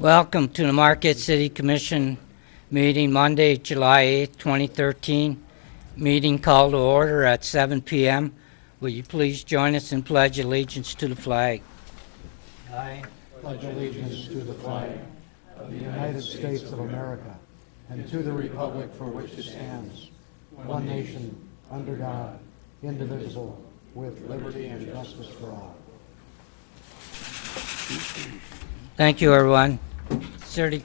Welcome to the Marquette City Commission meeting Monday, July 8th, 2013. Meeting called to order at 7 p.m. Will you please join us in pledge allegiance to the flag? I pledge allegiance to the flag of the United States of America and to the republic for which it stands, one nation, under God, indivisible, with liberty and justice for all. Thank you, everyone. City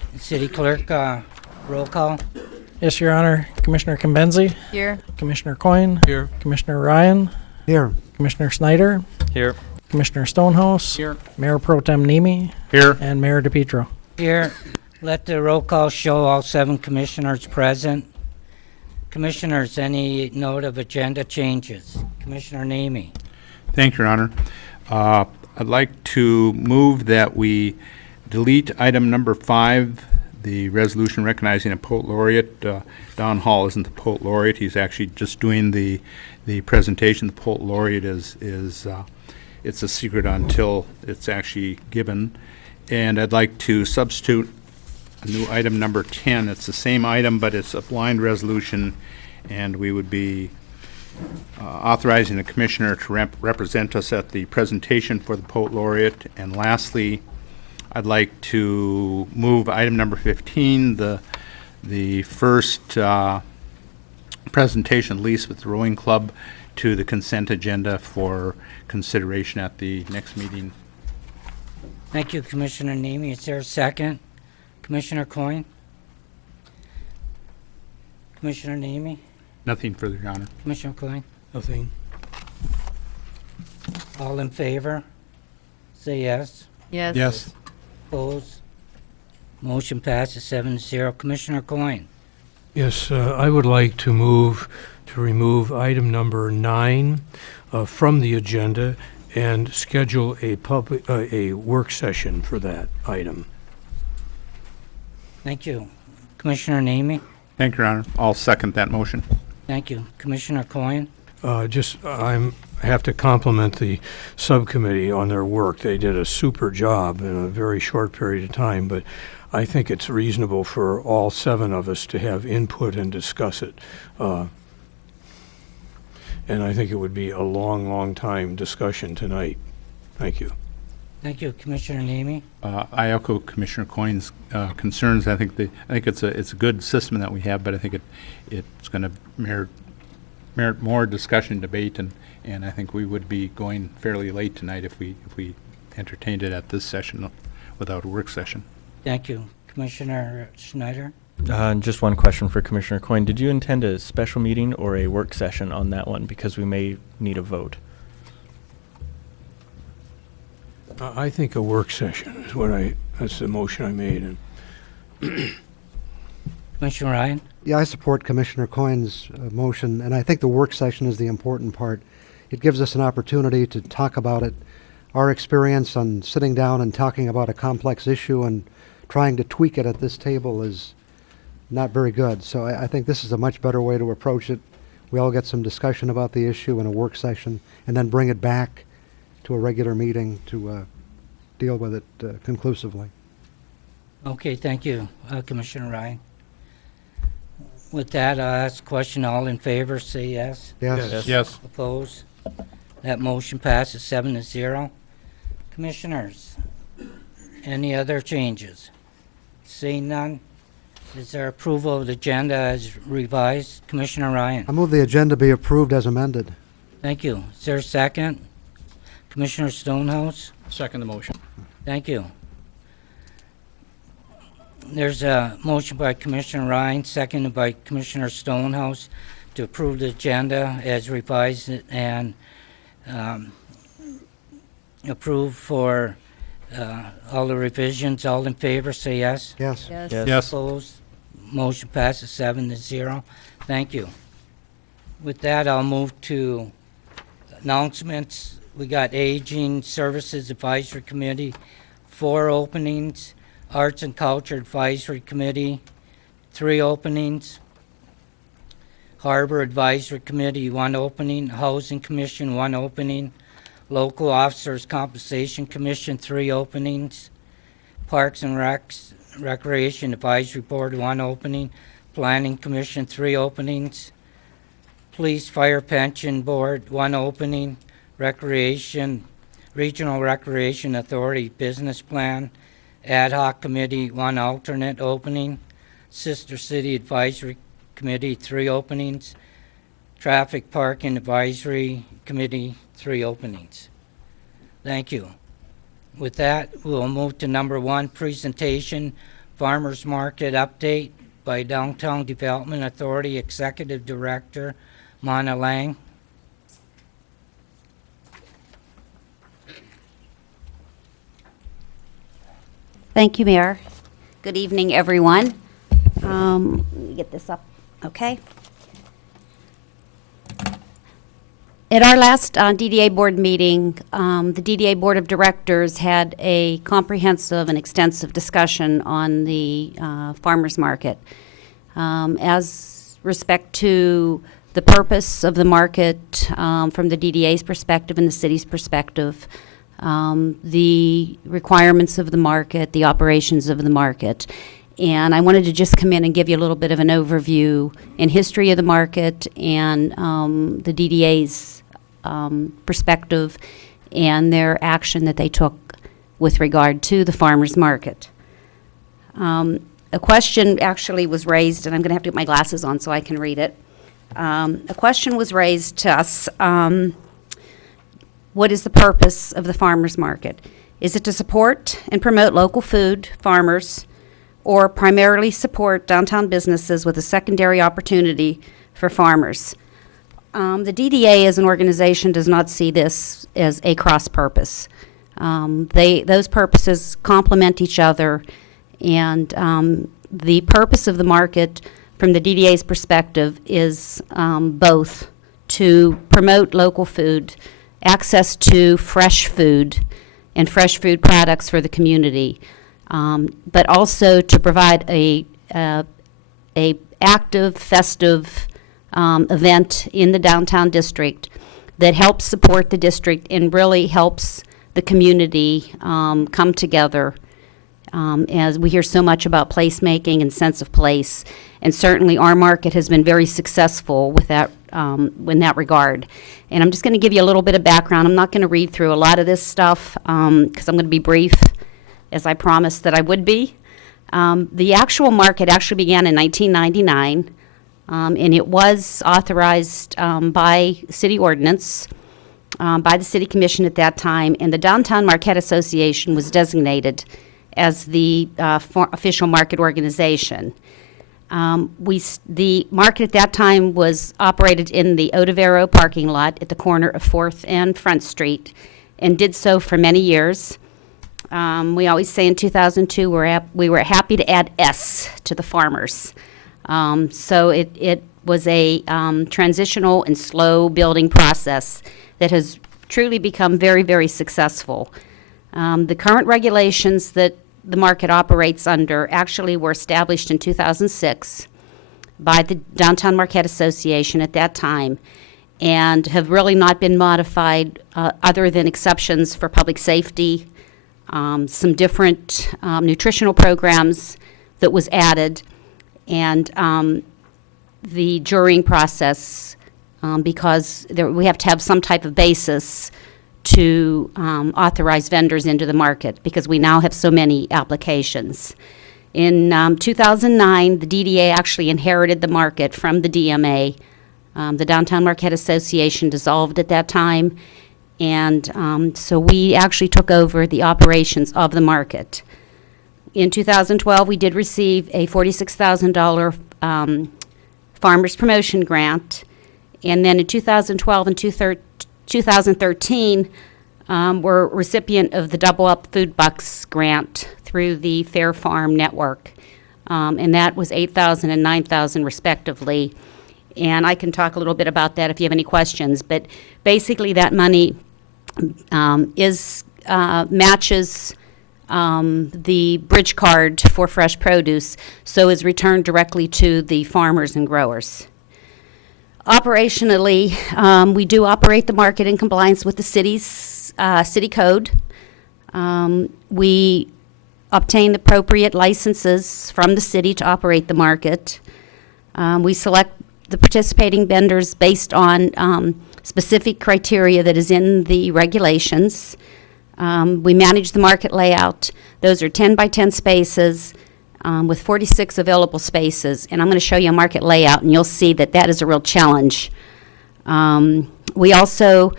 Clerk, roll call. Yes, Your Honor. Commissioner Kimbenzi. Here. Commissioner Coyne. Here. Commissioner Ryan. Here. Commissioner Snyder. Here. Commissioner Stonehouse. Here. Mayor Pro Tem Nemi. Here. And Mayor DePietro. Here. Let the roll call show all 7 commissioners present. Commissioners, any note of agenda changes? Commissioner Nemi. Thank you, Your Honor. I'd like to move that we delete item number 5, the resolution recognizing a poet laureate. Don Hall isn't the poet laureate. He's actually just doing the presentation. The poet laureate is it's a secret until it's actually given. And I'd like to substitute a new item number 10. It's the same item, but it's a blind resolution, and we would be authorizing the commissioner to represent us at the presentation for the poet laureate. And lastly, I'd like to move item number 15, the first presentation lease with the rowing club, to the consent agenda for consideration at the next meeting. Thank you, Commissioner Nemi. Is there a second? Commissioner Coyne? Commissioner Nemi? Nothing further, Your Honor. Commissioner Coyne? Nothing. All in favor? Say yes. Yes. Yes. Opposed? Motion passes 7-0. Commissioner Coyne? Yes, I would like to move to remove item number 9 from the agenda and schedule a work session for that item. Thank you. Commissioner Nemi? Thank you, Your Honor. I'll second that motion. Thank you. Commissioner Coyne? I have to compliment the subcommittee on their work. They did a super job in a very short period of time, but I think it's reasonable for all 7 of us to have input and discuss it. And I think it would be a long, long time discussion tonight. Thank you. Thank you. Commissioner Nemi? I echo Commissioner Coyne's concerns. I think it's a good system that we have, but I think it's going to merit more discussion, debate, and I think we would be going fairly late tonight if we entertained it at this session without a work session. Thank you. Commissioner Schneider? Just one question for Commissioner Coyne. Did you intend a special meeting or a work session on that one? Because we may need a vote. I think a work session is that's the motion I made. Commissioner Ryan? Yeah, I support Commissioner Coyne's motion, and I think the work session is the important part. It gives us an opportunity to talk about it. Our experience on sitting down and talking about a complex issue and trying to tweak it at this table is not very good. So I think this is a much better way to approach it. We all get some discussion about the issue in a work session and then bring it back to a regular meeting to deal with it conclusively. Okay, thank you, Commissioner Ryan. With that, I'll ask a question. All in favor, say yes. Yes. Yes. Opposed? That motion passes 7-0. Commissioners, any other changes? Seeing none, is there approval of the agenda as revised? Commissioner Ryan? I move the agenda be approved as amended. Thank you. Is there a second? Commissioner Stonehouse? Second the motion. Thank you. There's a motion by Commissioner Ryan, seconded by Commissioner Stonehouse, to approve the agenda as revised and approve for all the revisions. All in favor, say yes. Yes. Yes. Yes. Opposed? Motion passes 7-0. Thank you. With that, I'll move to announcements. We got Aging Services Advisory Committee, 4 openings. Arts and Culture Advisory Committee, 3 openings. Harbor Advisory Committee, 1 opening. Housing Commission, 1 opening. Local Officers Compensation Commission, 3 openings. Parks and Recreation Advisory Board, 1 opening. Planning Commission, 3 openings. Police Fire Pension Board, 1 opening. Regional Recreation Authority Business Plan. Ad Hoc Committee, 1 alternate opening. Sister City Advisory Committee, 3 openings. Traffic Parking Advisory Committee, 3 openings. Thank you. With that, we'll move to number 1, presentation, Farmers Market Update by Downtown Development Authority Executive Director, Mana Lang. Thank you, Mayor. Good evening, everyone. Let me get this up, okay? At our last DDA board meeting, the DDA Board of Directors had a comprehensive and extensive discussion on the farmers market. As respect to the purpose of the market from the DDA's perspective and the city's perspective, the requirements of the market, the operations of the market. And I wanted to just come in and give you a little bit of an overview in history of the market and the DDA's perspective and their action that they took with regard to the farmers market. A question actually was raised, and I'm going to have to get my glasses on so I can read it. A question was raised to us, what is the purpose of the farmers market? Is it to support and promote local food, farmers, or primarily support downtown businesses with a secondary opportunity for farmers? The DDA as an organization does not see this as a cross purpose. Those purposes complement each other, and the purpose of the market from the DDA's perspective is both to promote local food, access to fresh food and fresh food products for the community, but also to provide a active, festive event in the downtown district that helps support the district and really helps the community come together. As we hear so much about placemaking and sense of place, and certainly our market has been very successful with that in that regard. And I'm just going to give you a little bit of background. I'm not going to read through a lot of this stuff because I'm going to be brief, as I promised that I would be. The actual market actually began in 1999, and it was authorized by city ordinance, by the city commission at that time, and the Downtown Marquette Association was designated as the official market organization. The market at that time was operated in the Odavero parking lot at the corner of 4th and Front Street, and did so for many years. We always say in 2002 we were happy to add S to the farmers. So it was a transitional and slow building process that has truly become very, very successful. The current regulations that the market operates under actually were established in 2006 by the Downtown Marquette Association at that time, and have really not been modified other than exceptions for public safety, some different nutritional programs that was added, and the jurying process, because we have to have some type of basis to authorize vendors into the market because we now have so many applications. In 2009, the DDA actually inherited the market from the DMA. The Downtown Marquette Association dissolved at that time, and so we actually took over the operations of the market. In 2012, we did receive a $46,000 Farmers Promotion Grant, and then in 2012 and 2013, we're recipient of the Double Up Food Bucks grant through the Fair Farm Network, and that was $8,000 and $9,000 respectively. And I can talk a little bit about that if you have any questions. But basically, that money matches the bridge card for fresh produce, so is returned directly to the farmers and growers. Operationally, we do operate the market in compliance with the city's city code. We obtain appropriate licenses from the city to operate the market. We select the participating vendors based on specific criteria that is in the regulations. We manage the market layout. Those are 10 by 10 spaces with 46 available spaces. And I'm going to show you a market layout, and you'll see that that is a real challenge. We also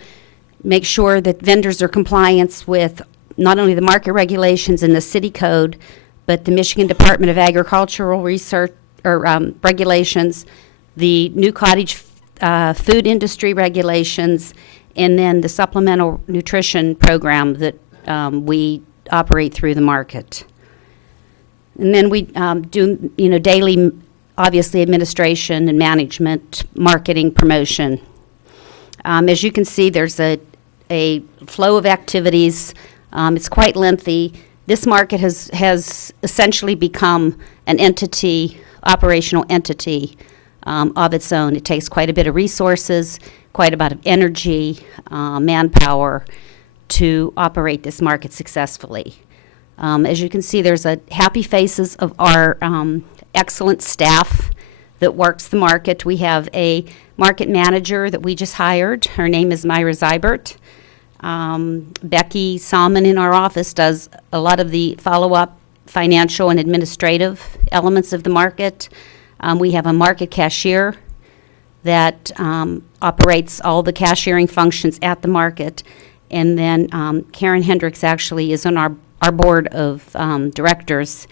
make sure that vendors are compliant with not only the market regulations and the city code, but the Michigan Department of Agricultural Research or regulations, the new cottage food industry regulations, and then the supplemental nutrition program that we operate through the market. And then we do, daily, obviously, administration and management, marketing, promotion. As you can see, there's a flow of activities. It's quite lengthy. This market has essentially become an entity, operational entity of its own. It takes quite a bit of resources, quite a bit of energy, manpower to operate this market successfully. As you can see, there's happy faces of our excellent staff that works the market. We have a market manager that we just hired. Her name is Myra Zybert. Becky Salmon in our office does a lot of the follow-up financial and administrative elements of the market. We have a market cashier that operates all the cashiering functions at the market. And then Karen Hendricks actually is on our board of directors,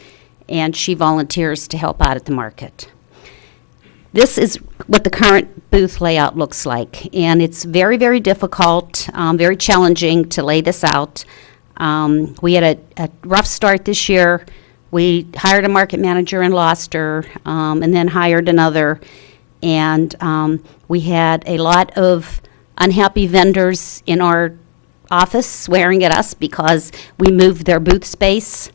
and she volunteers to help out at the market. This is what the current booth layout looks like, and it's very, very difficult, very challenging to lay this out. We had a rough start this year. We hired a market manager and lost her, and then hired another, and we had a lot of unhappy vendors in our office swearing at us because we moved their booth space.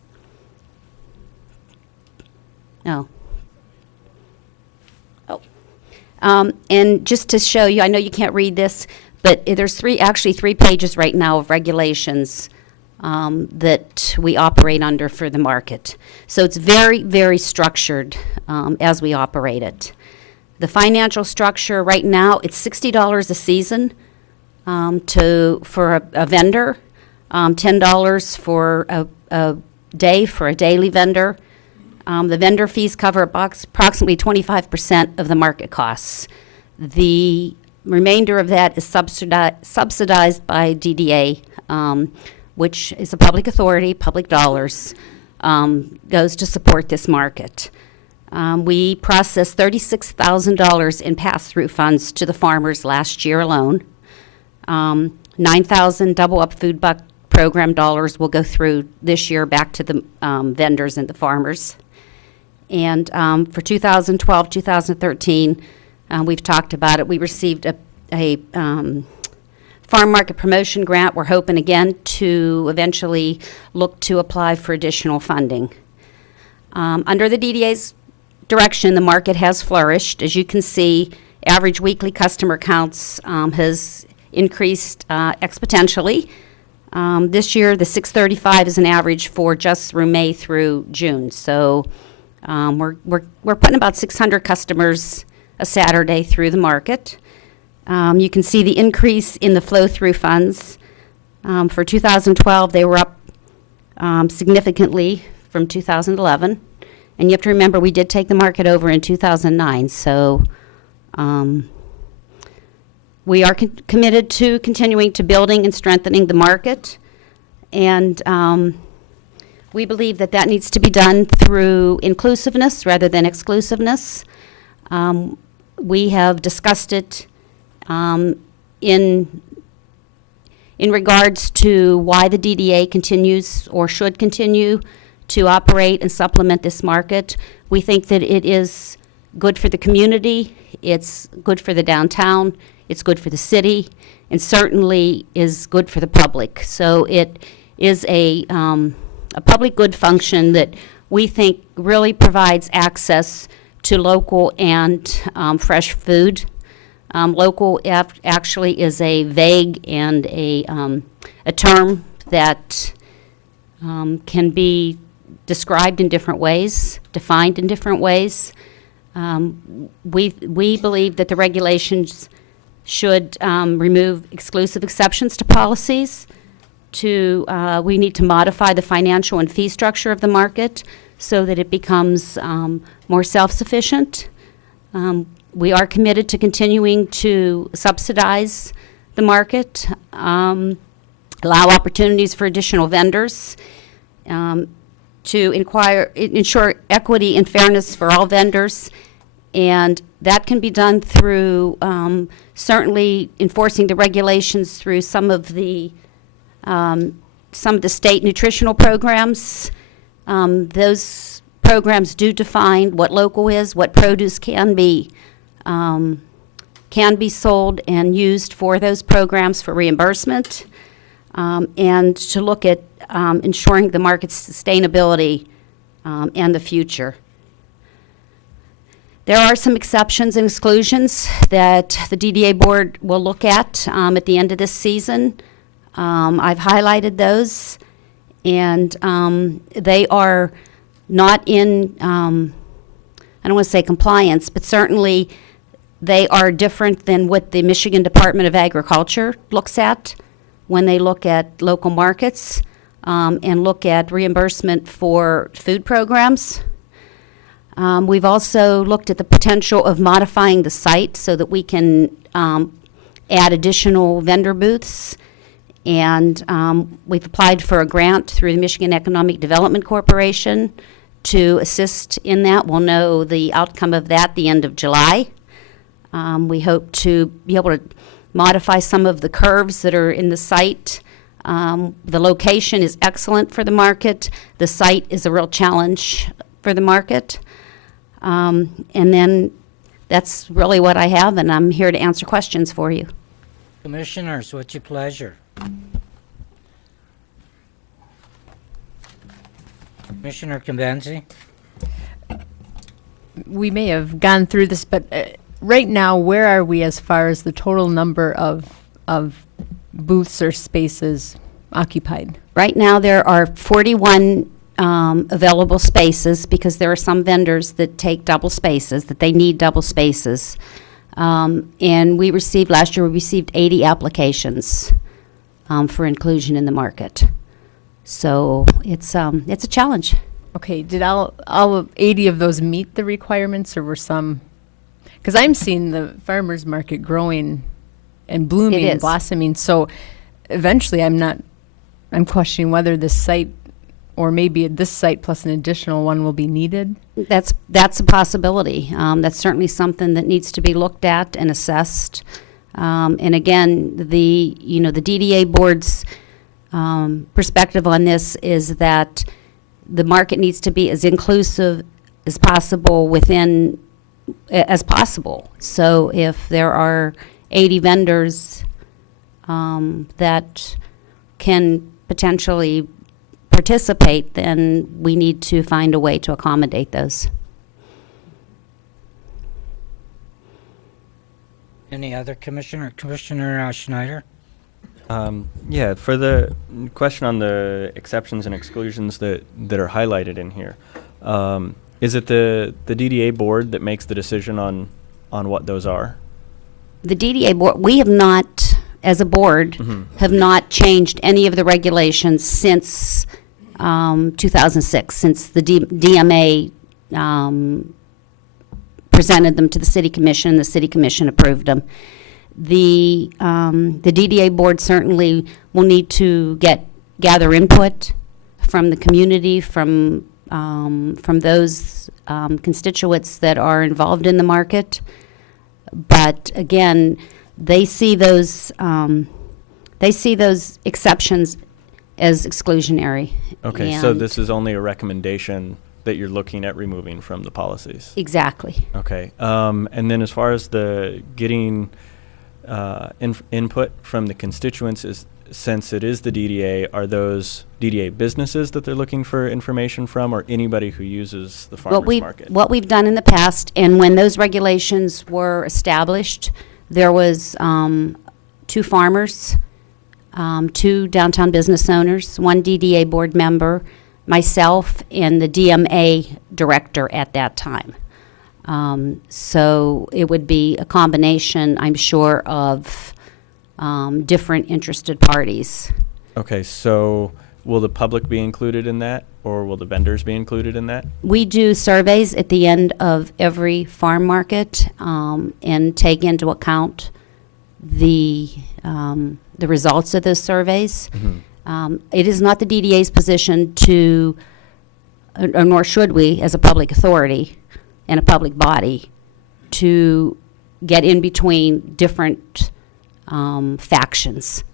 And just to show you, I know you can't read this, but there's actually three pages right now of regulations that we operate under for the market. So it's very, very structured as we operate it. The financial structure right now, it's $60 a season for a vendor, $10 for a day for a daily vendor. The vendor fees cover approximately 25% of the market costs. The remainder of that is subsidized by DDA, which is a public authority, public dollars, goes to support this market. We processed $36,000 in pass-through funds to the farmers last year alone. 9,000 double-up food buck program dollars will go through this year back to the vendors and the farmers. And for 2012, 2013, we've talked about it. We received a farm market promotion grant. We're hoping again to eventually look to apply for additional funding. Under the DDA's direction, the market has flourished. As you can see, average weekly customer counts has increased exponentially. This year, the 635 is an average for just through May through June. So we're putting about 600 customers a Saturday through the market. You can see the increase in the flow-through funds. For 2012, they were up significantly from 2011. And you have to remember, we did take the market over in 2009. So we are committed to continuing to building and strengthening the market. And we believe that that needs to be done through inclusiveness rather than exclusiveness. We have discussed it in regards to why the DDA continues or should continue to operate and supplement this market. We think that it is good for the community, it's good for the downtown, it's good for the city, and certainly is good for the public. So it is a public good function that we think really provides access to local and fresh food. Local actually is a vague and a term that can be described in different ways, defined in different ways. We believe that the regulations should remove exclusive exceptions to policies. We need to modify the financial and fee structure of the market so that it becomes more self-sufficient. We are committed to continuing to subsidize the market, allow opportunities for additional vendors, to ensure equity and fairness for all vendors, and that can be done through certainly enforcing the regulations through some of the state nutritional programs. Those programs do define what local is, what produce can be sold and used for those programs for reimbursement, and to look at ensuring the market's sustainability and the future. There are some exceptions and exclusions that the DDA board will look at the end of this season. I've highlighted those, and they are not in, I don't want to say compliance, but certainly they are different than what the Michigan Department of Agriculture looks at when they look at local markets and look at reimbursement for food programs. We've also looked at the potential of modifying the site so that we can add additional vendor booths. And we've applied for a grant through the Michigan Economic Development Corporation to assist in that. We'll know the outcome of that the end of July. We hope to be able to modify some of the curves that are in the site. The location is excellent for the market. The site is a real challenge for the market. And then that's really what I have, and I'm here to answer questions for you. Commissioners, what's your pleasure? Commissioner Convenzi? We may have gone through this, but right now, where are we as far as the total number of booths or spaces occupied? Right now, there are 41 available spaces because there are some vendors that take double spaces, that they need double spaces. And last year we received 80 applications for inclusion in the market. So it's a challenge. Okay, did all 80 of those meet the requirements, or were some? Because I'm seeing the farmers market growing and blooming and blossoming. So eventually I'm questioning whether this site, or maybe this site plus an additional one, will be needed. That's a possibility. That's certainly something that needs to be looked at and assessed. And again, the DDA board's perspective on this is that the market needs to be as inclusive as possible as possible. So if there are 80 vendors that can potentially participate, then we need to find a way to accommodate those. Any other commissioner? Commissioner Schneider? Yeah, for the question on the exceptions and exclusions that are highlighted in here, is it the DDA board that makes the decision on what those are? The DDA board, we have not, as a board, have not changed any of the regulations since 2006, since the DMA presented them to the City Commission, and the City Commission approved them. The DDA board certainly will need to gather input from the community, from those constituents that are involved in the market. But again, they see those exceptions as exclusionary. Okay, so this is only a recommendation that you're looking at removing from the policies. Exactly. Okay, and then as far as the getting input from the constituents, since it is the DDA, are those DDA businesses that they're looking for information from, or anybody who uses the farmers market? What we've done in the past, and when those regulations were established, there was 2 farmers, 2 downtown business owners, 1 DDA board member, myself and the DMA director at that time. So it would be a combination, I'm sure, of different interested parties. Okay, so will the public be included in that, or will the vendors be included in that? We do surveys at the end of every farm market and take into account the results of those surveys. It is not the DDA's position to, or nor should we, as a public authority and a public body, to get in between different factions.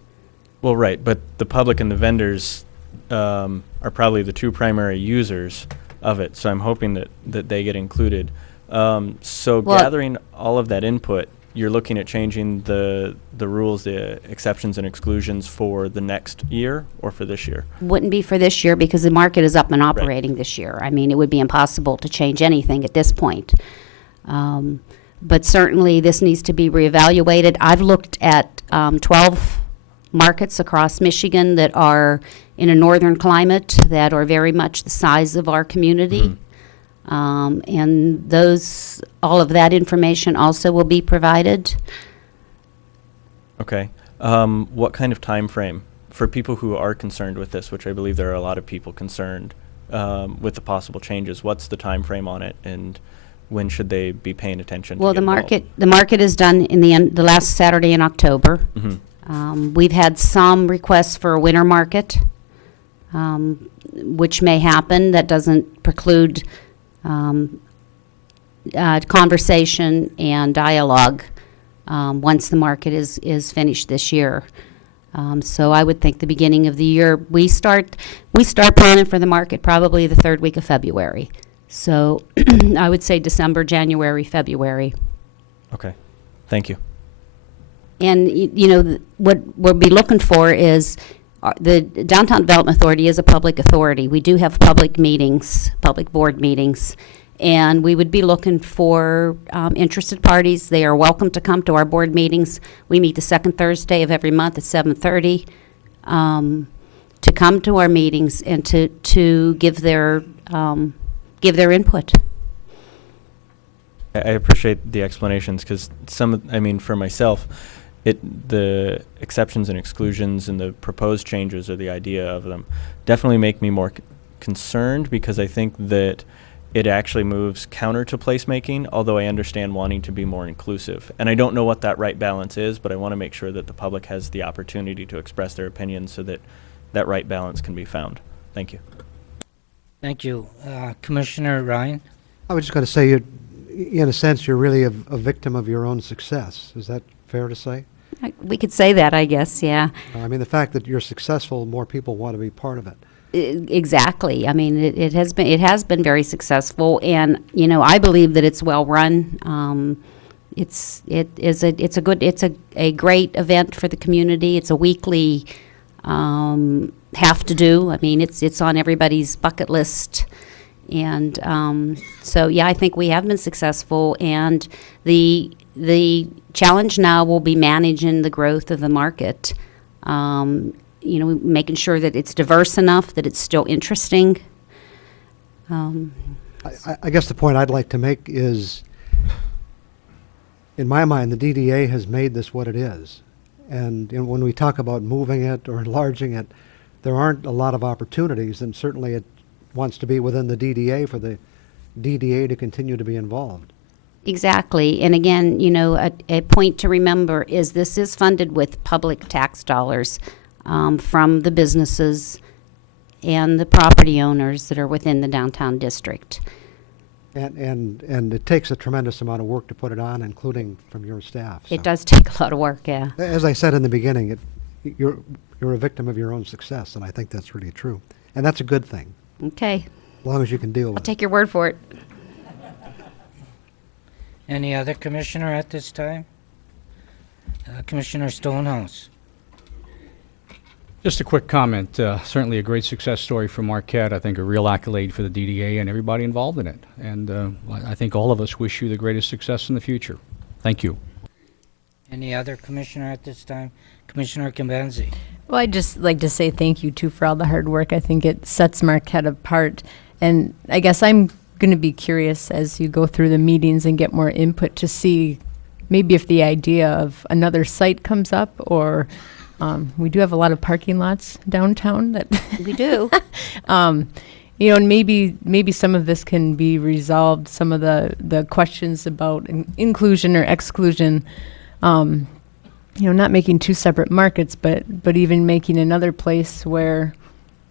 Well, right, but the public and the vendors are probably the two primary users of it, so I'm hoping that they get included. So Well, gathering all of that input, you're looking at changing the rules, the exceptions and exclusions for the next year or for this year? Wouldn't be for this year because the market is up and operating this year. I mean, it would be impossible to change anything at this point. But certainly this needs to be reevaluated. I've looked at 12 markets across Michigan that are in a northern climate that are very much the size of our community. And all of that information also will be provided. Okay. What kind of time frame for people who are concerned with this, which I believe there are a lot of people concerned with the possible changes? What's the time frame on it, and when should they be paying attention? Well, to the market is done in the last Saturday in October. We've had some requests for a winter market, which may happen. That doesn't preclude conversation and dialogue once the market is finished this year. So I would think the beginning of the year, we start planning for the market probably the third week of February. So I would say December, January, February. Okay. Thank you. And, what we'll be looking for is, the Downtown Development Authority is a public authority. We do have public meetings, public board meetings, and we would be looking for interested parties. They are welcome to come to our board meetings. We meet the second Thursday of every month at 7:30 to come to our meetings and to give their input. I appreciate the explanations because for myself, the exceptions and exclusions and the proposed changes or the idea of them definitely make me more concerned because I think that it actually moves counter to placemaking, although I understand wanting to be more inclusive. And I don't know what that right balance is, but I want to make sure that the public has the opportunity to express their opinions so that that right balance can be found. Thank you. Thank you. Commissioner Ryan? I was just going to say, in a sense, you're really a victim of your own success. Is that fair to say? We could say that, I guess, yeah. I mean, the fact that you're successful, more people want to be part of it. Exactly. I mean, it has been very successful, and I believe that it's well run. It's a great event for the community. It's a weekly have to do. I mean, it's on everybody's bucket list, and so yeah, I think we have been successful, and the challenge now will be managing the growth of the market. Making sure that it's diverse enough, that it's still interesting. I guess the point I'd like to make is, in my mind, the DDA has made this what it is. And when we talk about moving it or enlarging it, there aren't a lot of opportunities, and certainly it wants to be within the DDA for the DDA to continue to be involved. Exactly. And again, a point to remember is this is funded with public tax dollars from the businesses and the property owners that are within the downtown district. And it takes a tremendous amount of work to put it on, including from your staff. It does take a lot of work, yeah. As I said in the beginning, you're a victim of your own success, and I think that's really true. And that's a good thing, Okay. as long as you can deal I'll with it. take your word for it. Any other commissioner at this time? Commissioner Stonehouse? Just a quick comment. Certainly a great success story for Marquette. I think a real accolade for the DDA and everybody involved in it. And I think all of us wish you the greatest success in the future. Thank you. Any other commissioner at this time? Commissioner Kimbenzi? Well, I'd just like to say thank you, too, for all the hard work. I think it sets Marquette apart. And I guess I'm going to be curious as you go through the meetings and get more input to see maybe if the idea of another site comes up, or we do have a lot of parking lots downtown that We do. you know, and maybe some of this can be resolved, some of the questions about inclusion or exclusion, you know, not making two separate markets, but even making another place where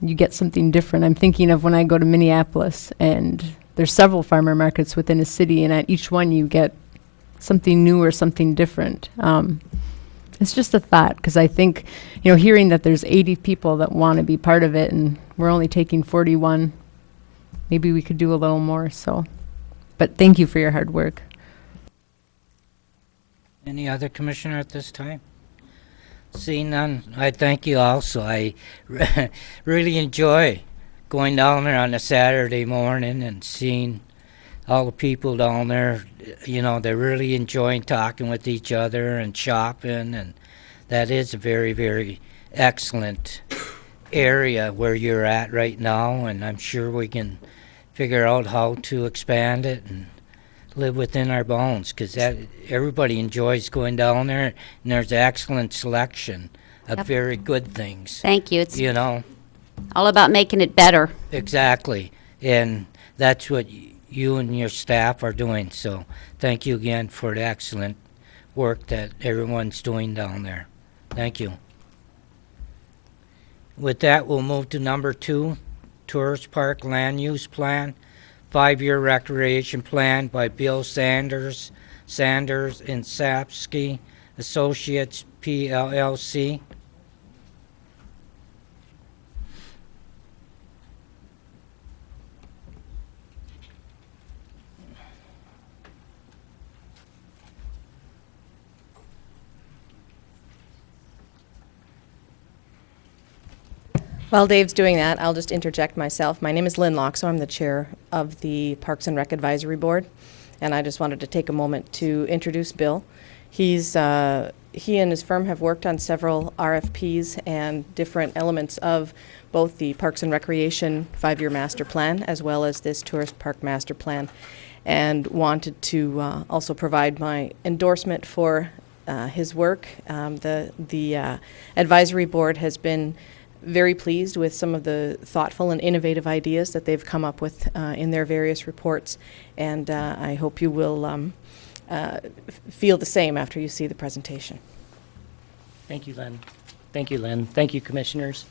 you get something different. I'm thinking of when I go to Minneapolis, and there's several farmer markets within a city, and at each one you get something new or something different. It's just a thought, because I think, you know, hearing that there's 80 people that want to be part of it, and we're only taking 41, maybe we could do a little more. So, but thank you for your hard work. Any other commissioner at this time? Seeing none, I thank you also. I really enjoy going down there on a Saturday morning and seeing all the people down there. You know, they're really enjoying talking with each other and shopping, and that is a very, very excellent area where you're at right now, and I'm sure we can figure out how to expand it and live within our bounds, because that everybody enjoys going down there, and there's an excellent selection of Yep. very good things. Thank you. It's You know, all about making it better. exactly, and that's what you and your staff are doing. So thank you again for the excellent work that everyone's doing down there. Thank you. With that, we'll move to number 2, Tourist Park Land Use Plan, 5-year recreation plan by Bill Sanders and Sapsky Associates, PLLC. While Dave's doing that, I'll just interject myself. My name is Lynn Loxo. I'm the chair of the Parks and Rec Advisory Board, and I just wanted to take a moment to introduce Bill. He and his firm have worked on several RFPs and different elements of both the Parks and Recreation 5-year master plan as well as this tourist park master plan, and wanted to also provide my endorsement for his work. The advisory board has been very pleased with some of the thoughtful and innovative ideas that they've come up with in their various reports, and I hope you will feel the same after you see the presentation. Thank you, Lynn. Thank you, Lynn. Thank you, commissioners.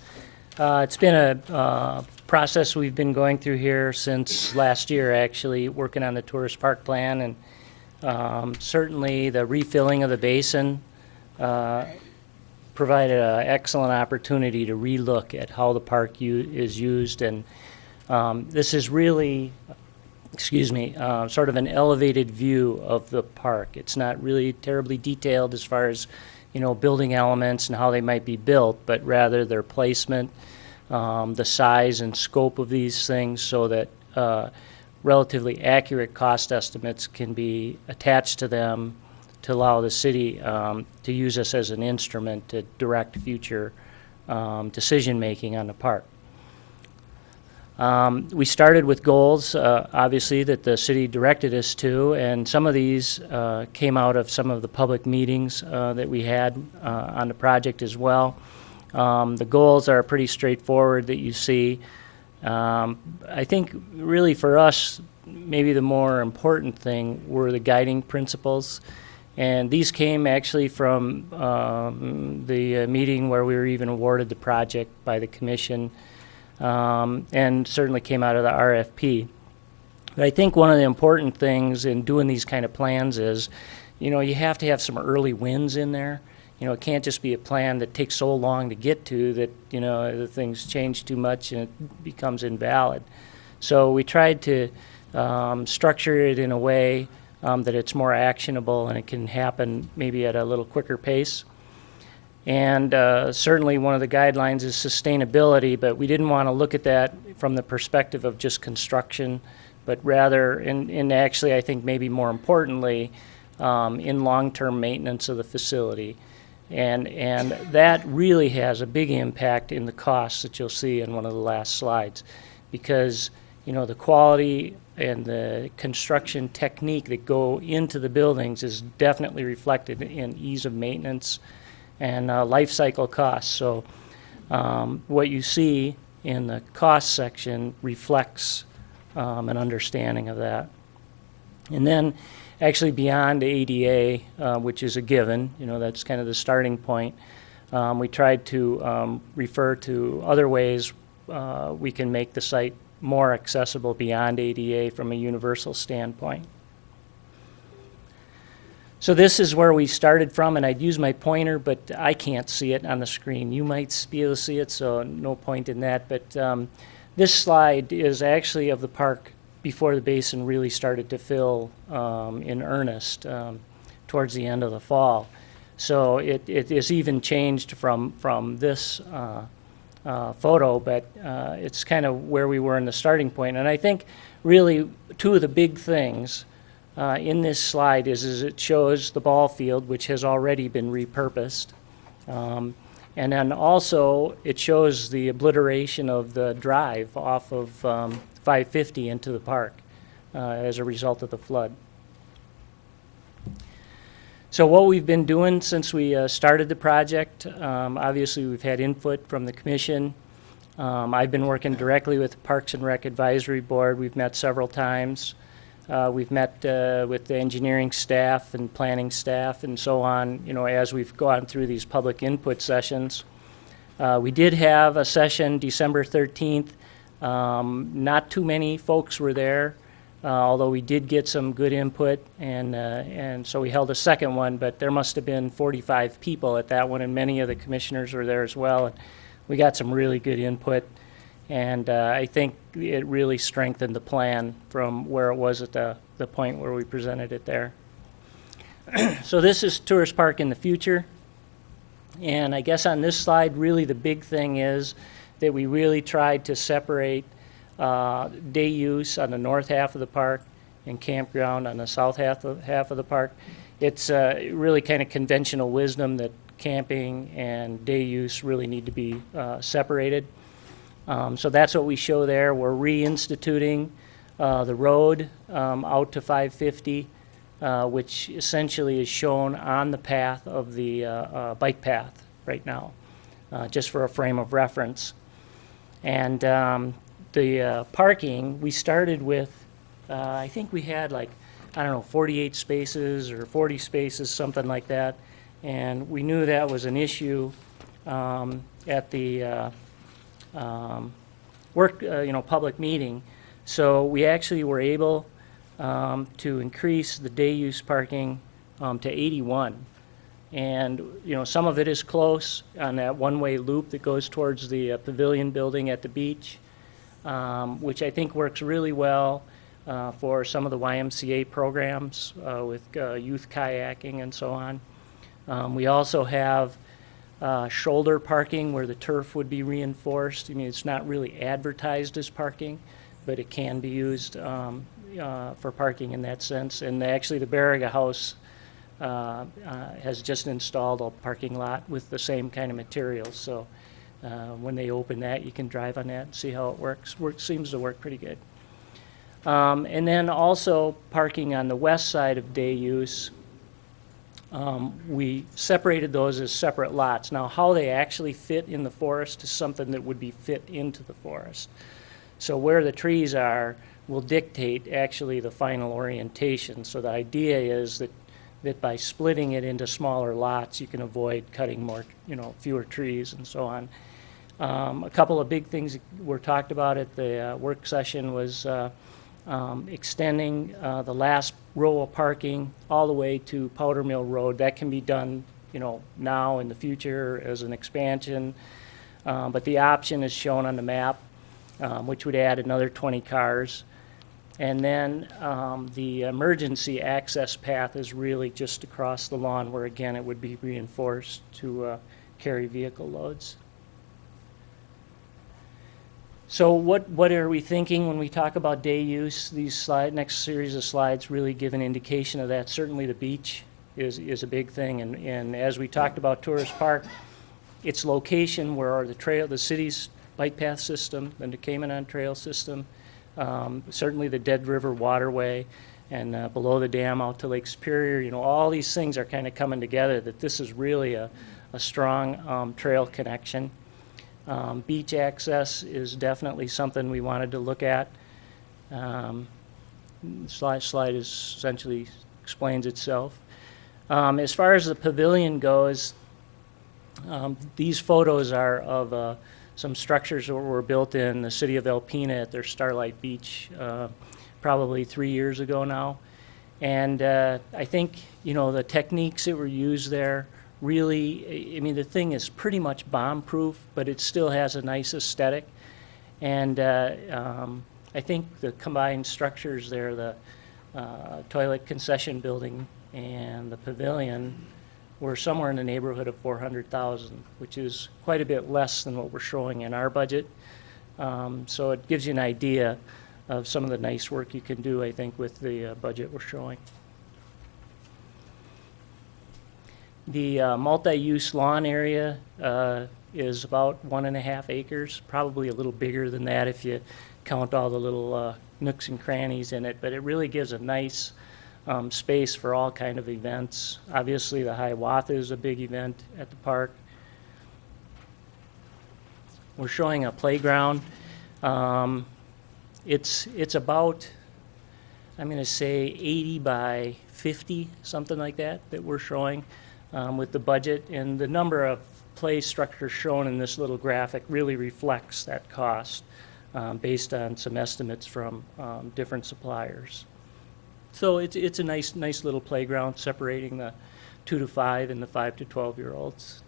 It's been a process we've been going through here since last year, actually, working on the tourist park plan, and certainly the refilling of the basin provided an excellent opportunity to relook at how the park is used, and this is really, sort of an elevated view of the park. It's not really terribly detailed as far as, you know, building elements and how they might be built, but rather their placement, the size and scope of these things, so that relatively accurate cost estimates can be attached to them to allow the city to use us as an instrument to direct future decision-making on the park. We started with goals, obviously, that the city directed us to, and some of these came out of some of the public meetings that we had on the project as well. The goals are pretty straightforward that you see. I think really for us, maybe the more important thing were the guiding principles. And these came actually from the meeting where we were even awarded the project by the commission, and certainly came out of the RFP. But I think one of the important things in doing these kind of plans is, you know, you have to have some early wins in there. You know, it can't just be a plan that takes so long to get to that, you know, the things change too much and it becomes invalid. So we tried to structure it in a way that it's more actionable and it can happen maybe at a little quicker pace. And certainly one of the guidelines is sustainability, but we didn't want to look at that from the perspective of just construction, but rather, and actually I think maybe more importantly, in long-term maintenance of the facility. And that really has a big impact in the costs that you'll see in one of the last slides, because the quality and the construction technique that go into the buildings is definitely reflected in ease of maintenance and life cycle costs. So what you see in the cost section reflects an understanding of that. And then actually beyond ADA, which is a given, that's kind of the starting point, we tried to refer to other ways we can make the site more accessible beyond ADA from a universal standpoint. So this is where we started from, and I'd use my pointer, but I can't see it on the screen. You might be able to see it, so no point in that. But this slide is actually of the park before the basin really started to fill in earnest towards the end of the fall. So it is even changed from this photo, but it's kind of where we were in the starting point. And I think really two of the big things in this slide is it shows the ball field, which has already been repurposed. And then also it shows the obliteration of the drive off of 550 into the park as a result of the flood. So what we've been doing since we started the project, obviously we've had input from the commission. I've been working directly with the Parks and Rec Advisory Board. We've met several times. We've met with the engineering staff and planning staff and so on, as we've gone through these public input sessions. We did have a session December 13th. Not too many folks were there, although we did get some good input, and so we held a second one, but there must have been 45 people at that one, and many of the commissioners were there as well. And we got some really good input, and I think it really strengthened the plan from where it was at the point where we presented it there. So this is Tourist Park in the future, and I guess on this slide really the big thing is that we really tried to separate day use on the north half of the park and campground on the south half of the park. It's really kind of conventional wisdom that camping and day use really need to be separated. So that's what we show there. We're reinstituting the road out to 550, which essentially is shown on the path of the bike path right now, just for a frame of reference. And the parking, we started with, I think we had 48 spaces or 40 spaces, something like that. And we knew that was an issue at the public meeting. So we actually were able to increase the day use parking to 81. And, some of it is close on that one-way loop that goes towards the pavilion building at the beach, which I think works really well for some of the YMCA programs with youth kayaking and so on. We also have shoulder parking where the turf would be reinforced. I mean, it's not really advertised as parking, but it can be used for parking in that sense. And actually the Barriga House has just installed a parking lot with the same kind of materials. So when they open that, you can drive on that and see how it works. Seems to work pretty good. And then also parking on the west side of day use. We separated those as separate lots. Now, how they actually fit in the forest is something that would be fit into the forest. So where the trees are will dictate actually the final orientation. So the idea is that by splitting it into smaller lots, you can avoid cutting more, fewer trees and so on. A couple of big things were talked about at the work session was extending the last row of parking all the way to Powder Mill Road. That can be done, now in the future as an expansion, but the option is shown on the map, which would add another 20 cars. And then the emergency access path is really just across the lawn where, again, it would be reinforced to carry vehicle loads. So what are we thinking when we talk about day use? These next series of slides really give an indication of that. Certainly the beach is a big thing. And as we talked about Tourist Park, its location where the city's bike path system, the Caymanon Trail system, certainly the Dead River Waterway, and below the dam out to Lake Superior, you know, all these things are kind of coming together, that this is really a strong trail connection. Beach access is definitely something we wanted to look at. Slide is essentially explains itself. As far as the pavilion goes, these photos are of some structures that were built in the city of Alpena at their Starlight Beach probably 3 years ago now. And I think, you know, the techniques that were used there really, I mean, the thing is pretty much bomb-proof, but it still has a nice aesthetic. And I think the combined structures there, the toilet concession building and the pavilion, were somewhere in the neighborhood of $400,000, which is quite a bit less than what we're showing in our budget. So it gives you an idea of some of the nice work you can do, I think, with the budget we're showing. The multi-use lawn area is about 1.5 acres, probably a little bigger than that if you count all the little nooks and crannies in it, but it really gives a nice space for all kind of events. Obviously, the Hiawatha is a big event at the park. We're showing a playground. It's about, I'm going to say 80 by 50, something like that we're showing with the budget. And the number of play structures shown in this little graphic really reflects that cost based on some estimates from different suppliers. So it's a nice little playground separating the 2 to 5 and the 5 to 12-year-olds.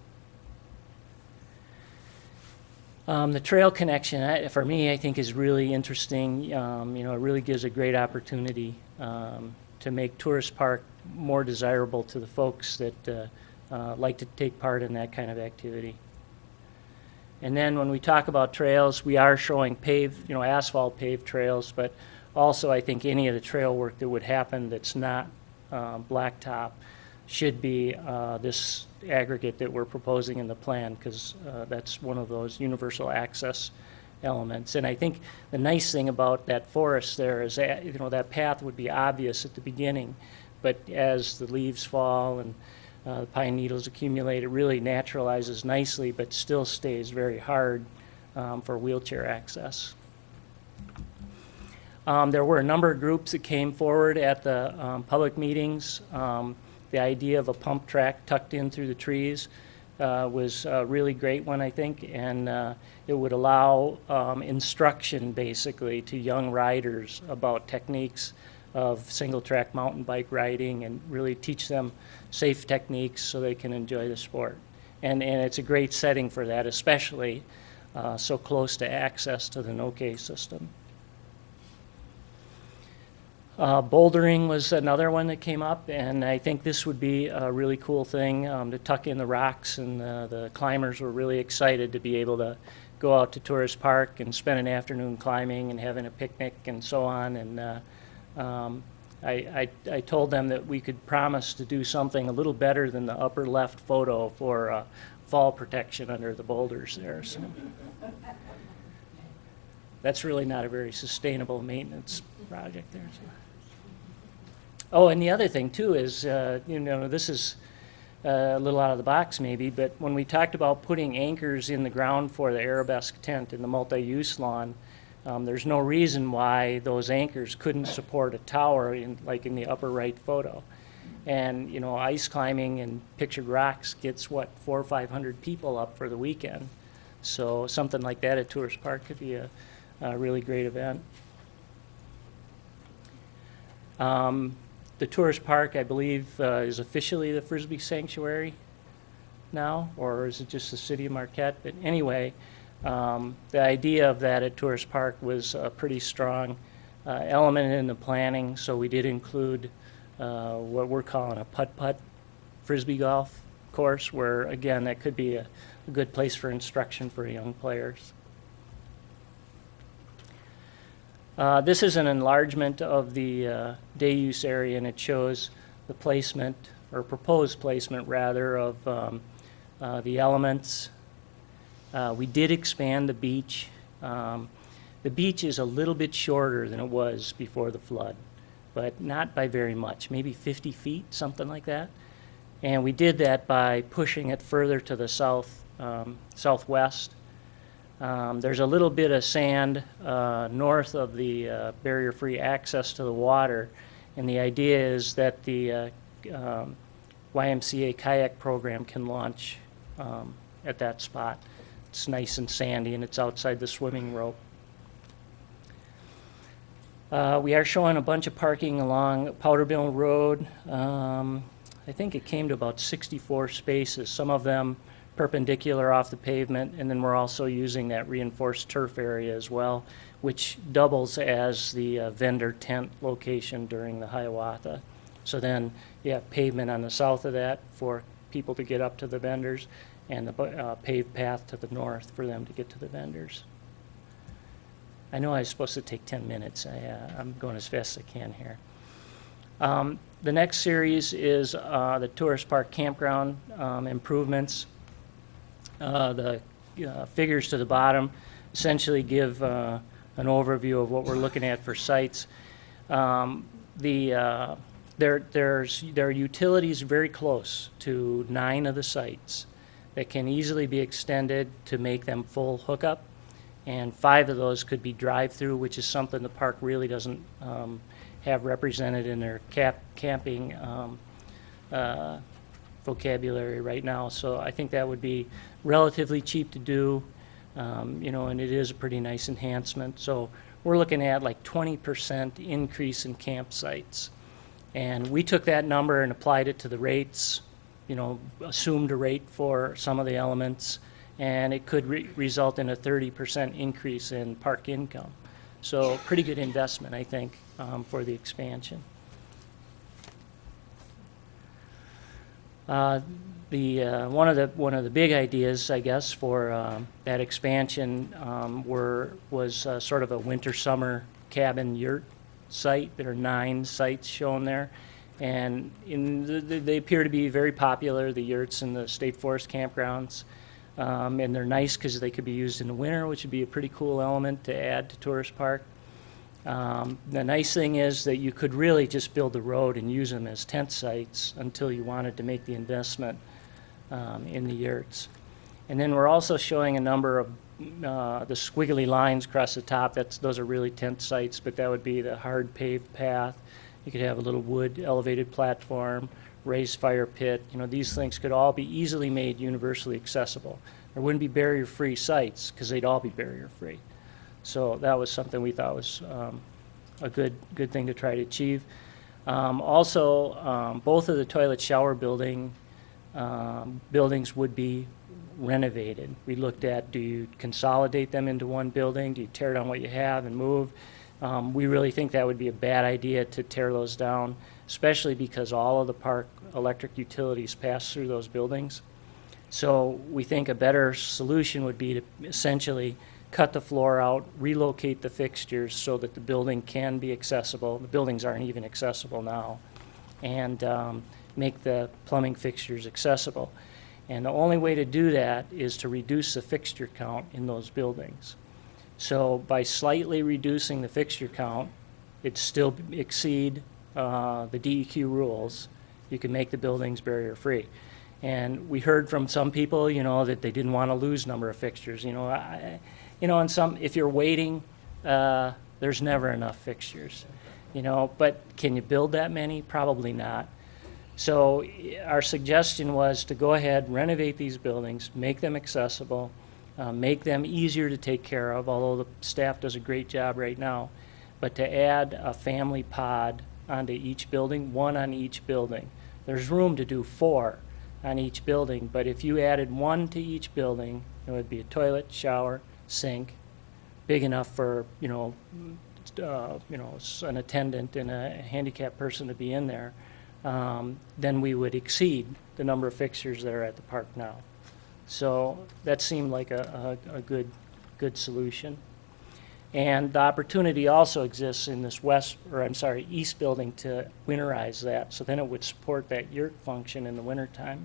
The trail connection, for me, I think is really interesting. You know, it really gives a great opportunity to make Tourist Park more desirable to the folks that like to take part in that kind of activity. And then when we talk about trails, we are showing paved, you know, asphalt paved trails, but also I think any of the trail work that would happen that's not blacktop should be this aggregate that we're proposing in the plan, because that's one of those universal access elements. And I think the nice thing about that forest there is that, you know, that path would be obvious at the beginning, but as the leaves fall and the pine needles accumulate, it really naturalizes nicely, but still stays very hard for wheelchair access. There were a number of groups that came forward at the public meetings. The idea of a pump track tucked in through the trees was a really great one, I think, and it would allow instruction basically to young riders about techniques of single track mountain bike riding and really teach them safe techniques so they can enjoy the sport. And it's a great setting for that, especially so close to access to the Noke system. Bouldering was another one that came up, and I think this would be a really cool thing to tuck in the rocks, and the climbers were really excited to be able to go out to Tourist Park and spend an afternoon climbing and having a picnic and so on. And I told them that we could promise to do something a little better than the upper left photo for fall protection under the boulders there. So that's really not a very sustainable maintenance project there. So. Oh, and the other thing too is, you know, this is a little out of the box maybe, but when we talked about putting anchors in the ground for the arabesque tent in the multi-use lawn, there's no reason why those anchors couldn't support a tower like in the upper right photo. And, you know, ice climbing and pictured rocks gets, what, 400 or 500 people up for the weekend. So something like that at Tourist Park could be a really great event. The Tourist Park, I believe, is officially the Frisbee Sanctuary now, or is it just the city of Marquette? But anyway, the idea of that at Tourist Park was a pretty strong element in the planning, so we did include what we're calling a putt-putt Frisbee golf course, where, again, that could be a good place for instruction for young players. This is an enlargement of the day use area, and it shows the placement or proposed placement rather, of the elements. We did expand the beach. The beach is a little bit shorter than it was before the flood, but not by very much, maybe 50 feet, something like that. And we did that by pushing it further to the southwest. There's a little bit of sand north of the barrier-free access to the water, and the idea is that the YMCA kayak program can launch at that spot. It's nice and sandy, and it's outside the swimming rope. We are showing a bunch of parking along Powdermill Road. I think it came to about 64 spaces, some of them perpendicular off the pavement, and then we're also using that reinforced turf area as well, which doubles as the vendor tent location during the Hiawatha. So then you have pavement on the south of that for people to get up to the vendors, and the paved path to the north for them to get to the vendors. I know I was supposed to take 10 minutes. I'm going as fast as I can here. The next series is the Tourist Park Campground improvements. The figures to the bottom essentially give an overview of what we're looking at for sites. There are utilities very close to 9 of the sites that can easily be extended to make them full hookup, and 5 of those could be drive-through, which is something the park really doesn't have represented in their camping vocabulary right now. So I think that would be relatively cheap to do, and it is a pretty nice enhancement. So we're looking at like 20% increase in campsites. And we took that number and applied it to the rates, assumed a rate for some of the elements, and it could result in a 30% increase in park income. So pretty good investment, I think, for the expansion. One of the big ideas, I guess, for that expansion was sort of a winter-summer cabin yurt site. There are 9 sites shown there, and they appear to be very popular, the yurts and the state forest campgrounds. And they're nice because they could be used in the winter, which would be a pretty cool element to add to Tourist Park. The nice thing is that you could really just build the road and use them as tent sites until you wanted to make the investment in the yurts. And then we're also showing a number of the squiggly lines across the top. Those are really tent sites, but that would be the hard paved path. You could have a little wood elevated platform, raised fire pit. These things could all be easily made universally accessible. There wouldn't be barrier-free sites because they'd all be barrier-free. So that was something we thought was a good thing to try to achieve. Also, both of the toilet shower buildings would be renovated. We looked at, do you consolidate them into one building? Do you tear down what you have and move? We really think that would be a bad idea to tear those down, especially because all of the park electric utilities pass through those buildings. So we think a better solution would be to essentially cut the floor out, relocate the fixtures so that the building can be accessible. The buildings aren't even accessible now, and make the plumbing fixtures accessible. And the only way to do that is to reduce the fixture count in those buildings. So by slightly reducing the fixture count, it still exceed the DEQ rules. You can make the buildings barrier-free. And we heard from some people, that they didn't want to lose number of fixtures. And if you're waiting, there's never enough fixtures. But can you build that many? Probably not. So our suggestion was to go ahead, renovate these buildings, make them accessible, make them easier to take care of, although the staff does a great job right now, but to add a family pod onto each building, 1 on each building. There's room to do 4 on each building, but if you added 1 to each building, it would be a toilet, shower, sink, big enough for an attendant and a handicapped person to be in there. Then we would exceed the number of fixtures that are at the park now. So that seemed like a good solution. And the opportunity also exists in this east building to winterize that, so then it would support that yurt function in the wintertime.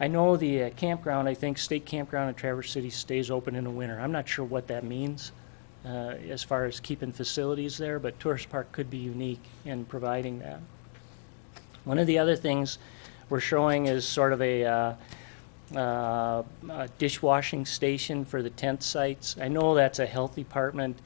I know the campground, I think State Campground in Traverse City stays open in the winter. I'm not sure what that means as far as keeping facilities there, but Tourist Park could be unique in providing that. One of the other things we're showing is sort of a dishwashing station for the tent sites. I know that's a health department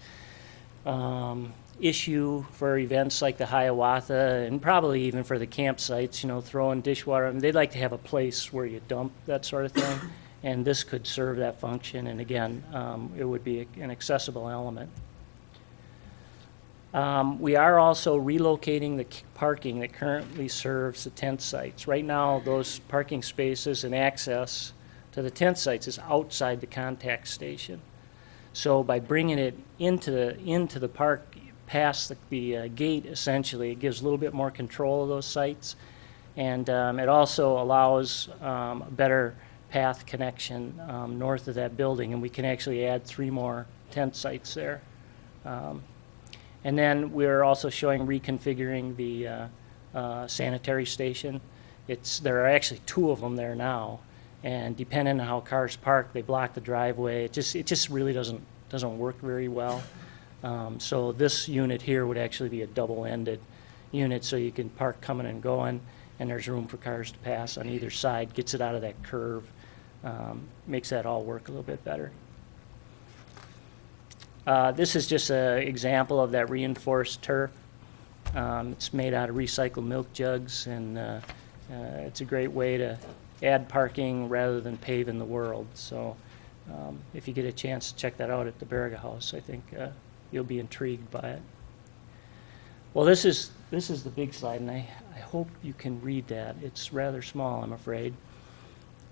issue for events like the Hiawatha and probably even for the campsites, you know, throwing dishwater. I mean, they'd like to have a place where you dump that sort of thing, and this could serve that function, and again, it would be an accessible element. We are also relocating the parking that currently serves the tent sites. Right now, those parking spaces and access to the tent sites is outside the contact station. So by bringing it into the park, past the gate, essentially, it gives a little bit more control of those sites, and it also allows a better path connection north of that building, and we can actually add 3 more tent sites there. And then we're also showing reconfiguring the sanitary station. There are actually 2 of them there now, and depending on how cars park, they block the driveway. It just really doesn't work very well. So this unit here would actually be a double-ended unit, so you can park coming and going, and there's room for cars to pass on either side. Gets it out of that curve, makes that all work a little bit better. This is just an example of that reinforced turf. It's made out of recycled milk jugs, and it's a great way to add parking rather than paving the world. So if you get a chance to check that out at the Berga House, I think you'll be intrigued by it. Well, this is the big slide, and I hope you can read that. It's rather small, I'm afraid.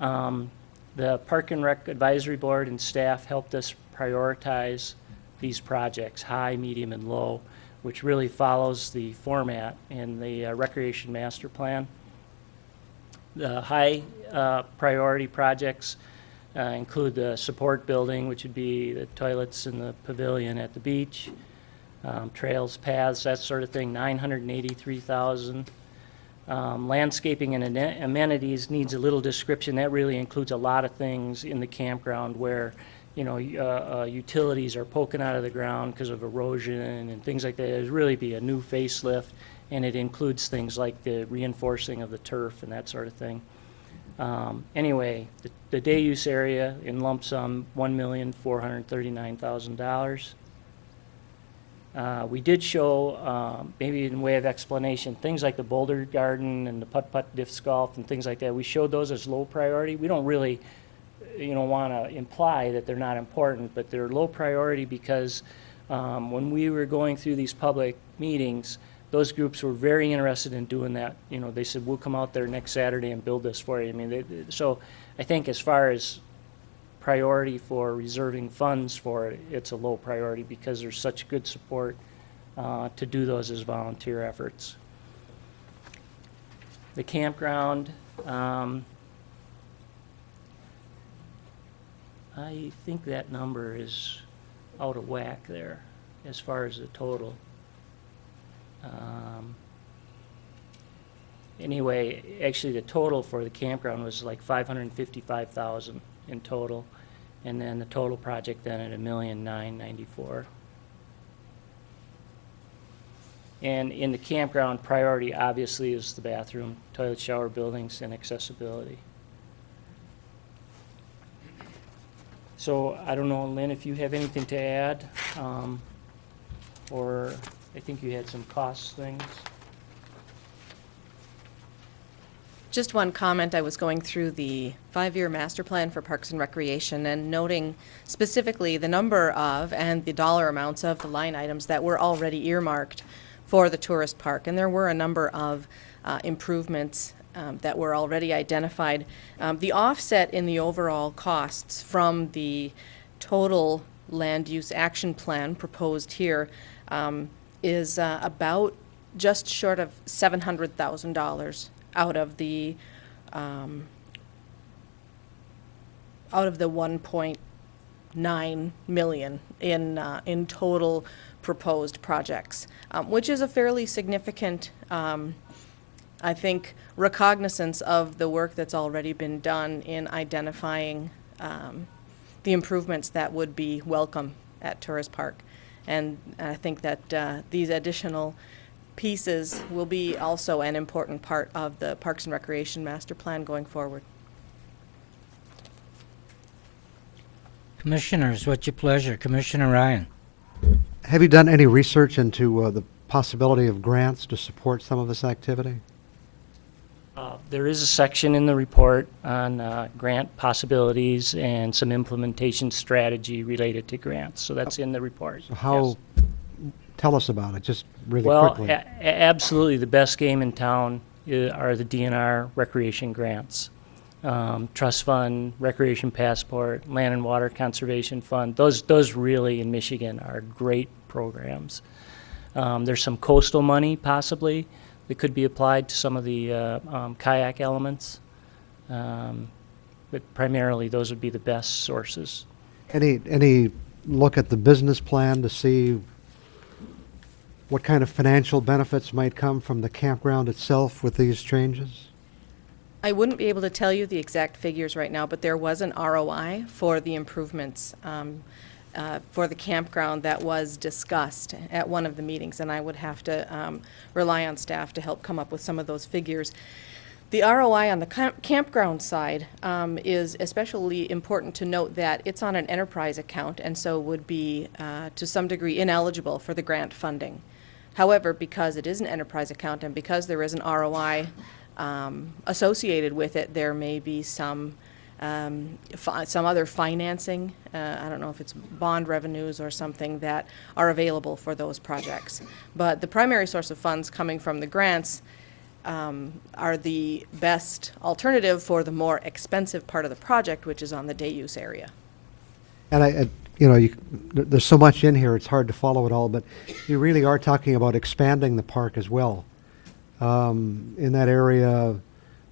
The Park and Rec Advisory Board and staff helped us prioritize these projects, high, medium, and low, which really follows the format in the Recreation Master Plan. The high priority projects include the support building, which would be the toilets and the pavilion at the beach, trails, paths, that sort of thing, $983,000. Landscaping and amenities needs a little description. That really includes a lot of things in the campground where, you know, utilities are poking out of the ground because of erosion and things like that. It would really be a new facelift, and it includes things like the reinforcing of the turf and that sort of thing. Anyway, the day use area in lump sum, $1,439,000. We did show, maybe in way of explanation, things like the boulder garden and the putt-putt disc golf and things like that. We showed those as low priority. We don't really, want to imply that they're not important, but they're low priority because when we were going through these public meetings, those groups were very interested in doing that. They said, we'll come out there next Saturday and build this for you. So I think as far as priority for reserving funds for it, it's a low priority because there's such good support to do those as volunteer efforts. The campground, I think that number is out of whack there as far as the total. Anyway, actually the total for the campground was like $555,000 in total, and then the total project then at $1,994,000. And in the campground, priority obviously is the bathroom, toilet, shower, buildings, and accessibility. So I don't know, Lynn, if you have anything to add, or I think you had some cost things. Just one comment. I was going through the 5-year master plan for Parks and Recreation and noting specifically the number of and the dollar amounts of the line items that were already earmarked for the tourist park. And there were a number of improvements that were already identified. The offset in the overall costs from the total land use action plan proposed here is about just short of $700,000 out of the 1.2 9 million in total proposed projects, which is a fairly significant, I think, recognizance of the work that's already been done in identifying the improvements that would be welcome at Tourist Park. And I think that these additional pieces will be also an important part of the Parks and Recreation Master Plan going forward. Commissioners, what's your pleasure? Commissioner Ryan. Have you done any research into the possibility of grants to support some of this activity? There is a section in the report on grant possibilities and some implementation strategy related to grants. So that's in the report. So how, yes. Tell us about it, just really Well, quickly. absolutely the best game in town are the DNR recreation grants. Trust Fund, Recreation Passport, Land and Water Conservation Fund. Those really in Michigan are great programs. There's some coastal money possibly that could be applied to some of the kayak elements. But primarily those would be the best sources. Any look at the business plan to see what kind of financial benefits might come from the campground itself with these changes? I wouldn't be able to tell you the exact figures right now, but there was an ROI for the improvements for the campground that was discussed at one of the meetings, and I would have to rely on staff to help come up with some of those figures. The ROI on the campground side is especially important to note that it's on an enterprise account and so would be to some degree ineligible for the grant funding. However, because it is an enterprise account and because there is an ROI associated with it, there may be some other financing, I don't know if it's bond revenues or something that are available for those projects. But the primary source of funds coming from the grants are the best alternative for the more expensive part of the project, which is on the day use area. And there's so much in here, it's hard to follow it all, but you really are talking about expanding the park as well. In that area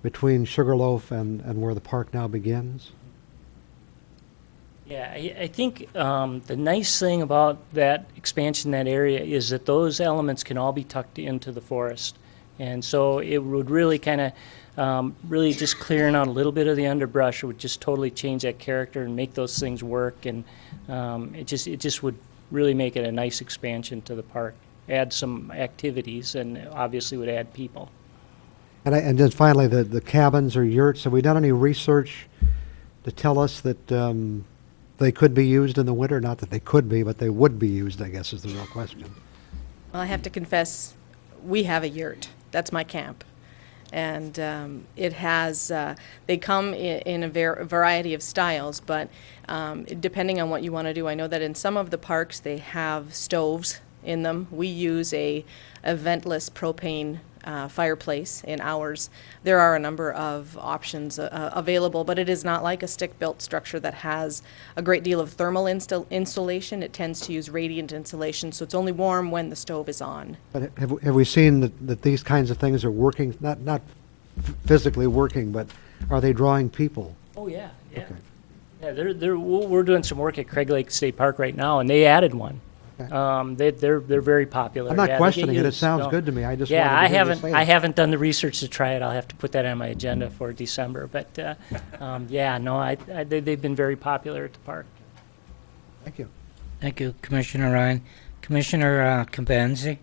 between Sugarloaf and where the park now begins? Yeah, I think the nice thing about that expansion in that area is that those elements can all be tucked into the forest. And so it would really kind of really just clearing out a little bit of the underbrush would just totally change that character and make those things work. And it just would really make it a nice expansion to the park. Add some activities and obviously would add people. And then finally, the cabins or yurts, have we done any research to tell us that they could be used in the winter? Not that they could be, but they would be used, I guess, is the real question. Well, I have to confess, we have a yurt. That's my camp. And it has, they come in a variety of styles, but depending on what you want to do, I know that in some of the parks they have stoves in them. We use a ventless propane fireplace in ours. There are a number of options available, but it is not like a stick-built structure that has a great deal of thermal insulation. It tends to use radiant insulation, so it's only warm when the stove is on. But have we seen that these kinds of things are working, not physically working, but are they drawing people? Oh, yeah, yeah. Okay. Yeah, we're doing some work at Craig Lake State Park right now, and they added one. Okay. They're very popular. I'm not yeah, questioning it. It used, sounds so. good to me. I just Yeah, wanted to hear you say I it. haven't done the research to try it. I'll have to put that on my agenda for December. But yeah, no, they've been very popular at the park. Thank you. Thank you, Commissioner Ryan. Commissioner Campanzi.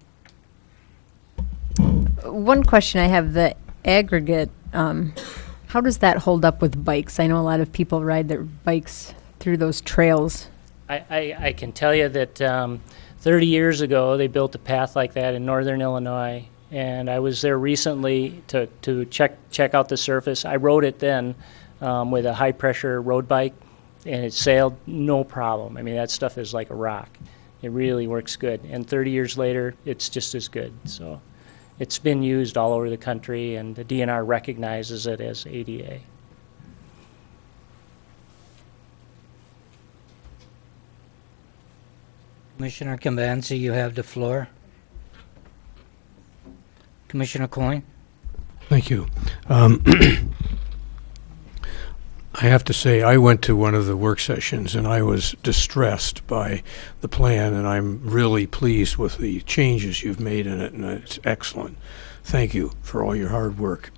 One question I have, the aggregate, how does that hold up with bikes? I know a lot of people ride their bikes through those trails. I can tell you that 30 years ago they built a path like that in northern Illinois, and I was there recently to check out the surface. I rode it then with a high-pressure road bike, and it sailed no problem. I mean, that stuff is like a rock. It really works good, and 30 years later, it's just as good. So it's been used all over the country, and the DNR recognizes it as ADA. Commissioner Campanzi, you have the floor. Commissioner Coyne. Thank you. I have to say, I went to one of the work sessions and I was distressed by the plan, and I'm really pleased with the changes you've made in it, and it's excellent. Thank you for all your hard work.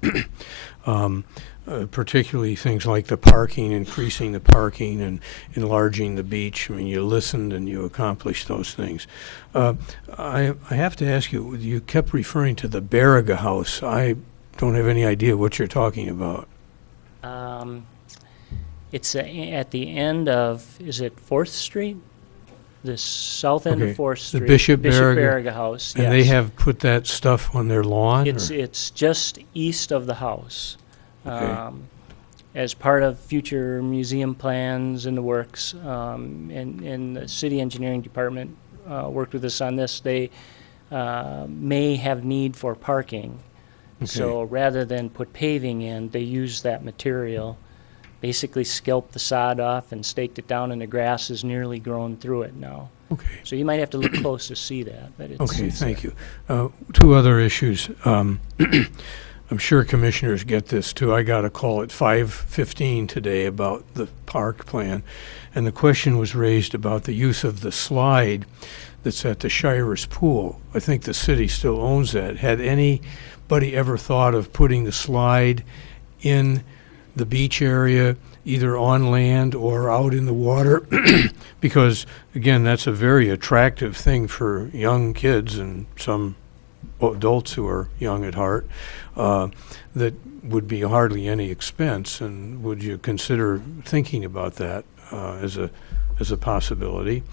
Particularly things like the parking, increasing the parking and enlarging the beach. I mean, you listened and you accomplished those things. I have to ask you, you kept referring to the Barriga House. I don't have any idea what you're talking about. It's at the end of, is it 4th Street? The south end of 4th Street. The Bishop Barriga House, yes. And they have put that stuff on their lawn? It's just east of the house. Okay. As part of future museum plans in the works, and the city engineering department worked with us on this. They may have need for parking. Okay. So rather than put paving in, they use that material, basically scalped the sod off and staked it down, and the grass is nearly grown through it now. Okay. So you might have to look close to see that. But Okay, thank you. Two other issues. I'm sure commissioners get this too. I got a call at 5:15 today about the park plan, and the question was raised about the use of the slide that's at the Shirers Pool. I think the city still owns that. Had anybody ever thought of putting the slide in the beach area, either on land or out in the water? Because, again, that's a very attractive thing for young kids and some adults who are young at heart. That would be hardly any expense, and would you consider thinking about that as a possibility?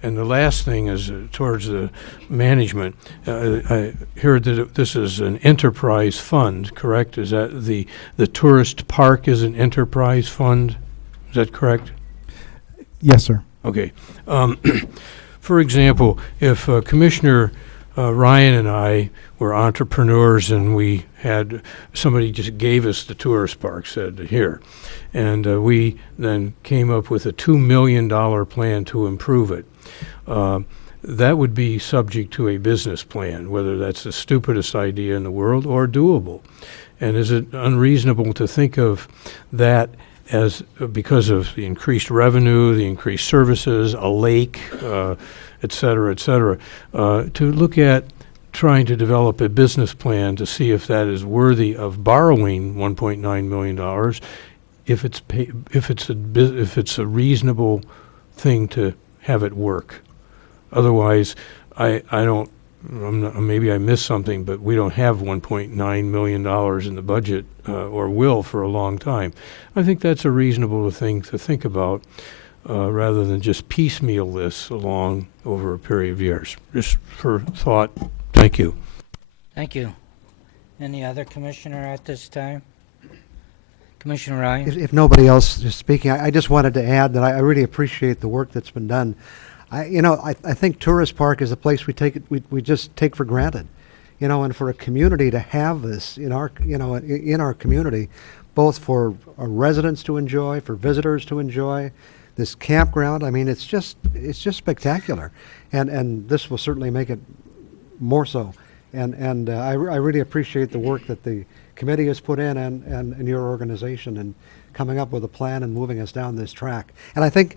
And the last thing is towards the management. I heard that this is an enterprise fund, correct? Is that the tourist park is an enterprise fund? Is that correct? Yes, sir. Okay. For example, if Commissioner Ryan and I were entrepreneurs and we had somebody just gave us the tourist park, said here, and we then came up with a $2 million plan to improve it. That would be subject to a business plan, whether that's the stupidest idea in the world or doable. And is it unreasonable to think of that as, because of the increased revenue, the increased services, a lake, et cetera, to look at trying to develop a business plan to see if that is worthy of borrowing $1.9 million, if it's a reasonable thing to have it work. Otherwise, maybe I missed something, but we don't have $1.9 million in the budget, or will for a long time. I think that's a reasonable thing to think about, rather than just piecemeal this along over a period of years. Just for thought. Thank you. Thank you. Any other commissioner at this time? Commissioner Ryan? If nobody else is speaking, I just wanted to add that I really appreciate the work that's been done. I think Tourist Park is a place we just take for granted, and for a community to have this in our community, both for our residents to enjoy, for visitors to enjoy, this campground. I mean, it's just spectacular, and this will certainly make it more so. And I really appreciate the work that the committee has put in and your organization and coming up with a plan and moving us down this track. And I think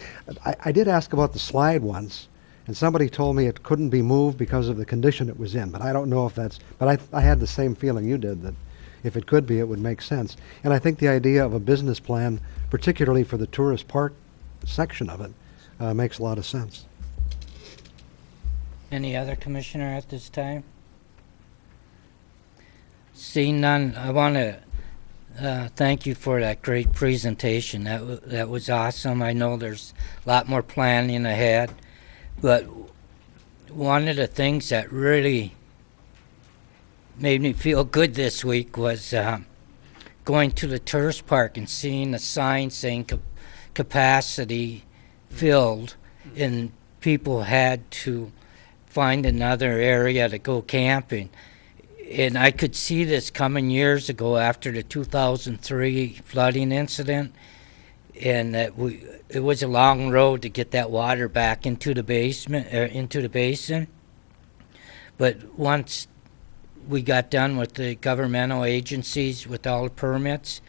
I did ask about the slide once, and somebody told me it couldn't be moved because of the condition it was in, but I don't know if that's, but I had the same feeling you did, that if it could be, it would make sense. And I think the idea of a business plan, particularly for the tourist park section of it, makes a lot of sense. Any other commissioner at this time? Seeing none, I want to thank you for that great presentation. That was awesome. I know there's a lot more planning ahead, but one of the things that really made me feel good this week was going to the tourist park and seeing a sign saying capacity filled, and people had to find another area to go camping. And I could see this coming years ago after the 2003 flooding incident, and that it was a long road to get that water back into the basin. But once we got done with the governmental agencies with all the permits,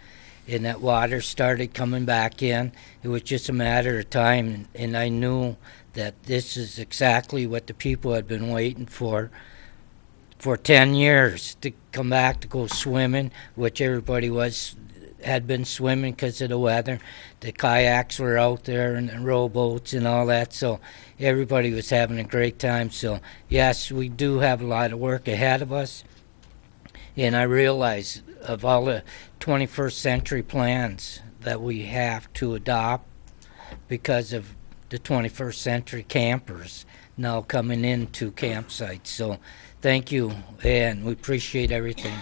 and that water started coming back in. It was just a matter of time, and I knew that this is exactly what the people had been waiting for 10 years, to come back to go swimming, which everybody had been swimming because of the weather. The kayaks were out there and the rowboats and all that, so everybody was having a great time. So yes, we do have a lot of work ahead of us, and I realize of all the 21st century plans that we have to adopt because of the 21st century campers now coming into campsites. So thank you, and we appreciate everything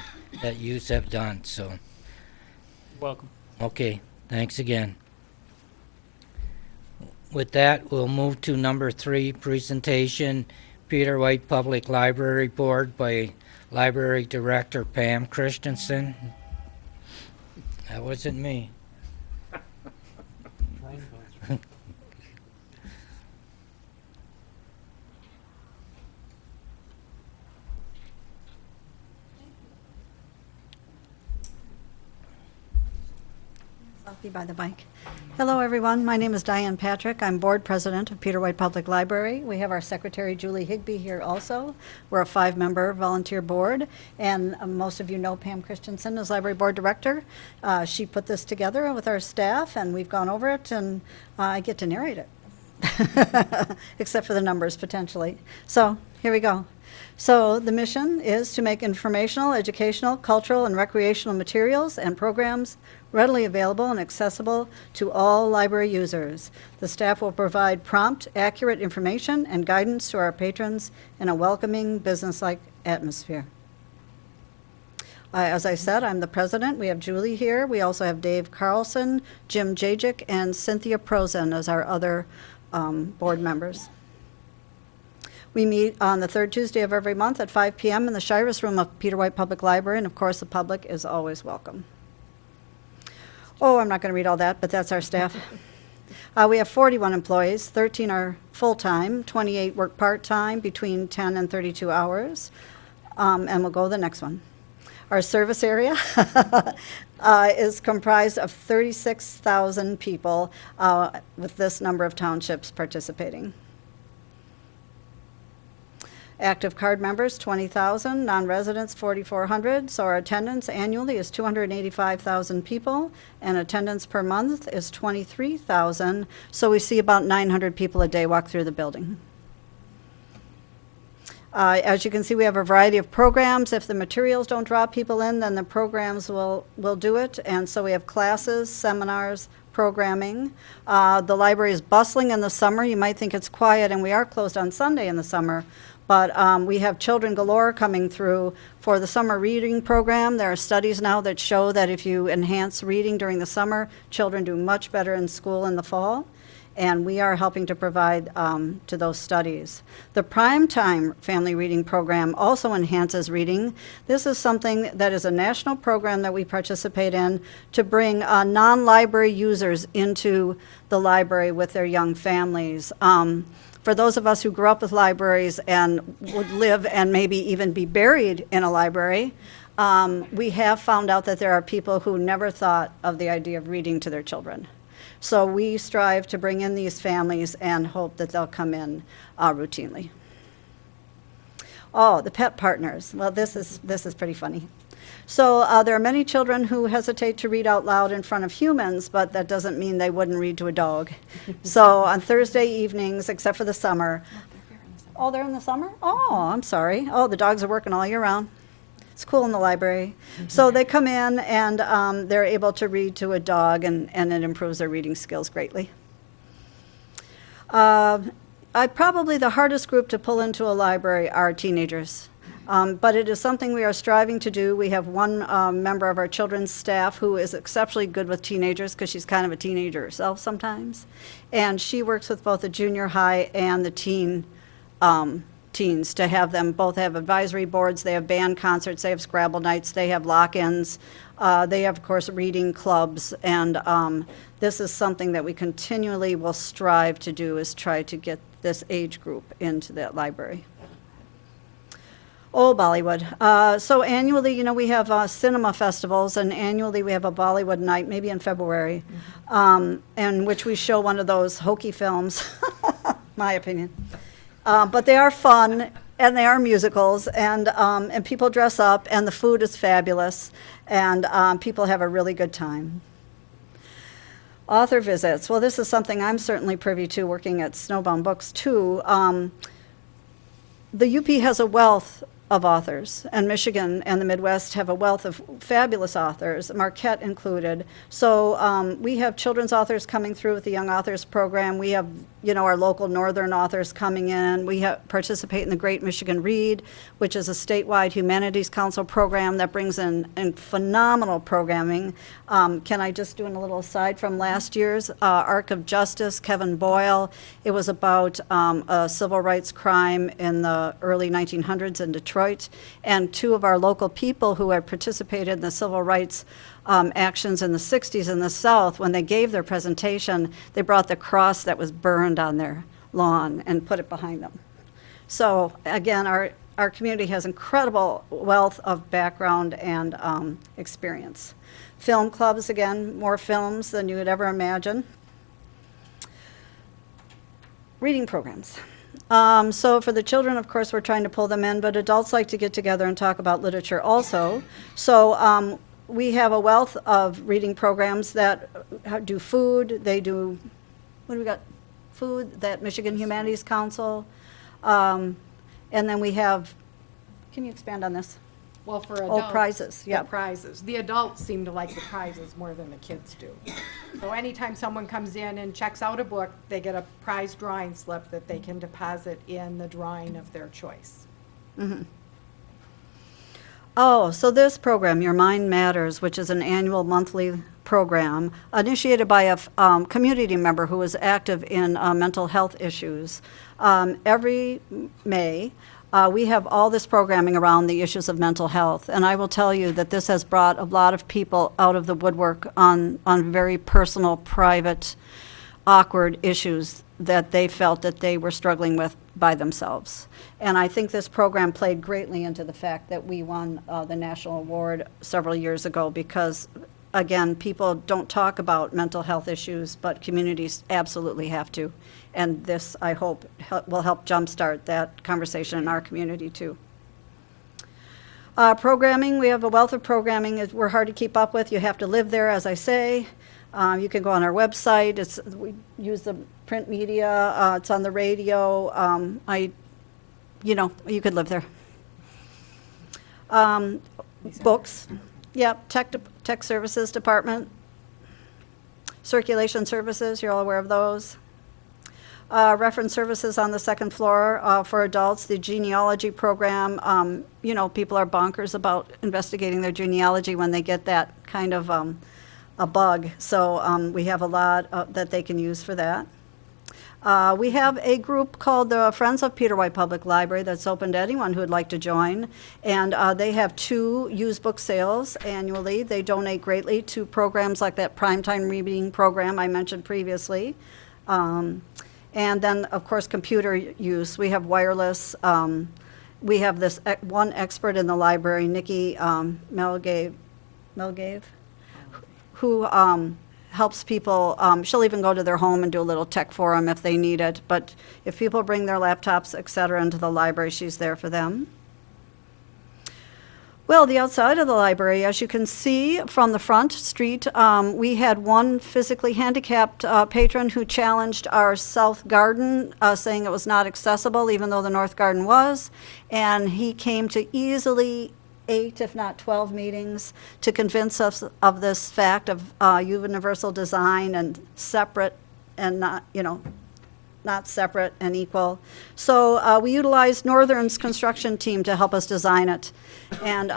that you have done. So, Welcome. okay, thanks again. With that, we'll move to number 3, presentation, Peter White Public Library Board by Library Director Pam Christensen. That wasn't me. I'll be by the mic. Hello, everyone. My name is Diane Patrick. I'm board president of Peter White Public Library. We have our secretary, Julie Higbee, here also. We're a 5-member volunteer board, and most of you know Pam Christensen as library board director. She put this together with our staff, and we've gone over it, and I get to narrate it, except for the numbers potentially. So here we go. So the mission is to make informational, educational, cultural, and recreational materials and programs readily available and accessible to all library users. The staff will provide prompt, accurate information and guidance to our patrons in a welcoming, business-like atmosphere. As I said, I'm the president. We have Julie here. We also have Dave Carlson, Jim Jajic, and Cynthia Prozen as our other board members. We meet on the 3rd Tuesday of every month at 5 p.m. in the Shiras Room of Peter White Public Library, and of course the public is always welcome. Oh, I'm not going to read all that, but that's our staff. We have 41 employees, 13 are full-time, 28 work part-time between 10 and 32 hours, and we'll go to the next one. Our service area is comprised of 36,000 people with this number of townships participating. Active card members, 20,000, non-residents, 4,400, so our attendance annually is 285,000 people, and attendance per month is 23,000, so we see about 900 people a day walk through the building. As you can see, we have a variety of programs. If the materials don't draw people in, then the programs will do it, and so we have classes, seminars, programming. The library is bustling in the summer. You might think it's quiet, and we are closed on Sunday in the summer. But we have children galore coming through for the summer reading program. There are studies now that show that if you enhance reading during the summer, children do much better in school in the fall. And we are helping to provide to those studies. The Primetime Family Reading Program also enhances reading. This is something that is a national program that we participate in to bring non-library users into the library with their young families. For those of us who grew up with libraries and would live and maybe even be buried in a library, we have found out that there are people who never thought of the idea of reading to their children. So we strive to bring in these families and hope that they'll come in routinely. Oh, the pet partners. Well, this is pretty funny. So there are many children who hesitate to read out loud in front of humans, but that doesn't mean they wouldn't read to a dog. So on Thursday evenings, except for the summer. Oh, they're in the summer? Oh, I'm sorry. Oh, the dogs are working all year round. It's cool in the library. So they come in and they're able to read to a dog, and it improves their reading skills greatly. Probably the hardest group to pull into a library are teenagers. But it is something we are striving to do. We have one member of our children's staff who is exceptionally good with teenagers because she's kind of a teenager herself sometimes. And she works with both the junior high and the teens to have them both have advisory boards. They have band concerts. They have Scrabble nights. They have lock-ins. They have, of course, reading clubs. And this is something that we continually will strive to do, is try to get this age group into that library. Oh, Bollywood. So annually, we have cinema festivals, and annually we have a Bollywood night, maybe in February, in which we show one of those hokey films, my opinion. But they are fun, and they are musicals, and people dress up, and the food is fabulous, and people have a really good time. Author visits. Well, this is something I'm certainly privy to, working at Snowbound Books, too. The UP has a wealth of authors, and Michigan and the Midwest have a wealth of fabulous authors, Marquette included. So we have children's authors coming through with the Young Authors Program. We have, our local northern authors coming in. We participate in the Great Michigan Read, which is a statewide Humanities Council program that brings in phenomenal programming. Can I just do a little aside from last year's Arc of Justice, Kevin Boyle. It was about a civil rights crime in the early 1900s in Detroit, and two of our local people who had participated in the civil rights actions in the 60s in the South, when they gave their presentation, they brought the cross that was burned on their lawn and put it behind them. So again, our community has incredible wealth of background and experience. Film clubs, again, more films than you would ever imagine. Reading programs. So for the children, of course, we're trying to pull them in, but adults like to get together and talk about literature also. So we have a wealth of reading programs that do food. They do, what do we got? Food, that Michigan Humanities Council. And then we have, can you expand on this? Well, for adults. Oh, prizes, yeah. Prizes. The adults seem to like the prizes more than the kids do. So anytime someone comes in and checks out a book, they get a prize drawing slip that they can deposit in the drawing of their choice. Mm-hmm. Oh, so this program, Your Mind Matters, which is an annual monthly program initiated by a community member who is active in mental health issues. Every May, we have all this programming around the issues of mental health, and I will tell you that this has brought a lot of people out of the woodwork on very personal, private, awkward issues that they felt that they were struggling with by themselves. And I think this program played greatly into the fact that we won the national award several years ago because, again, people don't talk about mental health issues, but communities absolutely have to. And this, I hope, will help jumpstart that conversation in our community, too. Programming, we have a wealth of programming. We're hard to keep up with. You have to live there, as I say. You can go on our website. We use the print media. It's on the radio. You could live there. Books. Yep, tech services department. Circulation services, you're all aware of those. Reference services on the second floor for adults, the genealogy program. People are bonkers about investigating their genealogy when they get that kind of a bug. So we have a lot that they can use for that. We have a group called the Friends of Peter White Public Library that's open to anyone who would like to join. And they have 2 used book sales annually. They donate greatly to programs like that primetime reading program I mentioned previously. And then, of course, computer use. We have wireless. We have this one expert in the library, Nikki Melgave, who helps people. She'll even go to their home and do a little tech for them if they need it. But if people bring their laptops, et cetera, into the library, she's there for them. Well, the outside of the library, as you can see from the front street, we had one physically handicapped patron who challenged our south garden, saying it was not accessible, even though the north garden was. And he came to easily 8, if not 12 meetings to convince us of this fact of universal design and separate and not separate and equal. So we utilized Northern's construction team to help us design it. And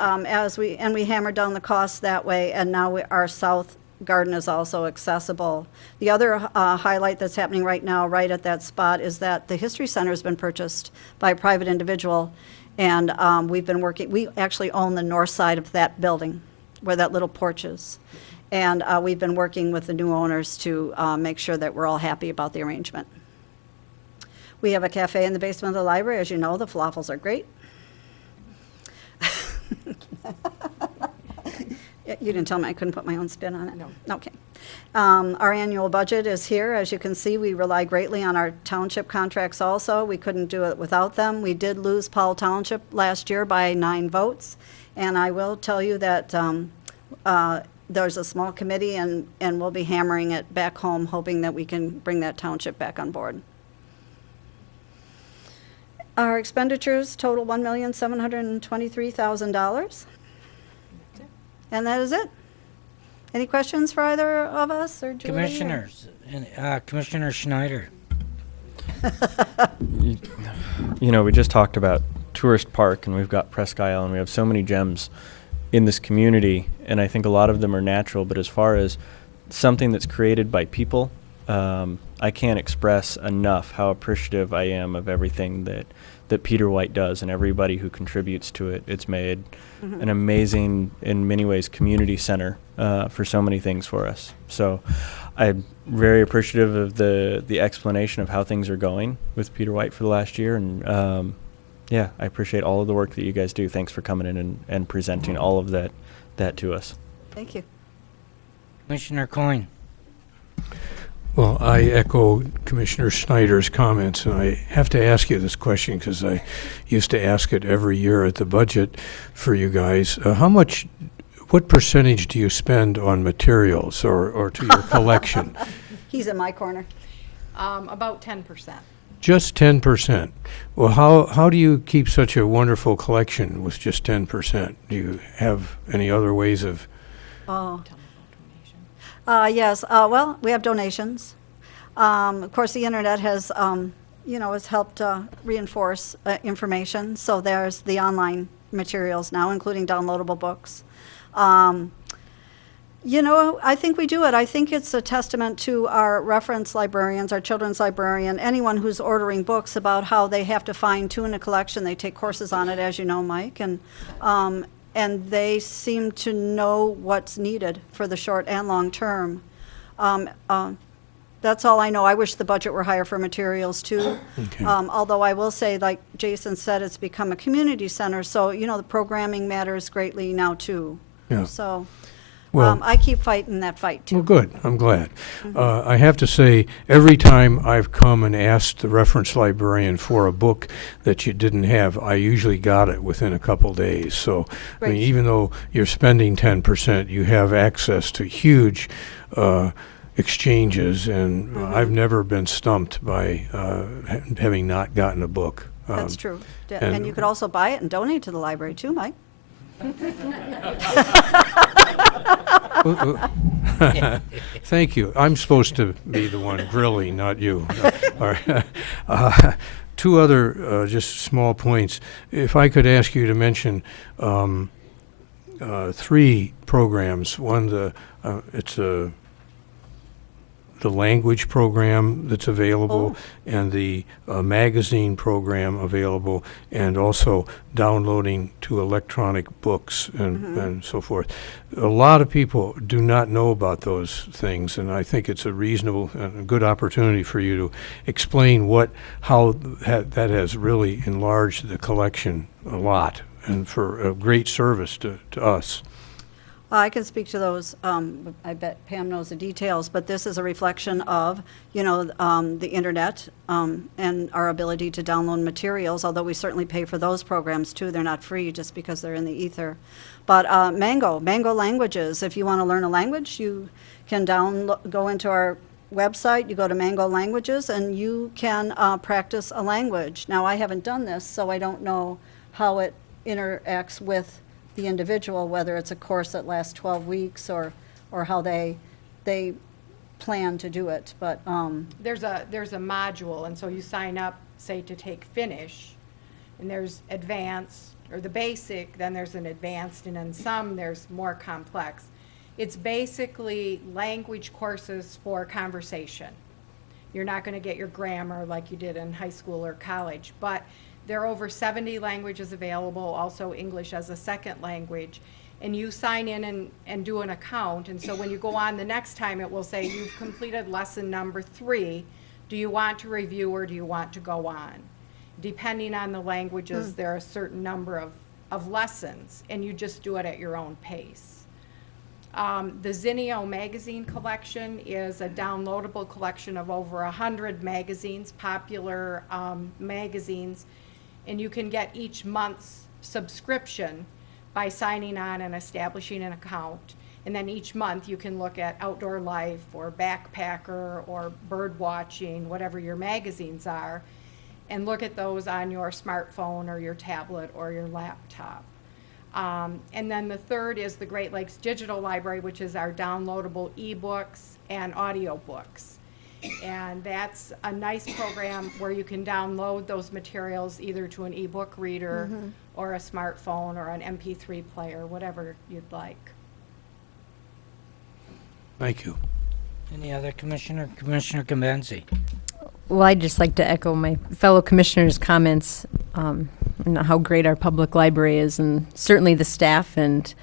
we hammered down the costs that way, and now our south garden is also accessible. The other highlight that's happening right now, right at that spot, is that the History Center has been purchased by a private individual, and we've been working. We actually own the north side of that building, where that little porch is. And we've been working with the new owners to make sure that we're all happy about the arrangement. We have a cafe in the basement of the library. As you know, the falafels are great. You didn't tell me I couldn't put my own spin on it? No. Okay. Our annual budget is here. As you can see, we rely greatly on our township contracts also. We couldn't do it without them. We did lose Powell Township last year by 9 votes. And I will tell you that there's a small committee, and we'll be hammering it back home, hoping that we can bring that township back on board. Our expenditures total $1,723,000. And that is it. Any questions for either of us or Julie? Commissioners, Commissioner Schneider. You know, we just talked about Tourist Park, and we've got Presque Isle, and we have so many gems in this community, and I think a lot of them are natural, but as far as something that's created by people, I can't express enough how appreciative I am of everything that Peter White does and everybody who contributes to it. It's made an amazing, in many ways, community center for so many things for us. So I'm very appreciative of the explanation of how things are going with Peter White for the last year, and yeah, I appreciate all of the work that you guys do. Thanks for coming in and presenting all of that to us. Thank you. Commissioner Coyne. Well, I echo Commissioner Snyder's comments, and I have to ask you this question because I used to ask it every year at the budget for you guys. What percentage do you spend on materials or to your collection? He's in my corner. About 10%. Just 10%. Well, how do you keep such a wonderful collection with just 10%? Do you have any other ways of? Yes. Well, we have donations. Of course, the internet has, has helped reinforce information. So there's the online materials now, including downloadable books. I think we do it. I think it's a testament to our reference librarians, our children's librarian, anyone who's ordering books about how they have to fine-tune a collection. They take courses on it, as you know, Mike, and they seem to know what's needed for the short and long term. That's all I know. I wish the budget were higher for materials, too. Okay. Although I will say, like Jason said, it's become a community center, so, the programming matters greatly now, too. Yeah. So Well, I keep fighting that fight, too. Well, good. I'm glad. I have to say, every time I've come and asked the reference librarian for a book that you didn't have, I usually got it within a couple days. So, I mean, Right. even though you're spending 10%, you have access to huge exchanges, and I've never been stumped by having not gotten a book. That's true. and- And you could also buy it and donate to the library, too, Mike. Thank you. I'm supposed to be the one grilling, not you. All right. Two other just small points. If I could ask you to mention 3 programs. One, it's the language program that's available, and the magazine program available, and also downloading to electronic books and so forth. A lot of people do not know about those things, and I think it's a reasonable and a good opportunity for you to explain how that has really enlarged the collection a lot, and for a great service to us. I can speak to those. I bet Pam knows the details, but this is a reflection of, the internet and our ability to download materials, although we certainly pay for those programs too. They're not free just because they're in the ether. But Mango Languages, if you want to learn a language, you can go into our website, you go to Mango Languages, and you can practice a language. Now, I haven't done this, so I don't know how it interacts with the individual, whether it's a course that lasts 12 weeks or how they plan to do it. But There's a module, and so you sign up, say, to take Finnish, and there's advanced, or the basic, then there's an advanced, and then some there's more complex. It's basically language courses for conversation. You're not going to get your grammar like you did in high school or college, but there are over 70 languages available, also English as a second language, and you sign in and do an account, and so when you go on the next time, it will say, you've completed lesson number 3. Do you want to review or do you want to go on? Depending on the languages, there are a certain number of lessons, and you just do it at your own pace. The Zinio magazine collection is a downloadable collection of over 100 magazines, popular magazines, and you can get each month's subscription by signing on and establishing an account. And then each month you can look at Outdoor Life or Backpacker or Bird Watching, whatever your magazines are, and look at those on your smartphone or your tablet or your laptop. And then the third is the Great Lakes Digital Library, which is our downloadable ebooks and audiobooks. And that's a nice program where you can download those materials either to an ebook reader or a smartphone or an MP3 player, whatever you'd like. Thank you. Any other commissioner? Commissioner Convenzi? Well, I'd just like to echo my fellow commissioners' comments on how great our public library is, and certainly the staff and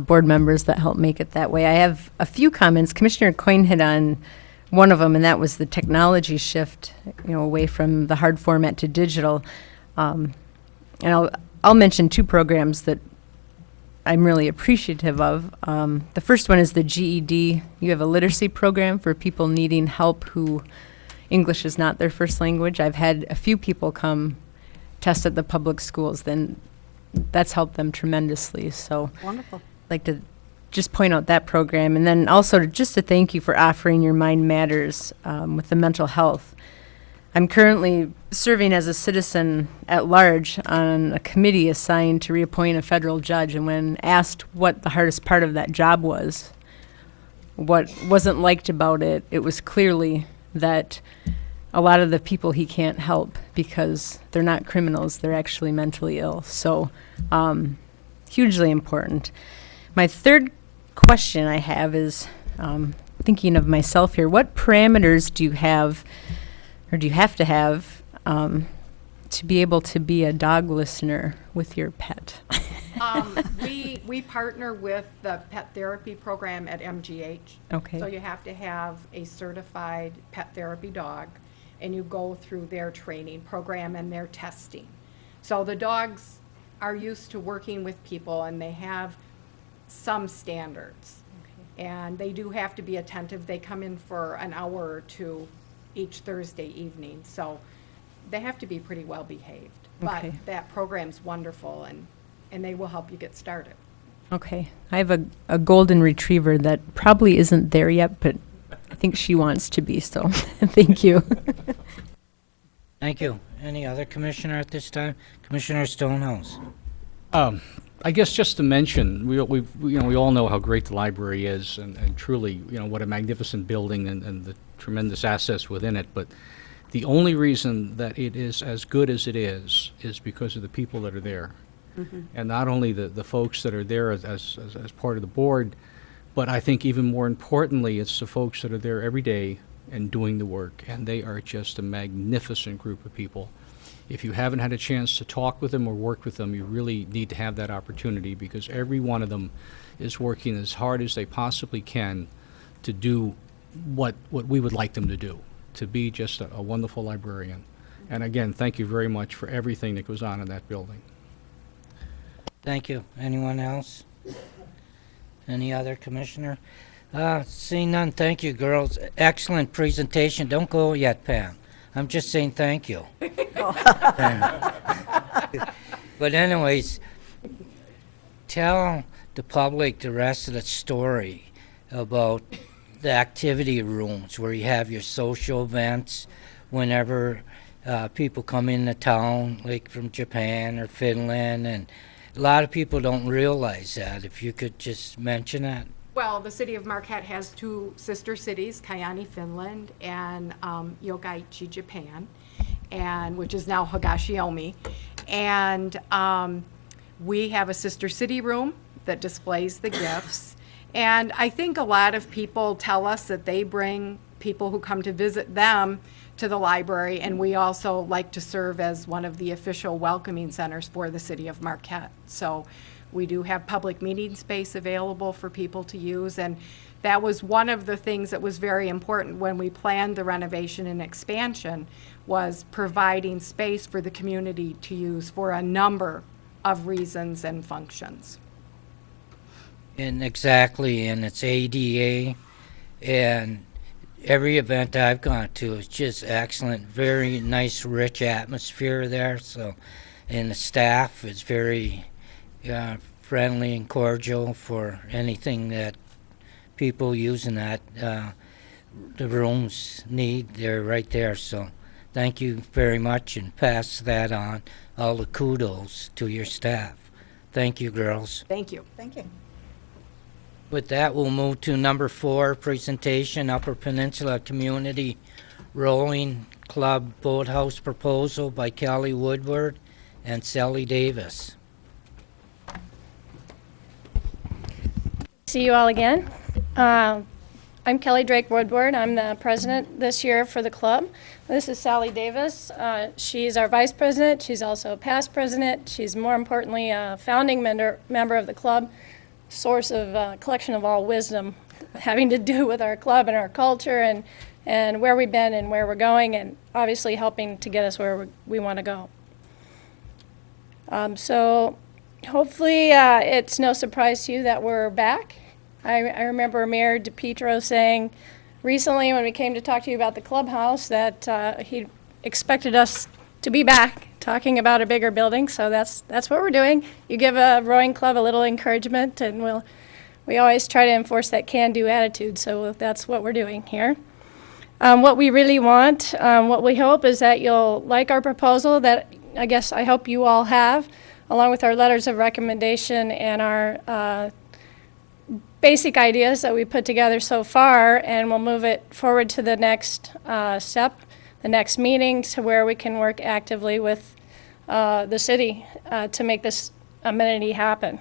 board members that help make it that way. I have a few comments. Commissioner Coyne hit on one of them, and that was the technology shift, away from the hard format to digital. And I'll mention two programs that I'm really appreciative of. The first one is the GED. You have a literacy program for people needing help who English is not their first language. I've had a few people come test at the public schools, then that's helped them tremendously. So Wonderful. I'd like to just point out that program. And then also just to thank you for offering your Mind Matters with the mental health. I'm currently serving as a citizen at large on a committee assigned to reappoint a federal judge, and when asked what the hardest part of that job was, what wasn't liked about it, it was clearly that a lot of the people he can't help because they're not criminals, they're actually mentally ill. So hugely important. My third question I have is thinking of myself here. What parameters do you have, or do you have to have, to be able to be a dog listener with your pet? We partner with the pet therapy program at MGH. Okay. So you have to have a certified pet therapy dog, and you go through their training program and their testing. So the dogs are used to working with people, and they have some standards. Okay. And they do have to be attentive. They come in for an hour or two each Thursday evening, so they have to be pretty well behaved. Okay. But that program's wonderful, and they will help you get started. Okay. I have a golden retriever that probably isn't there yet, but I think she wants to be, so thank you. Thank you. Any other commissioner at this time? Commissioner Stonehouse? I guess just to mention, we all know how great the library is, and truly, what a magnificent building and the tremendous assets within it. But the only reason that it is as good as it is because of the people that are there. Mm-hmm. And not only the folks that are there as part of the board, but I think even more importantly, it's the folks that are there every day and doing the work. And they are just a magnificent group of people. If you haven't had a chance to talk with them or work with them, you really need to have that opportunity, because every one of them is working as hard as they possibly can to do what we would like them to do, to be just a wonderful librarian. And again, thank you very much for everything that goes on in that building. Thank you. Anyone else? Any other commissioner? Seeing none, thank you, girls. Excellent presentation. Don't go yet, Pam. I'm just saying thank you. But anyways, tell the public the rest of the story about the activity rooms where you have your social events whenever people come into town, like from Japan or Finland, and a lot of people don't realize that. If you could just mention that. Well, the city of Marquette has two sister cities, Kayani, Finland, and Yokkaichi, Japan, and which is now Higashiomi. And we have a sister city room that displays the gifts. And I think a lot of people tell us that they bring people who come to visit them to the library, and we also like to serve as one of the official welcoming centers for the city of Marquette. So we do have public meeting space available for people to use, and that was one of the things that was very important when we planned the renovation and expansion, was providing space for the community to use for a number of reasons and functions. And exactly, and it's ADA, and every event I've gone to is just excellent. Very nice, rich atmosphere there. So, and the staff is very friendly and cordial for anything that people using that the rooms need. They're right there. So, thank you very much, and pass that on. All the kudos to your staff. Thank you, girls. Thank you. Thank you. With that, we'll move to number 4, presentation, Upper Peninsula Community Rowing Club Boathouse Proposal by Kelly Woodward and Sally Davis. See you all again. I'm Kelly Drake Woodward. I'm the president this year for the club. This is Sally Davis. She's our vice president. She's also a past president. She's more importantly a founding member of the club, source of collection of all wisdom having to do with our club and our culture and where we've been and where we're going, and obviously helping to get us where we want to go. So hopefully it's no surprise to you that we're back. I remember Mayor DePietro saying recently when we came to talk to you about the clubhouse that he expected us to be back talking about a bigger building, so that's what we're doing. You give a rowing club a little encouragement, and we always try to enforce that can-do attitude, so that's what we're doing here. What we really want, what we hope is that you'll like our proposal that I hope you all have, along with our letters of recommendation and our basic ideas that we put together so far, and we'll move it forward to the next step, the next meeting, to where we can work actively with the city to make this amenity happen.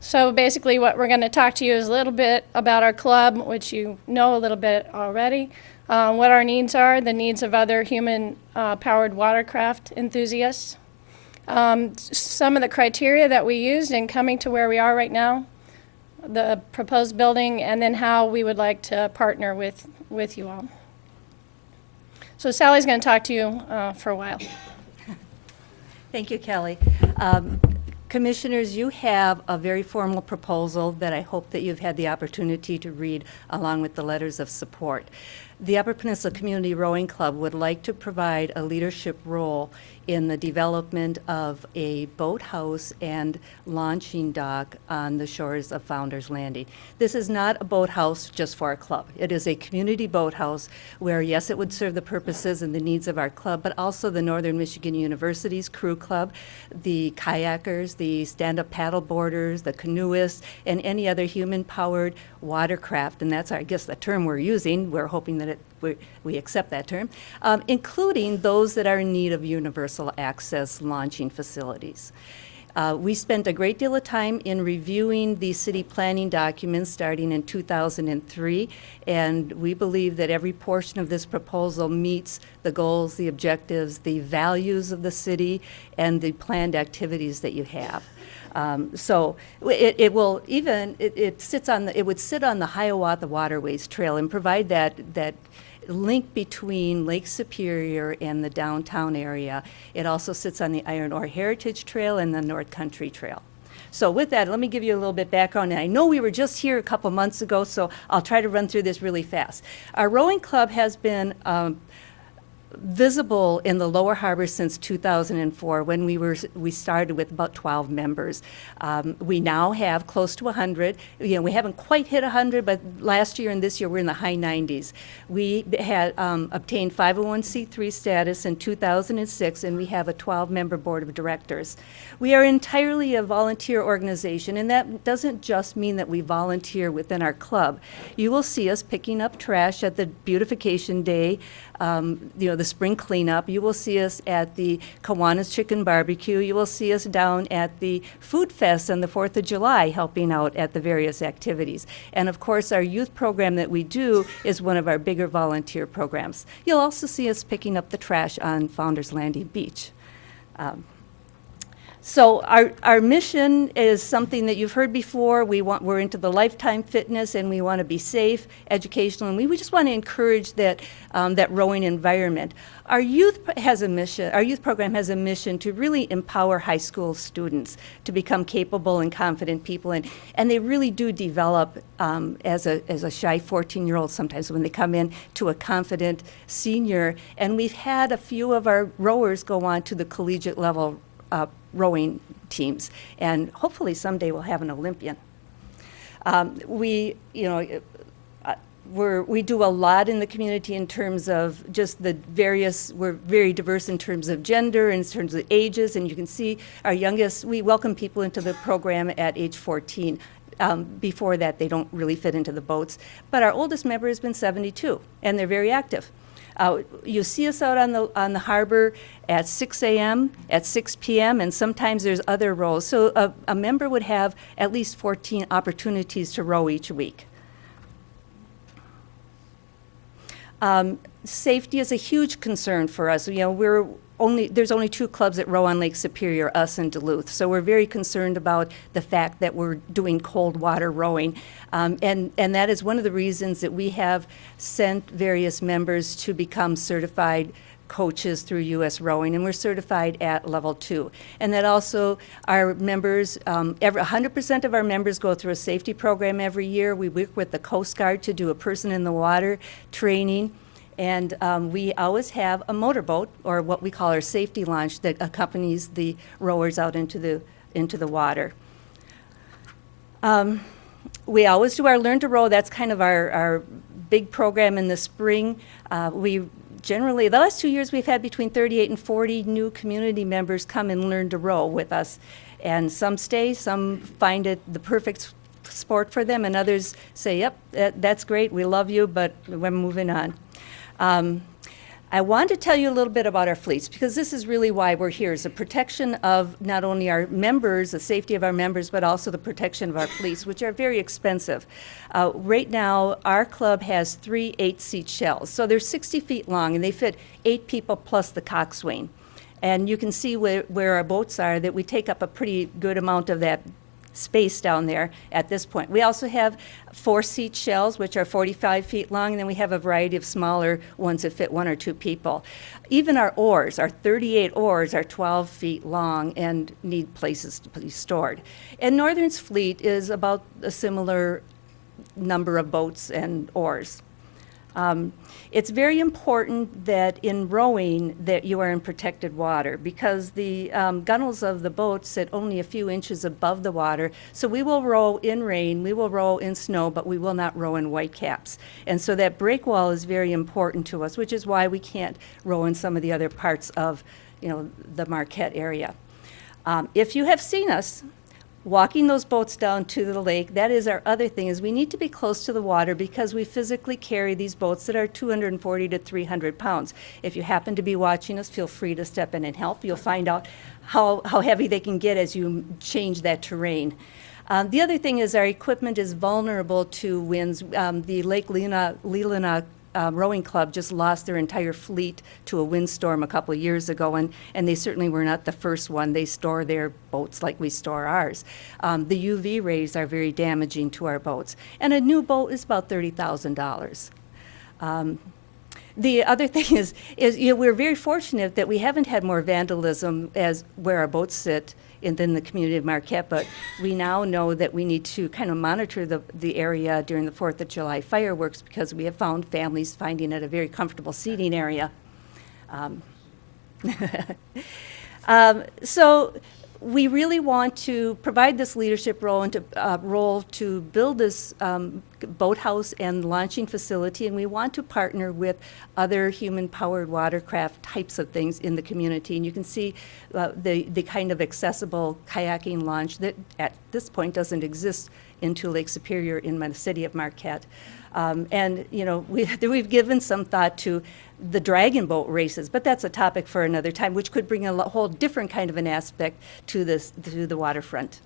So basically what we're going to talk to you is a little bit about our club, which you know a little bit already, what our needs are, the needs of other human-powered watercraft enthusiasts, some of the criteria that we used in coming to where we are right now, the proposed building, and then how we would like to partner with you all. So Sally's going to talk to you for a while. Thank you, Kelly. Commissioners, you have a very formal proposal that I hope that you've had the opportunity to read along with the letters of support. The Upper Peninsula Community Rowing Club would like to provide a leadership role in the development of a boathouse and launching dock on the shores of Founders Landing. This is not a boathouse just for our club. It is a community boathouse where, yes, it would serve the purposes and the needs of our club, but also the Northern Michigan University's crew club, the kayakers, the stand-up paddle boarders, the canoeists, and any other human-powered watercraft, and that's, I guess, the term we're using. We're hoping that we accept that term, including those that are in need of universal access launching facilities. We spent a great deal of time in reviewing the city planning documents starting in 2003, and we believe that every portion of this proposal meets the goals, the objectives, the values of the city, and the planned activities that you have. So it would sit on the Hiawatha Waterways Trail and provide that link between Lake Superior and the downtown area. It also sits on the Iron Ore Heritage Trail and the North Country Trail. So with that, let me give you a little bit background. And I know we were just here a couple months ago, so I'll try to run through this really fast. Our rowing club has been visible in the Lower Harbor since 2004 when we started with about 12 members. We now have close to 100. We haven't quite hit 100, but last year and this year we're in the high 90s. We had obtained 501c3 status in 2006, and we have a 12-member board of directors. We are entirely a volunteer organization, and that doesn't just mean that we volunteer within our club. You will see us picking up trash at the Beautification Day, the spring cleanup. You will see us at the Kiwanis Chicken Barbecue. You will see us down at the Food Fest on the 4th of July helping out at the various activities. And of course, our youth program that we do is one of our bigger volunteer programs. You'll also see us picking up the trash on Founders Landing Beach. So our mission is something that you've heard before. We're into the lifetime fitness, and we want to be safe, educational, and we just want to encourage that that rowing environment. Our youth has a mission. Our youth program has a mission to really empower high school students to become capable and confident people, and they really do develop as a shy 14-year-old sometimes when they come in to a confident senior. And we've had a few of our rowers go on to the collegiate level rowing teams, and hopefully someday we'll have an Olympian. We do a lot in the community in terms of just the various, we're very diverse in terms of gender, in terms of ages, and you can see our youngest, we welcome people into the program at age 14. Before that, they don't really fit into the boats. But our oldest member has been 72, and they're very active. You see us out on the harbor at 6 a.m., at 6 p.m., and sometimes there's other rows. So a member would have at least 14 opportunities to row each week. Safety is a huge concern for us. You know, there's only 2 clubs that row on Lake Superior, us and Duluth. So we're very concerned about the fact that we're doing cold water rowing. And that is one of the reasons that we have sent various members to become certified coaches through U.S. Rowing, and we're certified at level 2. And that also our members, 100% of our members go through a safety program every year. We work with the Coast Guard to do a person in the water training. And we always have a motorboat, or what we call our safety launch, that accompanies the rowers out into the water. We always do our Learn to Row. That's kind of our big program in the spring. We generally, the last 2 years, we've had between 38 and 40 new community members come and learn to row with us. And some stay, some find it the perfect sport for them, and others say, yep, that's great, we love you, but we're moving on. I want to tell you a little bit about our fleets, because this is really why we're here, is the protection of not only our members, the safety of our members, but also the protection of our fleets, which are very expensive. Right now, our club has 3 8-seat shells. So they're 60 feet long, and they fit 8 people plus the coxswain. And you can see where our boats are, that we take up a pretty good amount of that space down there at this point. We also have 4-seat shells, which are 45 feet long, and then we have a variety of smaller ones that fit 1 or 2 people. Even our oars, our 38 oars, are 12 feet long and need places to be stored. And Northern's fleet is about a similar number of boats and oars. It's very important that in rowing that you are in protected water, because the gunnels of the boats sit only a few inches above the water. So we will row in rain, we will row in snow, but we will not row in whitecaps. And so that break wall is very important to us, which is why we can't row in some of the other parts of, the Marquette area. If you have seen us walking those boats down to the lake, that is our other thing, is we need to be close to the water, because we physically carry these boats that are 240 to 300 pounds. If you happen to be watching us, feel free to step in and help. You'll find out how heavy they can get as you change that terrain. The other thing is our equipment is vulnerable to winds. The Lake Leelanau Rowing Club just lost their entire fleet to a windstorm a couple of years ago, and they certainly were not the first one. They store their boats like we store ours. The UV rays are very damaging to our boats, and a new boat is about $30,000. The other thing is we're very fortunate that we haven't had more vandalism as where our boats sit in the community of Marquette, but we now know that we need to kind of monitor the area during the 4th of July fireworks, because we have found families finding it a very comfortable seating area. So we really want to provide this leadership role and to build this boathouse and launching facility, and we want to partner with other human-powered watercraft types of things in the community. And you can see the kind of accessible kayaking launch that at this point doesn't exist into Lake Superior in the city of Marquette. And we've given some thought to the dragon boat races, but that's a topic for another time, which could bring a whole different kind of an aspect to the waterfront.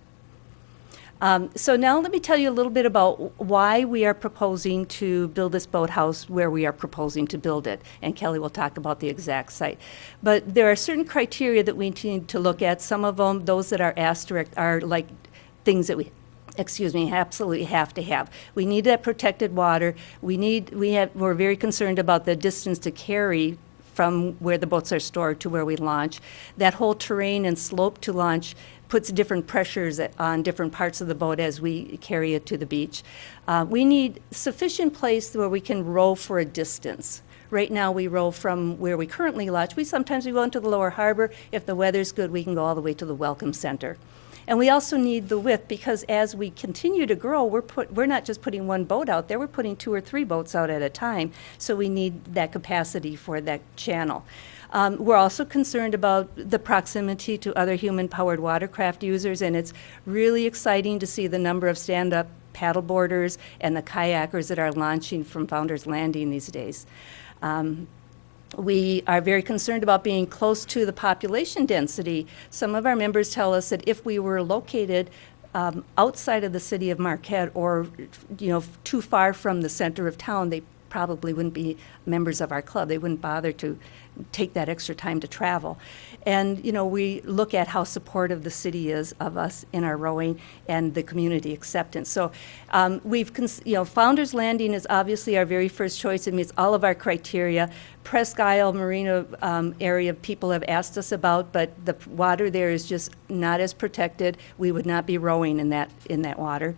So now let me tell you a little bit about why we are proposing to build this boathouse where we are proposing to build it. And Kelly will talk about the exact site. But there are certain criteria that we need to look at. Some of them, those that are asterisk, are like things that we absolutely have to have. We need that protected water. We're very concerned about the distance to carry from where the boats are stored to where we launch. That whole terrain and slope to launch puts different pressures on different parts of the boat as we carry it to the beach. We need sufficient place where we can row for a distance. Right now we row from where we currently launch. Sometimes we go into the lower harbor. If the weather's good, we can go all the way to the Welcome Center. And we also need the width because as we continue to grow, we're not just putting one boat out there, we're putting 2 or 3 boats out at a time. So we need that capacity for that channel. We're also concerned about the proximity to other human-powered watercraft users, and it's really exciting to see the number of stand-up paddleboarders and the kayakers that are launching from Founders Landing these days. We are very concerned about being close to the population density. Some of our members tell us that if we were located outside of the city of Marquette or too far from the center of town, they probably wouldn't be members of our club. They wouldn't bother to take that extra time to travel. And we look at how supportive the city is of us in our rowing and the community acceptance. So Founders Landing is obviously our very first choice. It meets all of our criteria. Presque Isle Marina area people have asked us about, but the water there is just not as protected. We would not be rowing in that water.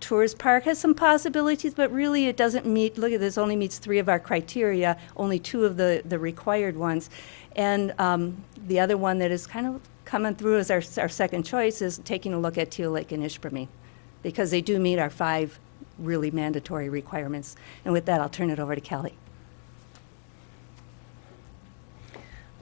Tourist Park has some possibilities, but really it doesn't meet, look at this, only meets 3 of our criteria, only 2 of the required ones. And the other one that is kind of coming through as our second choice is taking a look at Teal Lake and Ishpeming, because they do meet our 5 really mandatory requirements. And with that, I'll turn it over to Kelly.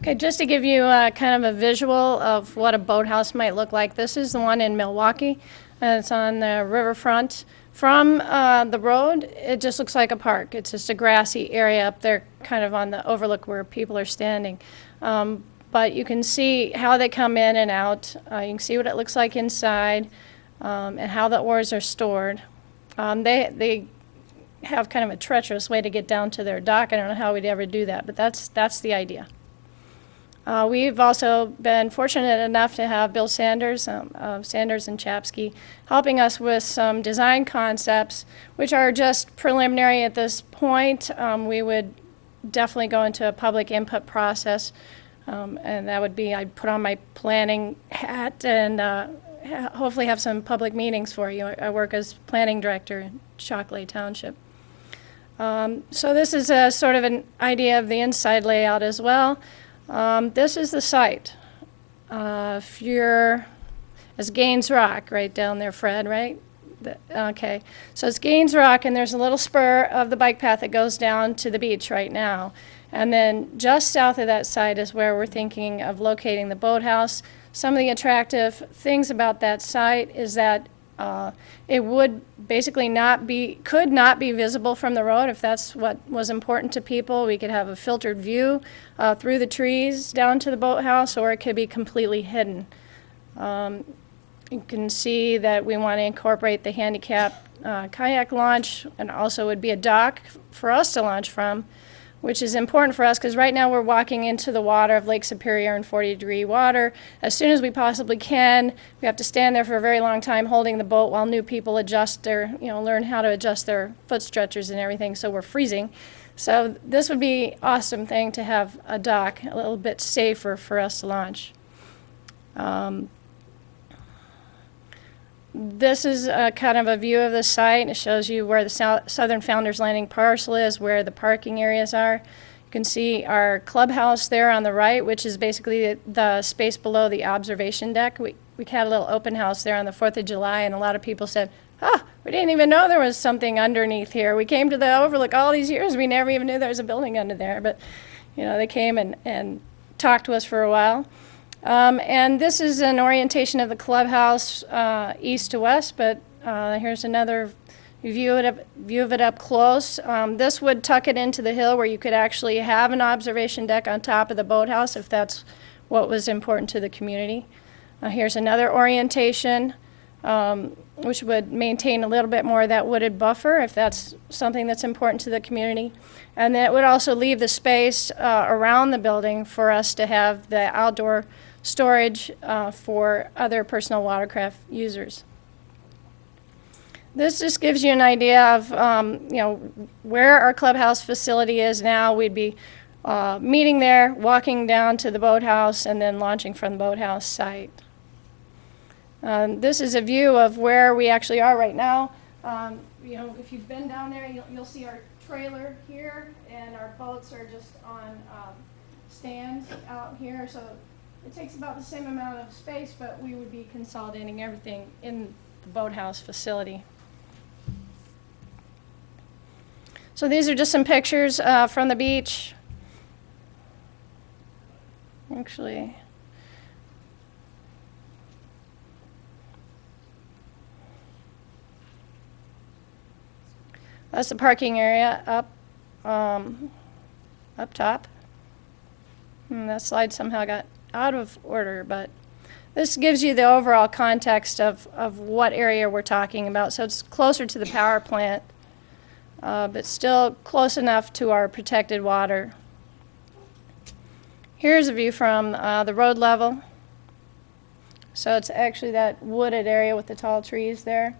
Okay, just to give you kind of a visual of what a boathouse might look like, this is the one in Milwaukee. It's on the riverfront. From the road, it just looks like a park. It's just a grassy area up there, kind of on the overlook where people are standing. But you can see how they come in and out. You can see what it looks like inside and how the oars are stored. They have kind of a treacherous way to get down to their dock. I don't know how we'd ever do that, but that's the idea. We've also been fortunate enough to have Bill Sanders of Sanders and Chapsky helping us with some design concepts, which are just preliminary at this point. We would definitely go into a public input process, and that would be, I'd put on my planning hat and hopefully have some public meetings for you. I work as planning director in Chocolate Township. So this is a sort of an idea of the inside layout as well. This is the site. If you're, it's Gaines Rock right down there, Fred, right? Okay, so it's Gaines Rock, and there's a little spur of the bike path that goes down to the beach right now. And then just south of that site is where we're thinking of locating the boathouse. Some of the attractive things about that site is that it would basically could not be visible from the road if that's what was important to people. We could have a filtered view through the trees down to the boathouse, or it could be completely hidden. You can see that we want to incorporate the handicap kayak launch, and also would be a dock for us to launch from, which is important for us because right now we're walking into the water of Lake Superior in 40-degree water. As soon as we possibly can, we have to stand there for a very long time holding the boat while new people adjust learn how to adjust their foot stretchers and everything, so we're freezing. So this would be an awesome thing to have a dock, a little bit safer for us to launch. This is kind of a view of the site. It shows you where the Southern Founders Landing parcel is, where the parking areas are. You can see our clubhouse there on the right, which is basically the space below the observation deck. We had a little open house there on the 4th of July, and a lot of people said, we didn't even know there was something underneath here. We came to the overlook all these years. We never even knew there was a building under there. But, they came and talked to us for a while. And this is an orientation of the clubhouse east to west, but here's another view of it up close. This would tuck it into the hill where you could actually have an observation deck on top of the boathouse if that's what was important to the community. Here's another orientation. which would maintain a little bit more of that wooded buffer if that's something that's important to the community. And then it would also leave the space around the building for us to have the outdoor storage for other personal watercraft users. This just gives you an idea of where our clubhouse facility is now. We'd be meeting there, walking down to the boathouse, and then launching from the boathouse site. This is a view of where we actually are right now. If you've been down there, you'll see our trailer here, and our boats are just on stands out here. So it takes about the same amount of space, but we would be consolidating everything in the boathouse facility. So these are just some pictures from the beach. Actually, that's the parking area up top. That slide somehow got out of order, but this gives you the overall context of what area we're talking about. So it's closer to the power plant, but still close enough to our protected water. Here's a view from the road level. So it's actually that wooded area with the tall trees there.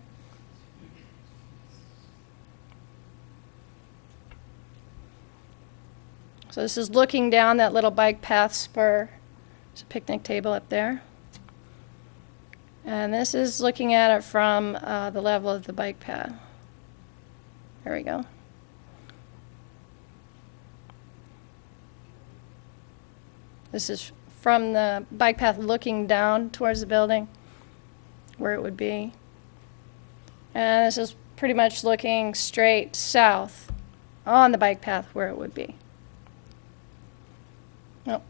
So this is looking down that little bike path spur. There's a picnic table up there. And this is looking at it from the level of the bike path. There we go. This is from the bike path looking down towards the building where it would be. And this is pretty much looking straight south on the bike path where it would be. Nope.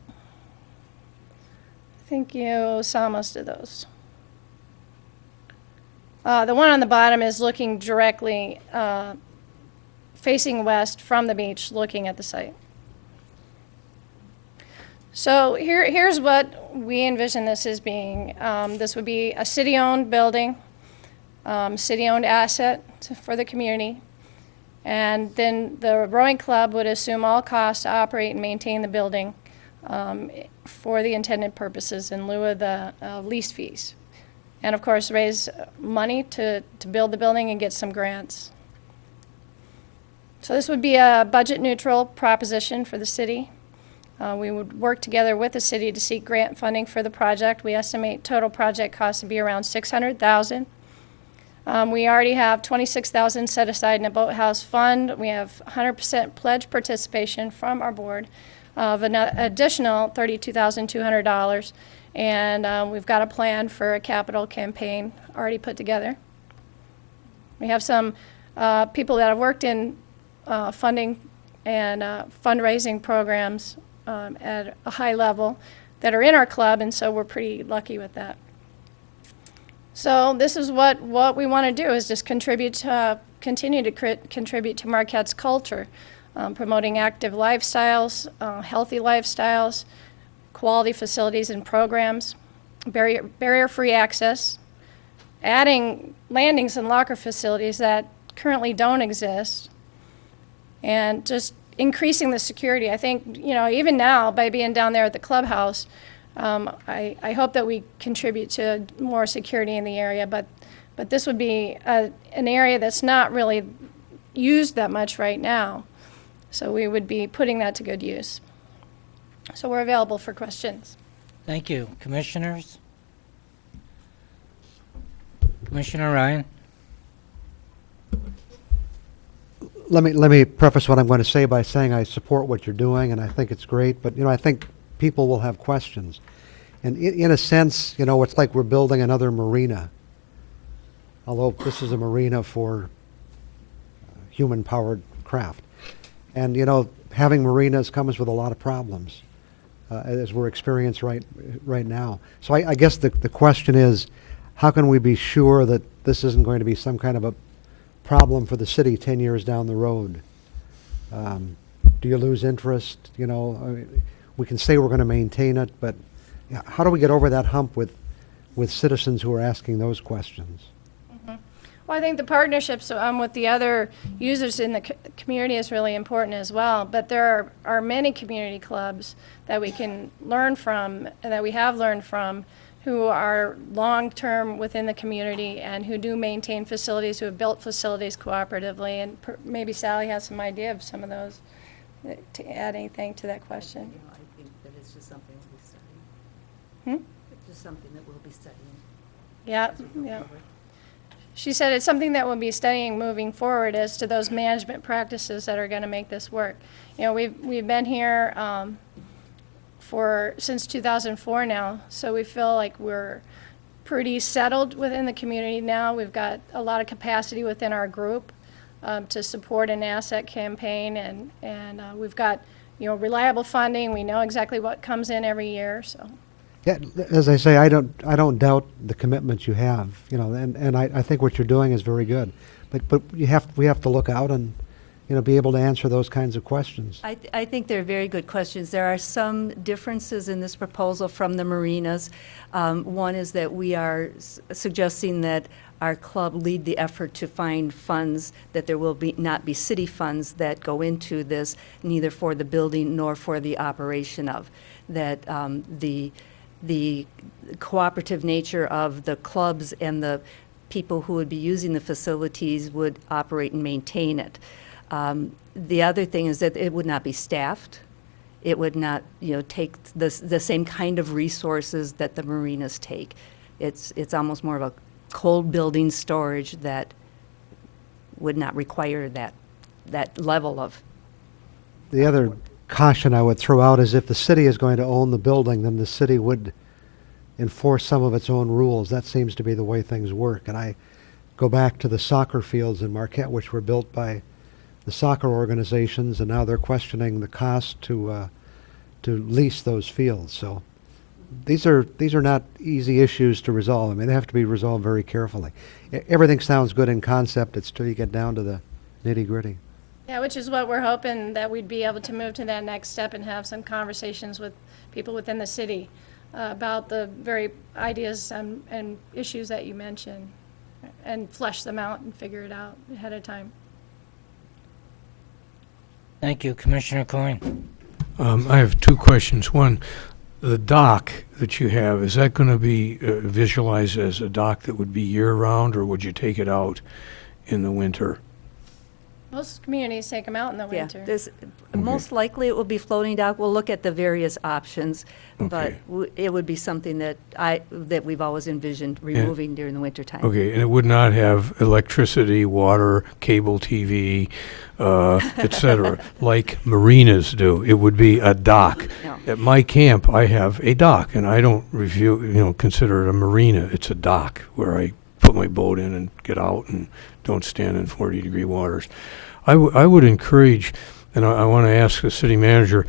I think you saw most of those. The one on the bottom is looking directly facing west from the beach, looking at the site. So here's what we envision this as being. This would be a city-owned building, city-owned asset for the community. And then the rowing club would assume all costs to operate and maintain the building for the intended purposes in lieu of the lease fees. And of course, raise money to build the building and get some grants. So this would be a budget-neutral proposition for the city. We would work together with the city to seek grant funding for the project. We estimate total project cost to be around $600,000. We already have $26,000 set aside in a boathouse fund. We have 100% pledge participation from our board of an additional $32,200. And we've got a plan for a capital campaign already put together. We have some people that have worked in funding and fundraising programs at a high level that are in our club, and so we're pretty lucky with that. So this is what we want to do, is just continue to contribute to Marquette's culture, promoting active lifestyles, healthy lifestyles, quality facilities and programs, barrier-free access, adding landings and locker facilities that currently don't exist, and just increasing the security. I think, even now, by being down there at the clubhouse, I hope that we contribute to more security in the area, but this would be an area that's not really used that much right now. So we would be putting that to good use. So we're available for questions. Thank you. Commissioners? Commissioner Ryan? Let me preface what I'm going to say by saying I support what you're doing, and I think it's great, but I think people will have questions. And in a sense, it's like we're building another marina, although this is a marina for human-powered craft. And having marinas comes with a lot of problems, as we're experiencing right now. So I guess the question is, how can we be sure that this isn't going to be some kind of a problem for the city 10 years down the road? Do you lose interest? We can say we're going to maintain it, but how do we get over that hump with with citizens who are asking those questions. Well, I think the partnerships with the other users in the community is really important as well. But there are many community clubs that we can learn from, and that we have learned from, who are long-term within the community and who do maintain facilities, who have built facilities cooperatively. And maybe Sally has some idea of some of those. To add anything to that question? I think that it's just something we'll be studying. It's just something that we'll be studying. Yeah, yeah. She said it's something that we'll be studying moving forward as to those management practices that are going to make this work. You know, we've been here since 2004 now, so we feel like we're pretty settled within the community now. We've got a lot of capacity within our group to support an asset campaign, and we've got, you know, reliable funding. We know exactly what comes in every year. So. Yeah, as I say, I don't doubt the commitments you have, you know, and I think what you're doing is very good. But we have to look out and, you know, be able to answer those kinds of questions. I think they're very good questions. There are some differences in this proposal from the marinas. One is that we are suggesting that our club lead the effort to find funds, that there will not be city funds that go into this, neither for the building nor for the operation of, that the cooperative nature of the clubs and the people who would be using the facilities would operate and maintain it. The other thing is that it would not be staffed. It would not, you know, take the same kind of resources that the marinas take. It's almost more of a cold building storage that would not require that level of. The other caution I would throw out is if the city is going to own the building, then the city would enforce some of its own rules. That seems to be the way things work. And I go back to the soccer fields in Marquette, which were built by the soccer organizations, and now they're questioning the cost to lease those fields. So these are not easy issues to resolve. I mean, they have to be resolved very carefully. Everything sounds good in concept. It's till you get down to the nitty-gritty. Yeah, which is what we're hoping, that we'd be able to move to that next step and have some conversations with people within the city about the very ideas and issues that you mentioned, and flesh them out and figure it out ahead of time. Thank you, Commissioner Coyne. I have two questions. One, the dock that you have, is that going to be visualized as a dock that would be year-round, or would you take it out in the winter? Most communities take them out in the winter. Most likely it will be floating dock. We'll look at the various options, but it would be something that we've always envisioned removing during the winter time. Okay, and it would not have electricity, water, cable TV, et cetera, like marinas do. It would be a dock. No. At my camp, I have a dock, and I don't consider it a marina. It's a dock where I put my boat in and get out and don't stand in 40-degree waters. I would encourage, and I want to ask the city manager,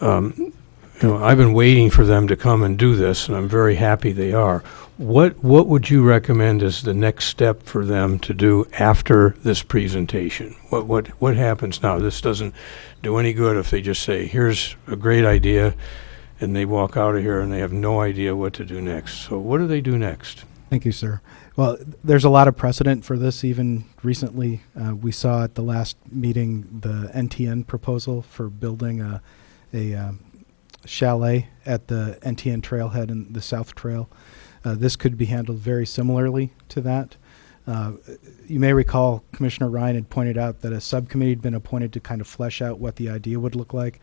I've been waiting for them to come and do this, and I'm very happy they are. What would you recommend as the next step for them to do after this presentation? What happens now? This doesn't do any good if they just say, here's a great idea, and they walk out of here and they have no idea what to do next. So what do they do next? Thank you, sir. Well, there's a lot of precedent for this. Even recently, we saw at the last meeting the NTN proposal for building a chalet at the NTN trailhead in the South Trail. This could be handled very similarly to that. You may recall Commissioner Ryan had pointed out that a subcommittee had been appointed to kind of flesh out what the idea would look like.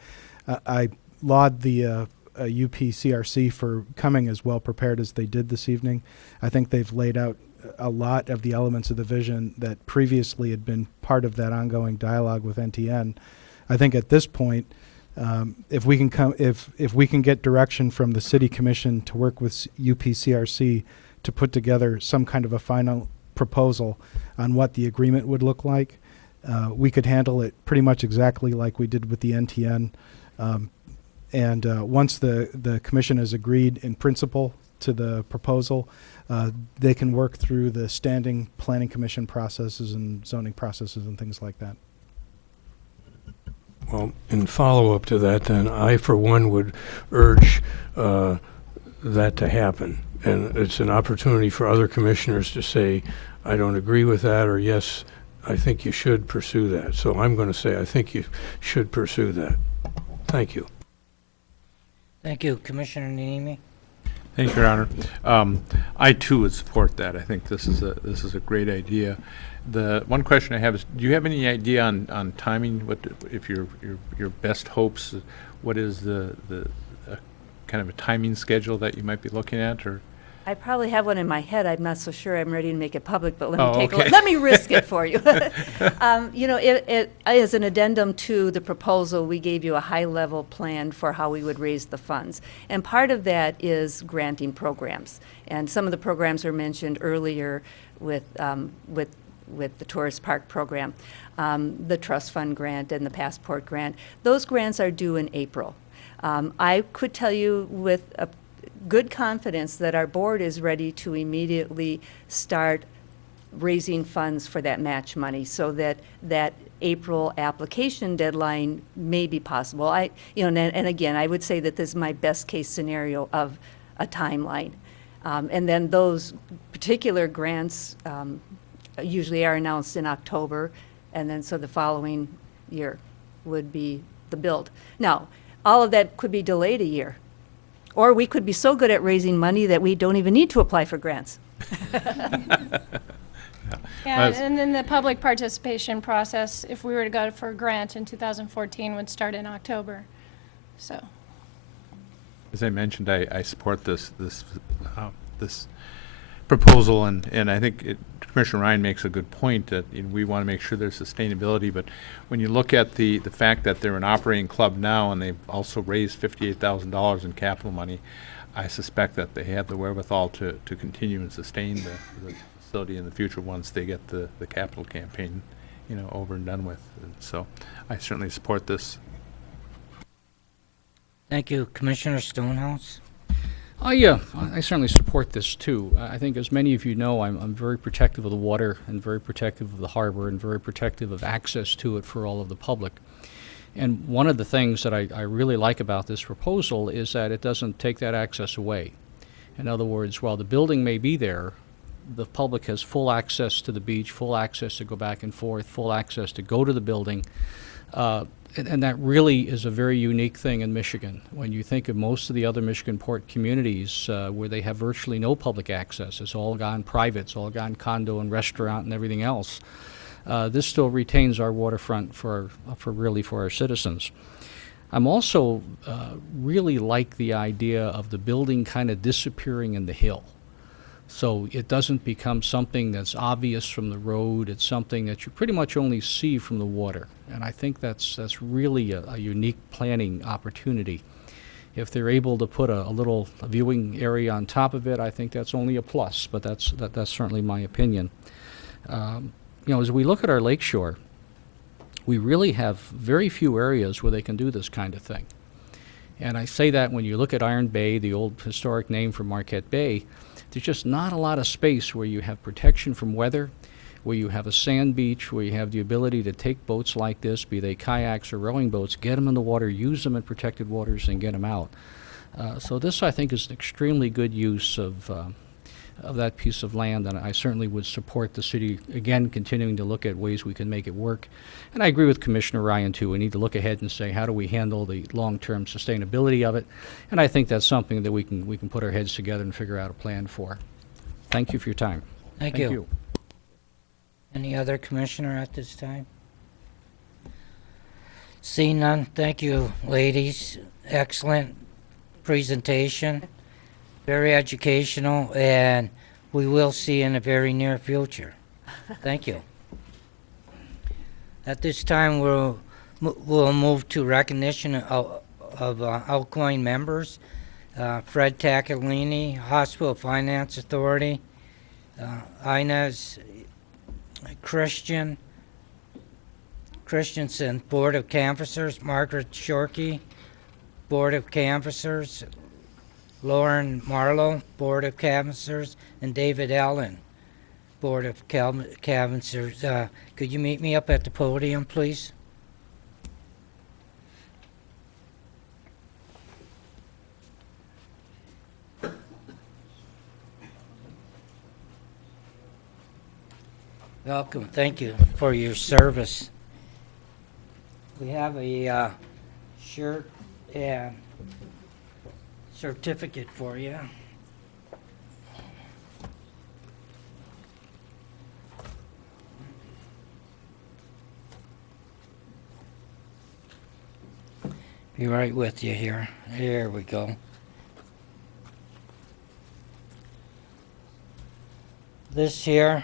I laud the UPCRC for coming as well prepared as they did this evening. I think they've laid out a lot of the elements of the vision that previously had been part of that ongoing dialogue with NTN. I think at this point, if we can get direction from the City Commission to work with UPCRC to put together some kind of a final proposal on what the agreement would look like, we could handle it pretty much exactly like we did with the NTN. And once the commission has agreed in principle to the proposal, they can work through the standing planning commission processes and zoning processes and things like that. Well, in follow-up to that, then, I, for one, would urge that to happen. And it's an opportunity for other commissioners to say, I don't agree with that, or yes, I think you should pursue that. So I'm going to say I think you should pursue that. Thank you. Thank you. Commissioner Niemi? Thank you, Your Honor. I too would support that. I think this is a great idea. The one question I have is, do you have any idea on timing? What if your best hopes? What is the kind of a timing schedule that you might be looking at, or? I probably have one in my head. I'm not so sure I'm ready to make it public, but let me Oh, take a okay. look. Let me risk it for you. You know, it as an addendum to the proposal, we gave you a high-level plan for how we would raise the funds. And part of that is granting programs. And some of the programs were mentioned earlier with the Tourist Park program, the Trust Fund grant and the Passport grant. Those grants are due in April. I could tell you with a good confidence that our board is ready to immediately start raising funds for that match money, so that that April application deadline may be possible. And again, I would say that this is my best case scenario of a timeline. And then those particular grants usually are announced in October, and then so the following year would be the build. Now, all of that could be delayed a year. Or we could be so good at raising money that we don't even need to apply for grants. Yeah, and then the public participation process, if we were to go for a grant in 2014, would start in October. So, As I mentioned, I support this proposal, and I think Commissioner Ryan makes a good point that we want to make sure there's sustainability. But when you look at the fact that they're an operating club now and they've also raised $58,000 in capital money, I suspect that they have the wherewithal to continue and sustain the facility in the future once they get the capital campaign, over and done with. And so I certainly support this. Thank you. Commissioner Stonehouse? Yeah, I certainly support this too. I think, as many of you know, I'm very protective of the water and very protective of the harbor and very protective of access to it for all of the public. And one of the things that I really like about this proposal is that it doesn't take that access away. In other words, while the building may be there, the public has full access to the beach, full access to go back and forth, full access to go to the building. And that really is a very unique thing in Michigan. When you think of most of the other Michigan port communities where they have virtually no public access, it's all gone private, it's all gone condo and restaurant and everything else. This still retains our waterfront for our citizens. I'm also really like the idea of the building kind of disappearing in the hill. So it doesn't become something that's obvious from the road. It's something that you pretty much only see from the water. And I think that's really a unique planning opportunity. If they're able to put a little viewing area on top of it, I think that's only a plus, but that's certainly my opinion. As we look at our lakeshore, we really have very few areas where they can do this kind of thing. And I say that when you look at Iron Bay, the old historic name for Marquette Bay, there's just not a lot of space where you have protection from weather, where you have a sand beach, where you have the ability to take boats like this, be they kayaks or rowing boats, get them in the water, use them in protected waters, and get them out. So this, I think, is an extremely good use of that piece of land, and I certainly would support the city, again, continuing to look at ways we can make it work. And I agree with Commissioner Ryan, too. We need to look ahead and say, how do we handle the long-term sustainability of it? And I think that's something that we can put our heads together and figure out a plan for. Thank you for your time. Thank you. Any other commissioner at this time? Seeing none, thank you, ladies. Excellent presentation. Very educational, and we will see you in the very near future. Thank you. At this time, we'll move to recognition of outgoing members. Fred Taccolini, Hospital Finance Authority. Inez Christensen, Board of Canvassers. Margaret Shorkey, Board of Canvassers. Lauren Marlowe, Board of Canvassers, and David Allen, Board of Canvassers. Could you meet me up at the podium, please? Welcome. Thank you for your service. We have a shirt and certificate for you. Be right with you here. Here we go. This here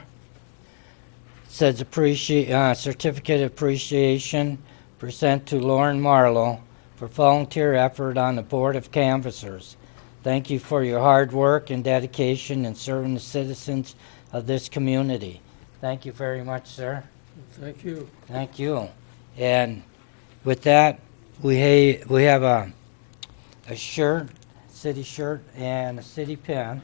says certificate of appreciation present to Lauren Marlowe for volunteer effort on the Board of Canvassers. Thank you for your hard work and dedication in serving the citizens of this community. Thank you very much, sir. Thank you. Thank you. And with that, we have a shirt, city shirt, and a city pen.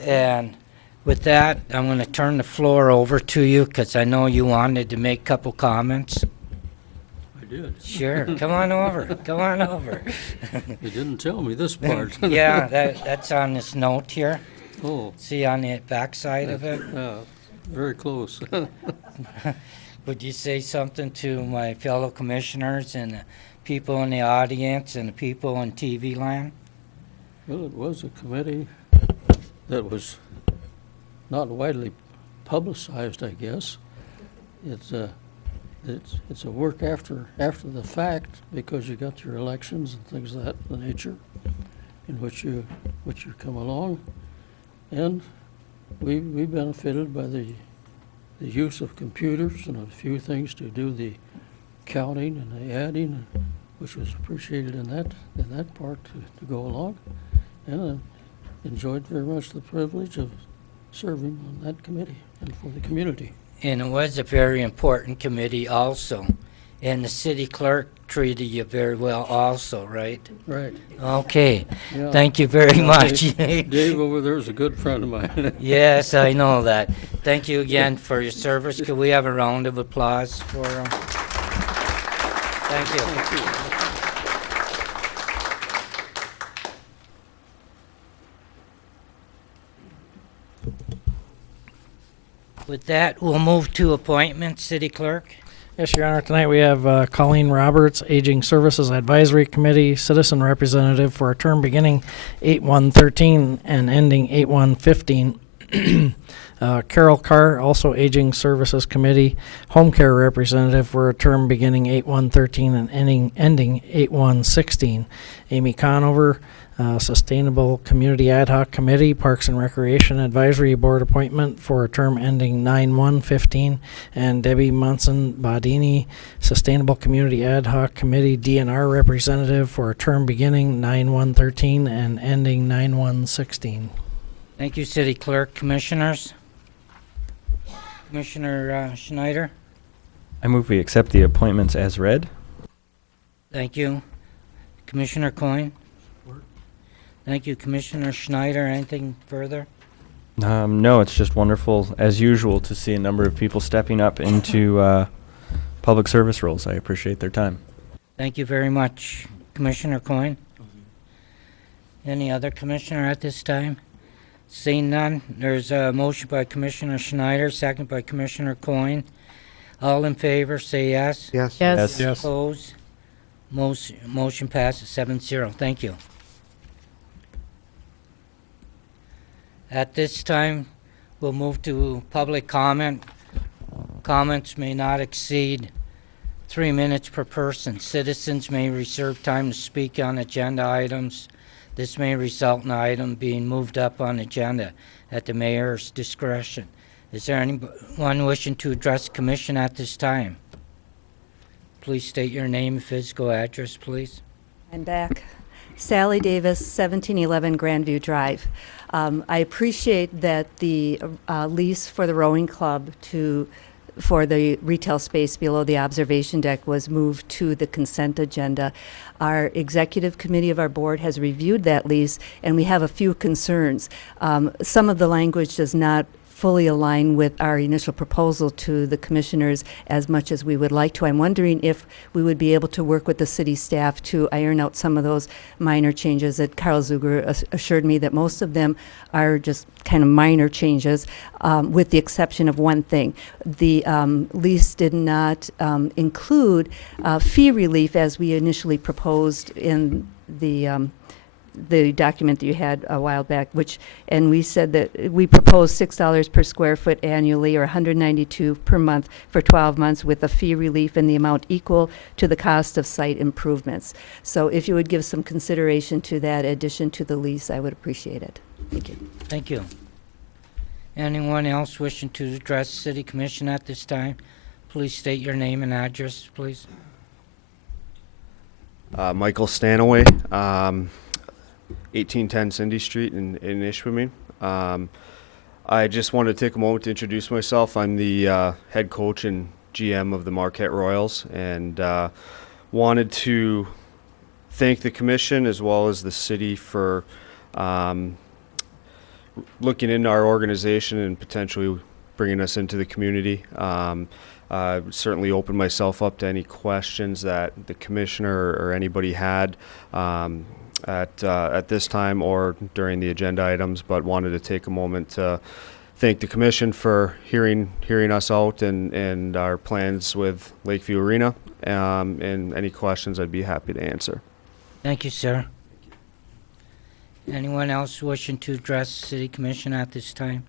And with that, I'm going to turn the floor over to you because I know you wanted to make a couple comments. I did. Sure. Come on over. Come on over. You didn't tell me this part. Yeah, that's on this note here. Oh. See on the back side of it? Yeah, very close. Would you say something to my fellow commissioners and the people in the audience and the people in TV land? Well, it was a committee that was not widely publicized, I guess. It's a work after the fact because you got your elections and things of that nature in which you come along, and we benefited by the use of computers and a few things to do the counting and the adding, which was appreciated in that part to go along, and I enjoyed very much the privilege of serving on that committee and for the community. And it was a very important committee also. And the city clerk treated you very well also, right? Right. Okay. Yeah. Thank you very much. Dave over there is a good friend of mine. Yes, I know that. Thank you again for your service. Could we have a round of applause for him? Thank you. Thank you. With that, we'll move to appointments, City Clerk. Yes, Your Honor. Tonight we have Colleen Roberts, Aging Services Advisory Committee, Citizen Representative for a term beginning 8/1/13 and ending 8/1/15. Carol Carr, also Aging Services Committee, Home Care Representative for a term beginning 8/1/13 and ending 8/1/16. Amy Conover, Sustainable Community Ad Hoc Committee, Parks and Recreation Advisory Board appointment for a term ending 9/1/15, and Debbie Munson Bodini, Sustainable Community Ad Hoc Committee DNR Representative for a term beginning 9/1/13 and ending 9/1/16. Thank you, City Clerk. Commissioners? Commissioner Schneider? I move we accept the appointments as read. Thank you. Commissioner Coyne? Thank you, Commissioner Schneider. Anything further? No, it's just wonderful, as usual, to see a number of people stepping up into public service roles. I appreciate their time. Thank you very much, Commissioner Coyne. Any other commissioner at this time? Seeing none, there's a motion by Commissioner Schneider, second by Commissioner Coyne. All in favor, say yes. Yes. Yes. Yes. Opposed? Motion passes 7-0. Thank you. At this time, we'll move to public comment. Comments may not exceed 3 minutes per person. Citizens may reserve time to speak on agenda items. This may result in the item being moved up on agenda at the mayor's discretion. Is there anyone wishing to address the commission at this time? Please state your name and physical address, please. I'm back. Sally Davis, 1711 Grandview Drive. I appreciate that the lease for the rowing club for the retail space below the observation deck was moved to the consent agenda. Our executive committee of our board has reviewed that lease, and we have a few concerns. Some of the language does not fully align with our initial proposal to the commissioners as much as we would like to. I'm wondering if we would be able to work with the city staff to iron out some of those minor changes that Carl Zuger assured me that most of them are just kind of minor changes, with the exception of one thing. The lease did not include fee relief as we initially proposed in the document that you had a while back, and we said that we proposed $6 per square foot annually, or $192 per month for 12 months, with a fee relief in the amount equal to the cost of site improvements. So if you would give some consideration to that addition to the lease, I would appreciate it. Thank you. Thank you. Anyone else wishing to address the City Commission at this time? Please state your name and address, please. Michael Stanaway, 1810 Cindy Street in Ishpeming. I just wanted to take a moment to introduce myself. I'm the head coach and GM of the Marquette Royals, and wanted to thank the commission as well as the city for looking into our organization and potentially bringing us into the community. Certainly open myself up to any questions that the commissioner or anybody had at this time or during the agenda items, but wanted to take a moment to thank the commission for hearing us out and our plans with Lakeview Arena, and any questions I'd be happy to answer. Thank you, sir. Anyone else wishing to address the City Commission at this time?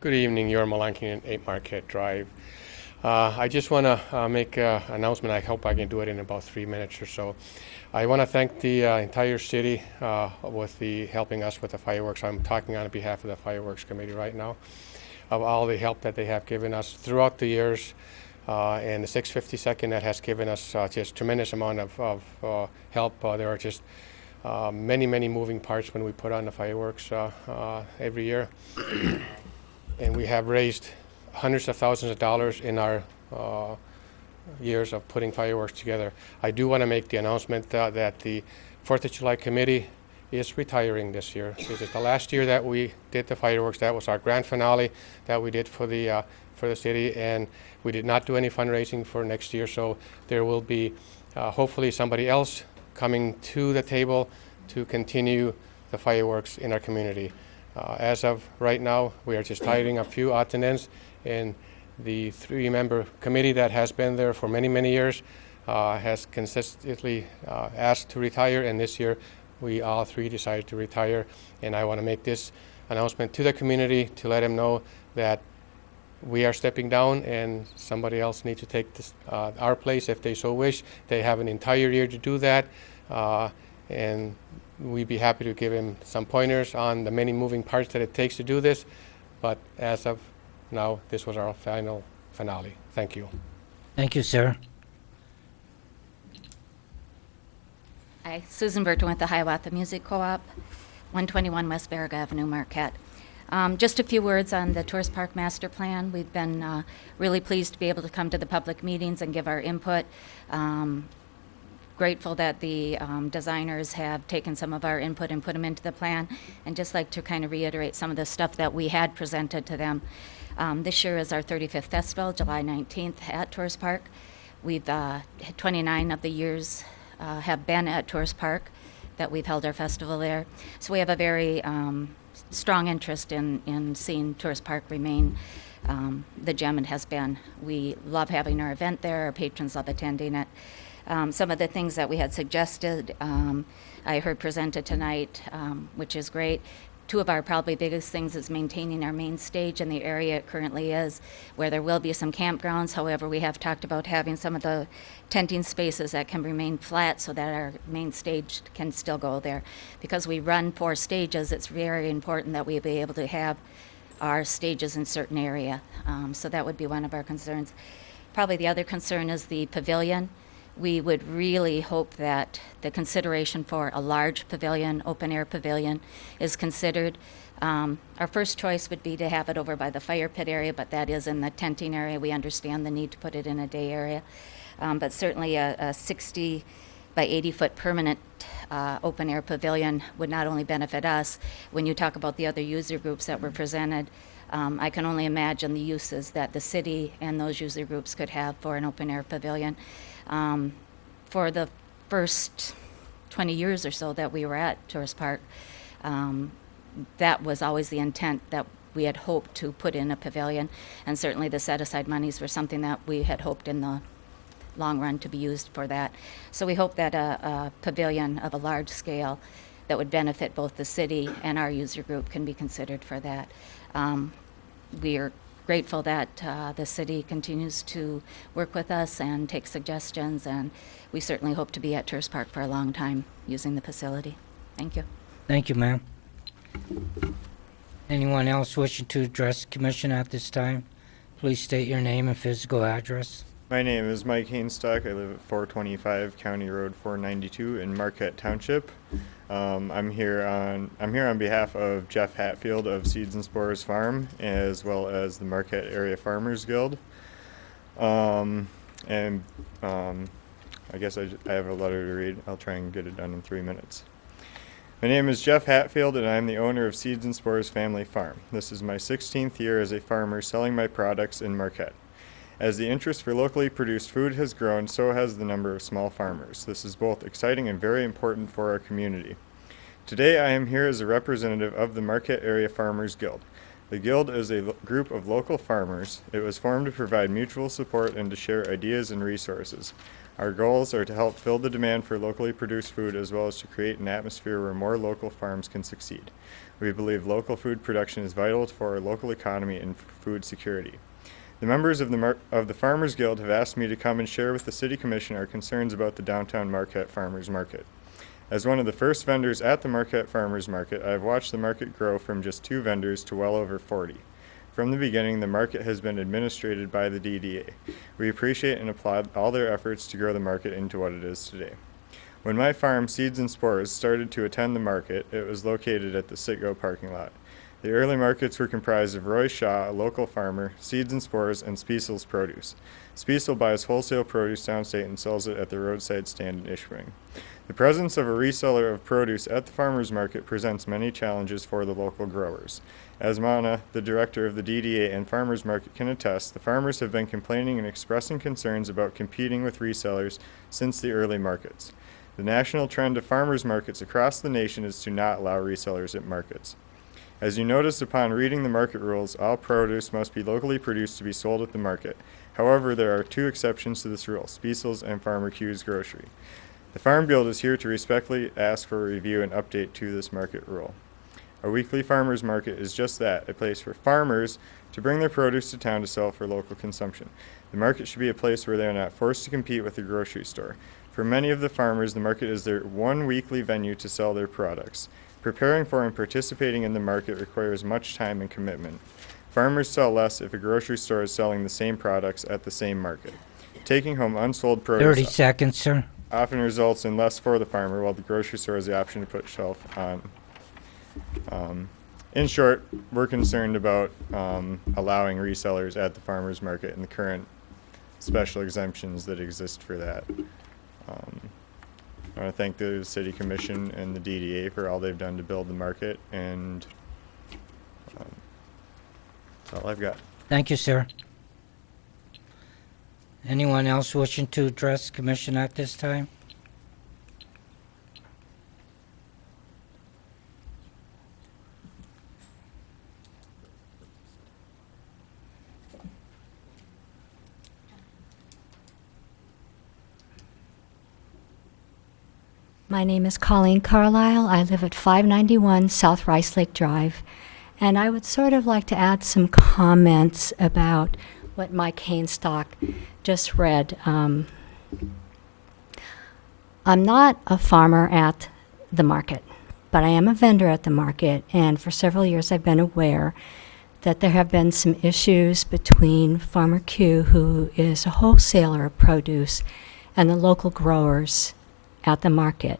Good evening, Yorm Malankian, 8 Marquette Drive. I just want to make an announcement. I hope I can do it in about 3 minutes or so. I want to thank the entire city with helping us with the fireworks. I'm talking on behalf of the Fireworks Committee right now, of all the help that they have given us throughout the years, and the 652nd that has given us just tremendous amount of help. There are just many moving parts when we put on the fireworks every year. And we have raised hundreds of thousands of dollars in our years of putting fireworks together. I do want to make the announcement that the 4th of July committee is retiring this year. This is the last year that we did the fireworks. That was our grand finale that we did for the city, and we did not do any fundraising for next year. So there will be hopefully somebody else coming to the table to continue the fireworks in our community. As of right now, we are just hiring a few odds and ends, and the 3-member committee that has been there for many years has consistently asked to retire, and this year we all 3 decided to retire. And I want to make this announcement to the community to let them know that we are stepping down and somebody else needs to take our place if they so wish. They have an entire year to do that, and we'd be happy to give him some pointers on the many moving parts that it takes to do this. But as of now, this was our final finale. Thank you. Thank you, sir. Hi, Susan Burton with the Hiawatha Music Co-op, 121 West Berg Avenue, Marquette. Just a few words on the Tourist Park Master Plan. We've been really pleased to be able to come to the public meetings and give our input. Grateful that the designers have taken some of our input and put them into the plan, and just like to kind of reiterate some of the stuff that we had presented to them. This year is our 35th festival, July 19th at Tourist Park. We've 29 of the years have been at Tourist Park that we've held our festival there. So we have a very strong interest in seeing Tourist Park remain the gem it has been. We love having our event there. Our patrons love attending it. Some of the things that we had suggested, I heard presented tonight, which is great. 2 of our probably biggest things is maintaining our main stage in the area it currently is, where there will be some campgrounds. However, we have talked about having some of the tenting spaces that can remain flat so that our main stage can still go there. Because we run 4 stages, it's very important that we be able to have our stages in certain area. So that would be one of our concerns. Probably the other concern is the pavilion. We would really hope that the consideration for a large pavilion, open-air pavilion, is considered. Our first choice would be to have it over by the fire pit area, but that is in the tenting area. We understand the need to put it in a day area. But certainly a 60 by 80-foot permanent open-air pavilion would not only benefit us. When you talk about the other user groups that were presented, I can only imagine the uses that the city and those user groups could have for an open-air pavilion. For the first 20 years or so that we were at Tourist Park, that was always the intent, that we had hoped to put in a pavilion, and certainly the set-aside monies were something that we had hoped in the long run to be used for that. So we hope that a pavilion of a large scale that would benefit both the city and our user group can be considered for that. We are grateful that the city continues to work with us and take suggestions, and we certainly hope to be at Tourist Park for a long time using the facility. Thank you. Thank you, ma'am. Anyone else wishing to address the commission at this time? Please state your name and physical address. My name is Mike Hainstock. I live at 425 County Road 492 in Marquette Township. I'm here on behalf of Jeff Hatfield of Seeds and Spores Farm, as well as the Marquette Area Farmers Guild. I guess I have a letter to read. I'll try and get it done in 3 minutes. My name is Jeff Hatfield, and I'm the owner of Seeds and Spores Family Farm. This is my 16th year as a farmer selling my products in Marquette. As the interest for locally produced food has grown, so has the number of small farmers. This is both exciting and very important for our community. Today I am here as a representative of the Marquette Area Farmers Guild. The Guild is a group of local farmers. It was formed to provide mutual support and to share ideas and resources. Our goals are to help fill the demand for locally produced food, as well as to create an atmosphere where more local farms can succeed. We believe local food production is vital for our local economy and food security. The members of the Farmers Guild have asked me to come and share with the City Commission our concerns about the downtown Marquette Farmers Market. As one of the first vendors at the Marquette Farmers Market, I have watched the market grow from just 2 vendors to well over 40. From the beginning, the market has been administrated by the DDA. We appreciate and applaud all their efforts to grow the market into what it is today. When my farm, Seeds and Spores, started to attend the market, it was located at the Citgo parking lot. The early markets were comprised of Roy Shaw, a local farmer, Seeds and Spores, and Spiesel's Produce. Spiesel buys wholesale produce downstate and sells it at the roadside stand in Ishpeming. The presence of a reseller of produce at the farmers market presents many challenges for the local growers. As Mana, the director of the DDA and farmers market, can attest, the farmers have been complaining and expressing concerns about competing with resellers since the early markets. The national trend of farmers markets across the nation is to not allow resellers at markets. As you notice upon reading the market rules, all produce must be locally produced to be sold at the market. However, there are 2 exceptions to this rule, Spiesel's and Farmer Q's Grocery. The Farm Guild is here to respectfully ask for a review and update to this market rule. A weekly farmers market is just that, a place for farmers to bring their produce to town to sell for local consumption. The market should be a place where they are not forced to compete with the grocery store. For many of the farmers, the market is their one weekly venue to sell their products. Preparing for and participating in the market requires much time and commitment. Farmers sell less if a grocery store is selling the same products at the same market. Taking home unsold produce 30 seconds, sir. often results in less for the farmer, while the grocery store has the option to put shelf on. In short, we're concerned about allowing resellers at the farmers market and the current special exemptions that exist for that. I want to thank the City Commission and the DDA for all they've done to build the market, and that's all I've got. Thank you, sir. Anyone else wishing to address the commission at this time? My name is Colleen Carlisle. I live at 591 South Rice Lake Drive, and I would sort of like to add some comments about what Mike Hainstock just read. I'm not a farmer at the market, but I am a vendor at the market, and for several years I've been aware that there have been some issues between Farmer Q, who is a wholesaler of produce, and the local growers at the market.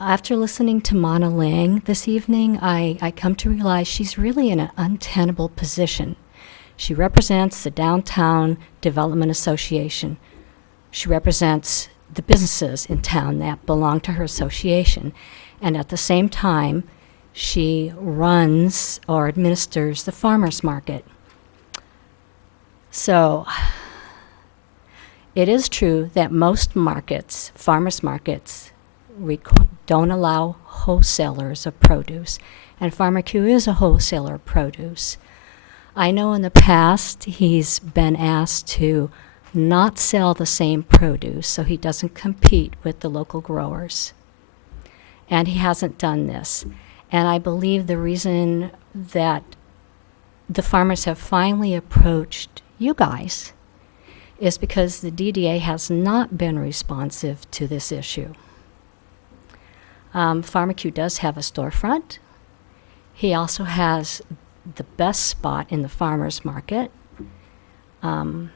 After listening to Mana Lang this evening, I come to realize she's really in an untenable position. She represents the Downtown Development Association. She represents the businesses in town that belong to her association. And at the same time, she runs or administers the farmers market. So it is true that most markets, farmers markets, don't allow wholesalers of produce. And Farmer Q is a wholesaler of produce. I know in the past he's been asked to not sell the same produce so he doesn't compete with the local growers. And he hasn't done this. And I believe the reason that the farmers have finally approached you guys is because the DDA has not been responsive to this issue. Farmer Q does have a storefront. He also has the best spot in the farmers market. Sorry,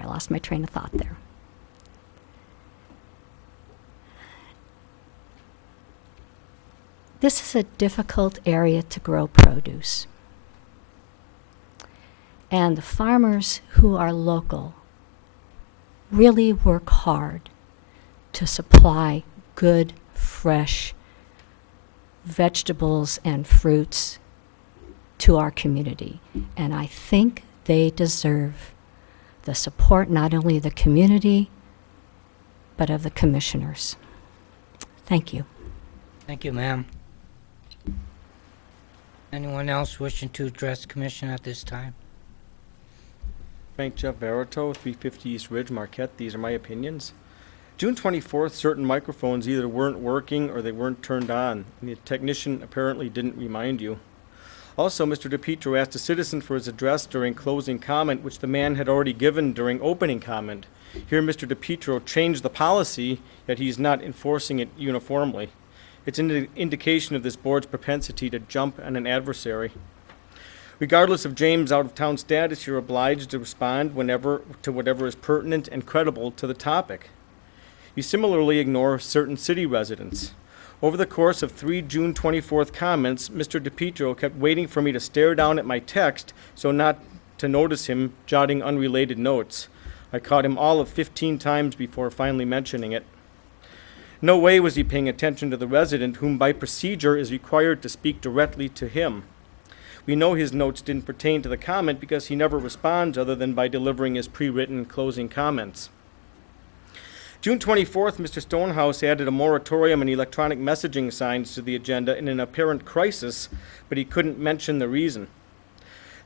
I lost my train of thought there. This is a difficult area to grow produce. And the farmers who are local really work hard to supply good, fresh vegetables and fruits to our community. And I think they deserve the support not only of the community, but of the commissioners. Thank you. Thank you, ma'am. Anyone else wishing to address the commission at this time? Frank Jeff Verito, 350 East Ridge, Marquette. These are my opinions. June 24th, certain microphones either weren't working or they weren't turned on, and the technician apparently didn't remind you. Also, Mr. DePietro asked a citizen for his address during closing comment, which the man had already given during opening comment. Here, Mr. DePietro changed the policy, yet he's not enforcing it uniformly. It's an indication of this board's propensity to jump on an adversary. Regardless of James' out-of-town status, you're obliged to respond to whatever is pertinent and credible to the topic. You similarly ignore certain city residents. Over the course of 3 June 24th comments, Mr. DePietro kept waiting for me to stare down at my text so not to notice him jotting unrelated notes. I caught him all of 15 times before finally mentioning it. No way was he paying attention to the resident whom by procedure is required to speak directly to him. We know his notes didn't pertain to the comment because he never responds other than by delivering his pre-written closing comments. June 24th, Mr. Stonehouse added a moratorium on electronic messaging signs to the agenda in an apparent crisis, but he couldn't mention the reason.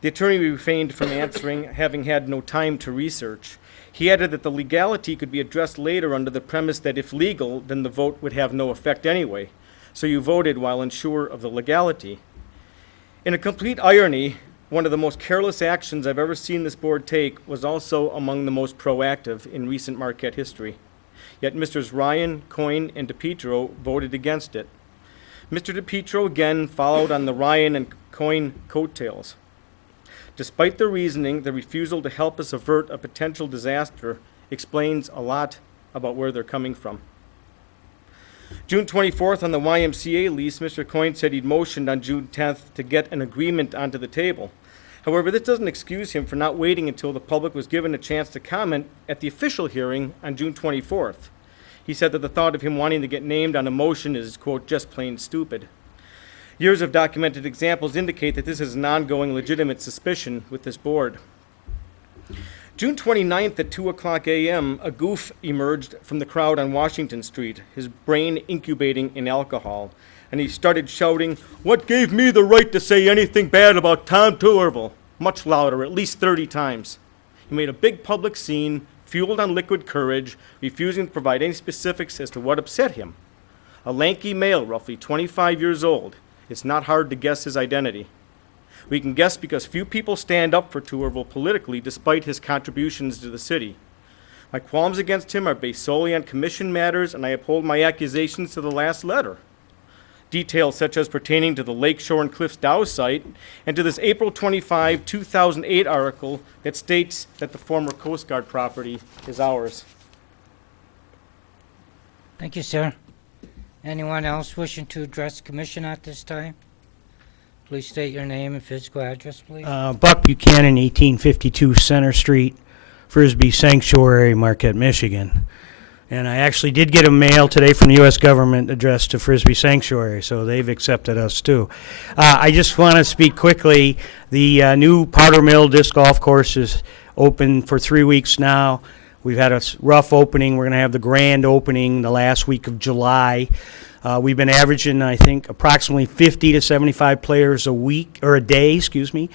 The attorney refrained from answering, having had no time to research. He added that the legality could be addressed later under the premise that if legal, then the vote would have no effect anyway. So you voted while unsure of the legality. In a complete irony, one of the most careless actions I've ever seen this board take was also among the most proactive in recent Marquette history. Yet Mr. Ryan, Coyne, and DePietro voted against it. Mr. DePietro again followed on the Ryan and Coyne coattails. Despite their reasoning, the refusal to help us avert a potential disaster explains a lot about where they're coming from. June 24th, on the YMCA lease, Mr. Coyne said he'd motioned on June 10th to get an agreement onto the table. However, this doesn't excuse him for not waiting until the public was given a chance to comment at the official hearing on June 24th. He said that the thought of him wanting to get named on a motion is, quote, just plain stupid. Years of documented examples indicate that this is an ongoing legitimate suspicion with this board. June 29th at 2:00 a.m., a goof emerged from the crowd on Washington Street, his brain incubating in alcohol, and he started shouting, "What gave me the right to say anything bad about Tom Tuerville?" Much louder, at least 30 times. He made a big public scene, fueled on liquid courage, refusing to provide any specifics as to what upset him. A lanky male, roughly 25 years old. It's not hard to guess his identity. We can guess because few people stand up for Tuerville politically despite his contributions to the city. My qualms against him are based solely on commission matters, and I uphold my accusations to the last letter. Details such as pertaining to the Lakeshore and Cliffs Dow site and to this April 25, 2008 article that states that the former Coast Guard property is ours. Thank you, sir. Anyone else wishing to address the commission at this time? Please state your name and physical address, please. Buck Buchanan, 1852 Center Street, Frisbee Sanctuary, Marquette, Michigan. And I actually did get a mail today from the U.S. government addressed to Frisbee Sanctuary, so they've accepted us too. I just want to speak quickly. The new Powder Mill Disc Golf Course is open for 3 weeks now. We've had a rough opening. We're going to have the grand opening the last week of July. We've been averaging, I think, approximately 50 to 75 players a week, or a day, excuse me.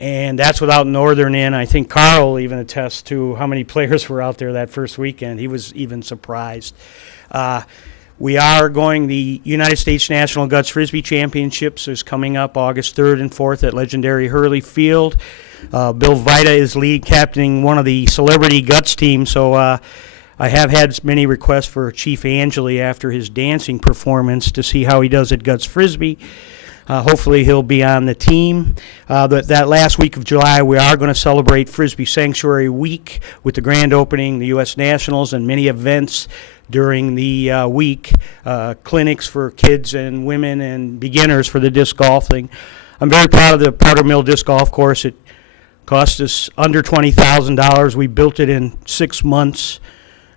And that's without Northern in. I think Carl will even attest to how many players were out there that first weekend. He was even surprised. We are going, the United States National Guts Frisbee Championships is coming up August 3rd and 4th at legendary Hurley Field. Bill Vita is lead captaining one of the celebrity Guts teams, so I have had many requests for Chief Angeli after his dancing performance to see how he does at Guts Frisbee. Hopefully he'll be on the team. That last week of July, we are going to celebrate Frisbee Sanctuary Week with the grand opening, the U.S. Nationals, and many events during the week, clinics for kids and women and beginners for the disc golfing. I'm very proud of the Powder Mill Disc Golf Course. It cost us under $20,000. We built it in 6 months,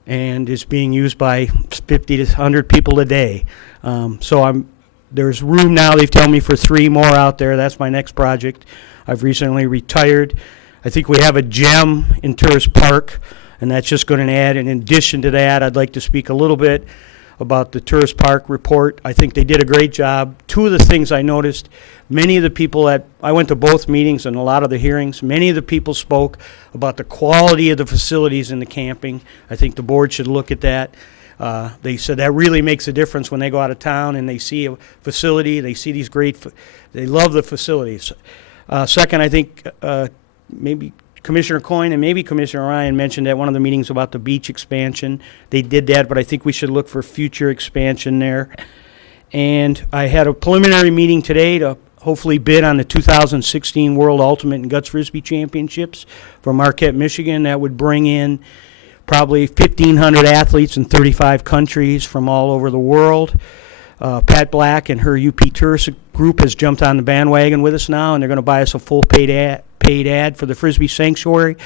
and it's being used by 50 to 100 people a day. There's room now, they've told me, for 3 more out there. That's my next project. I've recently retired. I think we have a gem in Tourist Park, and that's just going to add. In addition to that, I'd like to speak a little bit about the Tourist Park report. I think they did a great job. 2 of the things I noticed, many of the people I went to both meetings and a lot of the hearings, many of the people spoke about the quality of the facilities in the camping. I think the board should look at that. They said that really makes a difference when they go out of town and they see a facility, they see these they love the facilities. Second, I think maybe Commissioner Coyne and maybe Commissioner Ryan mentioned at one of the meetings about the beach expansion. They did that, but I think we should look for future expansion there. And I had a preliminary meeting today to hopefully bid on the 2016 World Ultimate and Guts Frisbee Championships for Marquette, Michigan. That would bring in probably 1,500 athletes in 35 countries from all over the world. Pat Black and her UP Tourist group has jumped on the bandwagon with us now, and they're going to buy us a full paid ad for the Frisbee Sanctuary.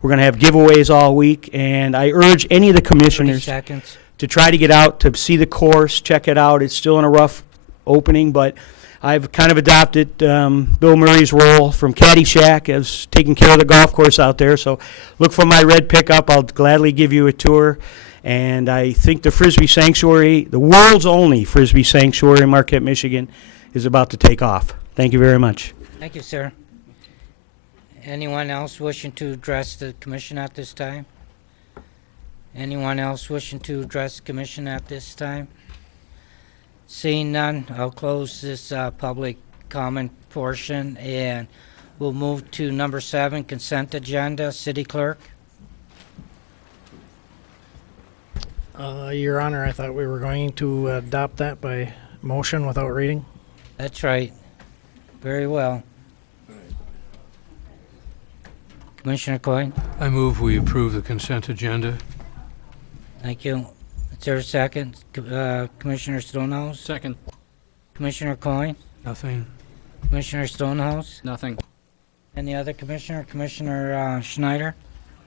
We're going to have giveaways all week, and I urge any of the commissioners to try to get out to see the course, check it out. It's still in a rough opening, but I've kind of adopted Bill Murray's role from Caddyshack as taking care of the golf course out there. So look for my red pickup. I'll gladly give you a tour. And I think the Frisbee Sanctuary, the world's only Frisbee Sanctuary in Marquette, Michigan, is about to take off. Thank you very much. Thank you, sir. Anyone else wishing to address the commission at this time? Anyone else wishing to address the commission at this time? Seeing none, I'll close this public comment portion, and we'll move to number 7, consent agenda. City Clerk. Your Honor, I thought we were going to adopt that by motion without reading. That's right. Very well. Commissioner Coyne. I move we approve the consent agenda. Thank you. Is there a second? Commissioner Stonehouse? Second. Commissioner Coyne? Nothing. Commissioner Stonehouse? Nothing. Any other commissioner? Commissioner Schneider?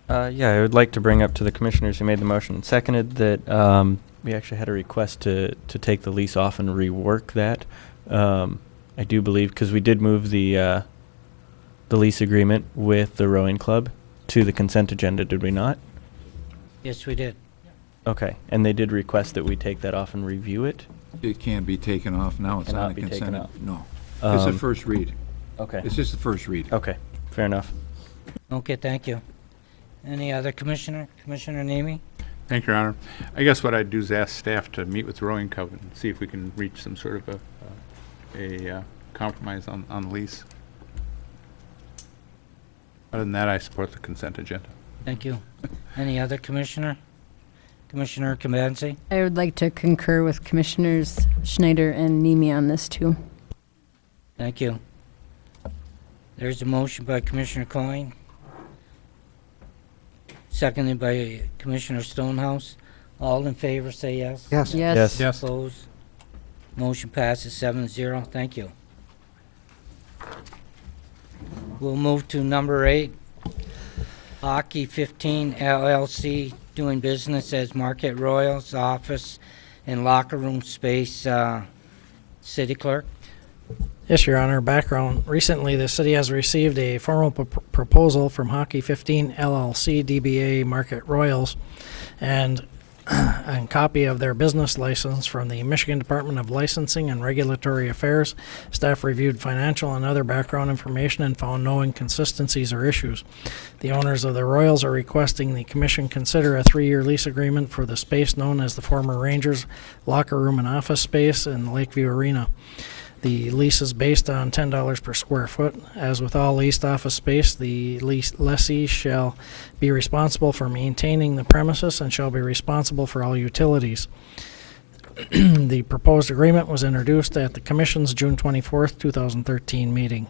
Yeah, I would like to bring up to the commissioners who made the motion and seconded that we actually had a request to take the lease off and rework that. I do believe, because we did move the lease agreement with the rowing club to the consent agenda, did we not? Yes, we did. Okay, and they did request that we take that off and review it? It can't be taken off now. It's on the consent. No. It's the first read. Okay. It's just the first read. Okay, fair enough. Okay, thank you. Any other commissioner? Commissioner Nemi? Thank you, Your Honor. I guess what I'd do is ask staff to meet with the rowing club and see if we can reach some sort of a compromise on the lease. Other than that, I support the consent agenda. Thank you. Any other commissioner? Commissioner Kamenzi? I would like to concur with Commissioners Schneider and Nemi on this too. Thank you. There's a motion by Commissioner Coyne, seconded by Commissioner Stonehouse. All in favor say yes. Yes. Yes. Yes. Opposed? Motion passes 7-0. Thank you. We'll move to number 8. Hockey 15 LLC, doing business as Marquette Royals, office and locker room space. City Clerk? Yes, Your Honor. Background. Recently, the city has received a formal proposal from Hockey 15 LLC, DBA Marquette Royals, and a copy of their business license from the Michigan Department of Licensing and Regulatory Affairs. Staff reviewed financial and other background information and found no inconsistencies or issues. The owners of the Royals are requesting the Commission consider a 3-year lease agreement for the space known as the former Rangers locker room and office space in the Lakeview Arena. The lease is based on $10 per square foot. As with all leased office space, the lessee shall be responsible for maintaining the premises and shall be responsible for all utilities. The proposed agreement was introduced at the Commission's June 24th, 2013 meeting.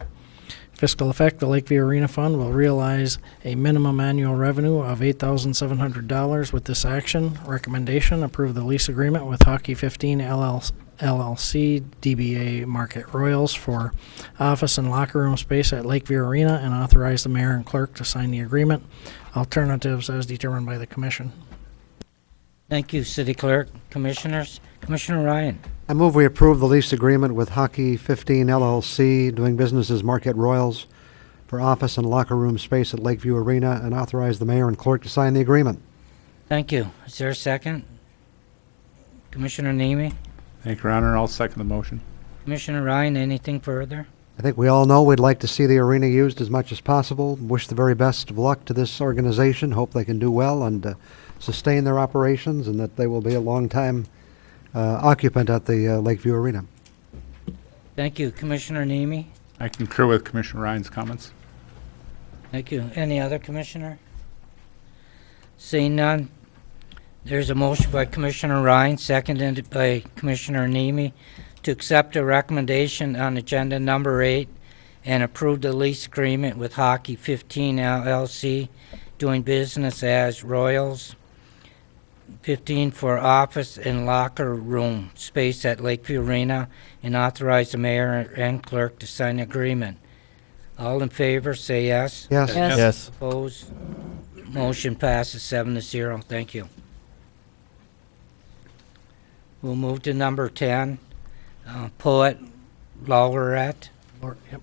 Fiscal effect, the Lakeview Arena Fund will realize a minimum annual revenue of $8,700 with this action. Recommendation, approve the lease agreement with Hockey 15 LLC, DBA Marquette Royals for office and locker room space at Lakeview Arena and authorize the mayor and clerk to sign the agreement. Alternatives as determined by the Commission. Thank you, City Clerk. Commissioners? Commissioner Ryan? I move we approve the lease agreement with Hockey 15 LLC, doing business as Marquette Royals, for office and locker room space at Lakeview Arena, and authorize the mayor and clerk to sign the agreement. Thank you. Is there a second? Commissioner Nemi? Thank you, Your Honor. I'll second the motion. Commissioner Ryan, anything further? I think we all know we'd like to see the arena used as much as possible. Wish the very best of luck to this organization. Hope they can do well and sustain their operations, and that they will be a long-time occupant at the Lakeview Arena. Thank you. Commissioner Nemi? I concur with Commissioner Ryan's comments. Thank you. Any other commissioner? Seeing none, there's a motion by Commissioner Ryan, seconded by Commissioner Nemi, to accept a recommendation on agenda number 8 and approve the lease agreement with Hockey 15 LLC, doing business as Royals 15 for office and locker room space at Lakeview Arena, and authorize the mayor and clerk to sign the agreement. All in favor, say yes. Yes. Yes. Opposed? Motion passes 7-0. Thank you. We'll move to number 10, Poet Laureate. Yep.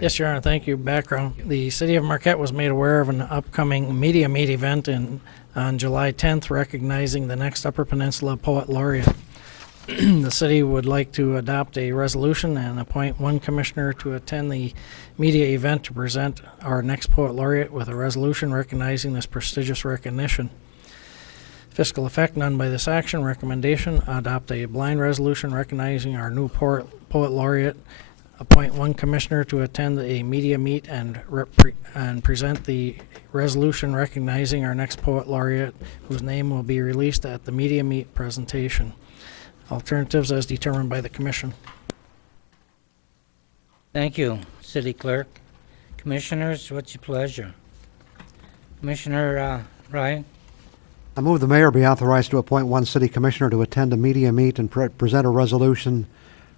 Yes, Your Honor. Thank you. Background. The City of Marquette was made aware of an upcoming Media Meet event on July 10th, recognizing the next Upper Peninsula Poet Laureate. The city would like to adopt a resolution and appoint one commissioner to attend the media event to present our next Poet Laureate with a resolution recognizing this prestigious recognition. Fiscal effect, none by this action. Recommendation, adopt a blind resolution recognizing our new Poet Laureate. Appoint one commissioner to attend a media meet and present the resolution recognizing our next Poet Laureate, whose name will be released at the media meet presentation. Alternatives as determined by the Commission. Thank you, City Clerk. Commissioners, what's your pleasure? Commissioner Ryan? I move the mayor be authorized to appoint one city commissioner to attend a media meet and present a resolution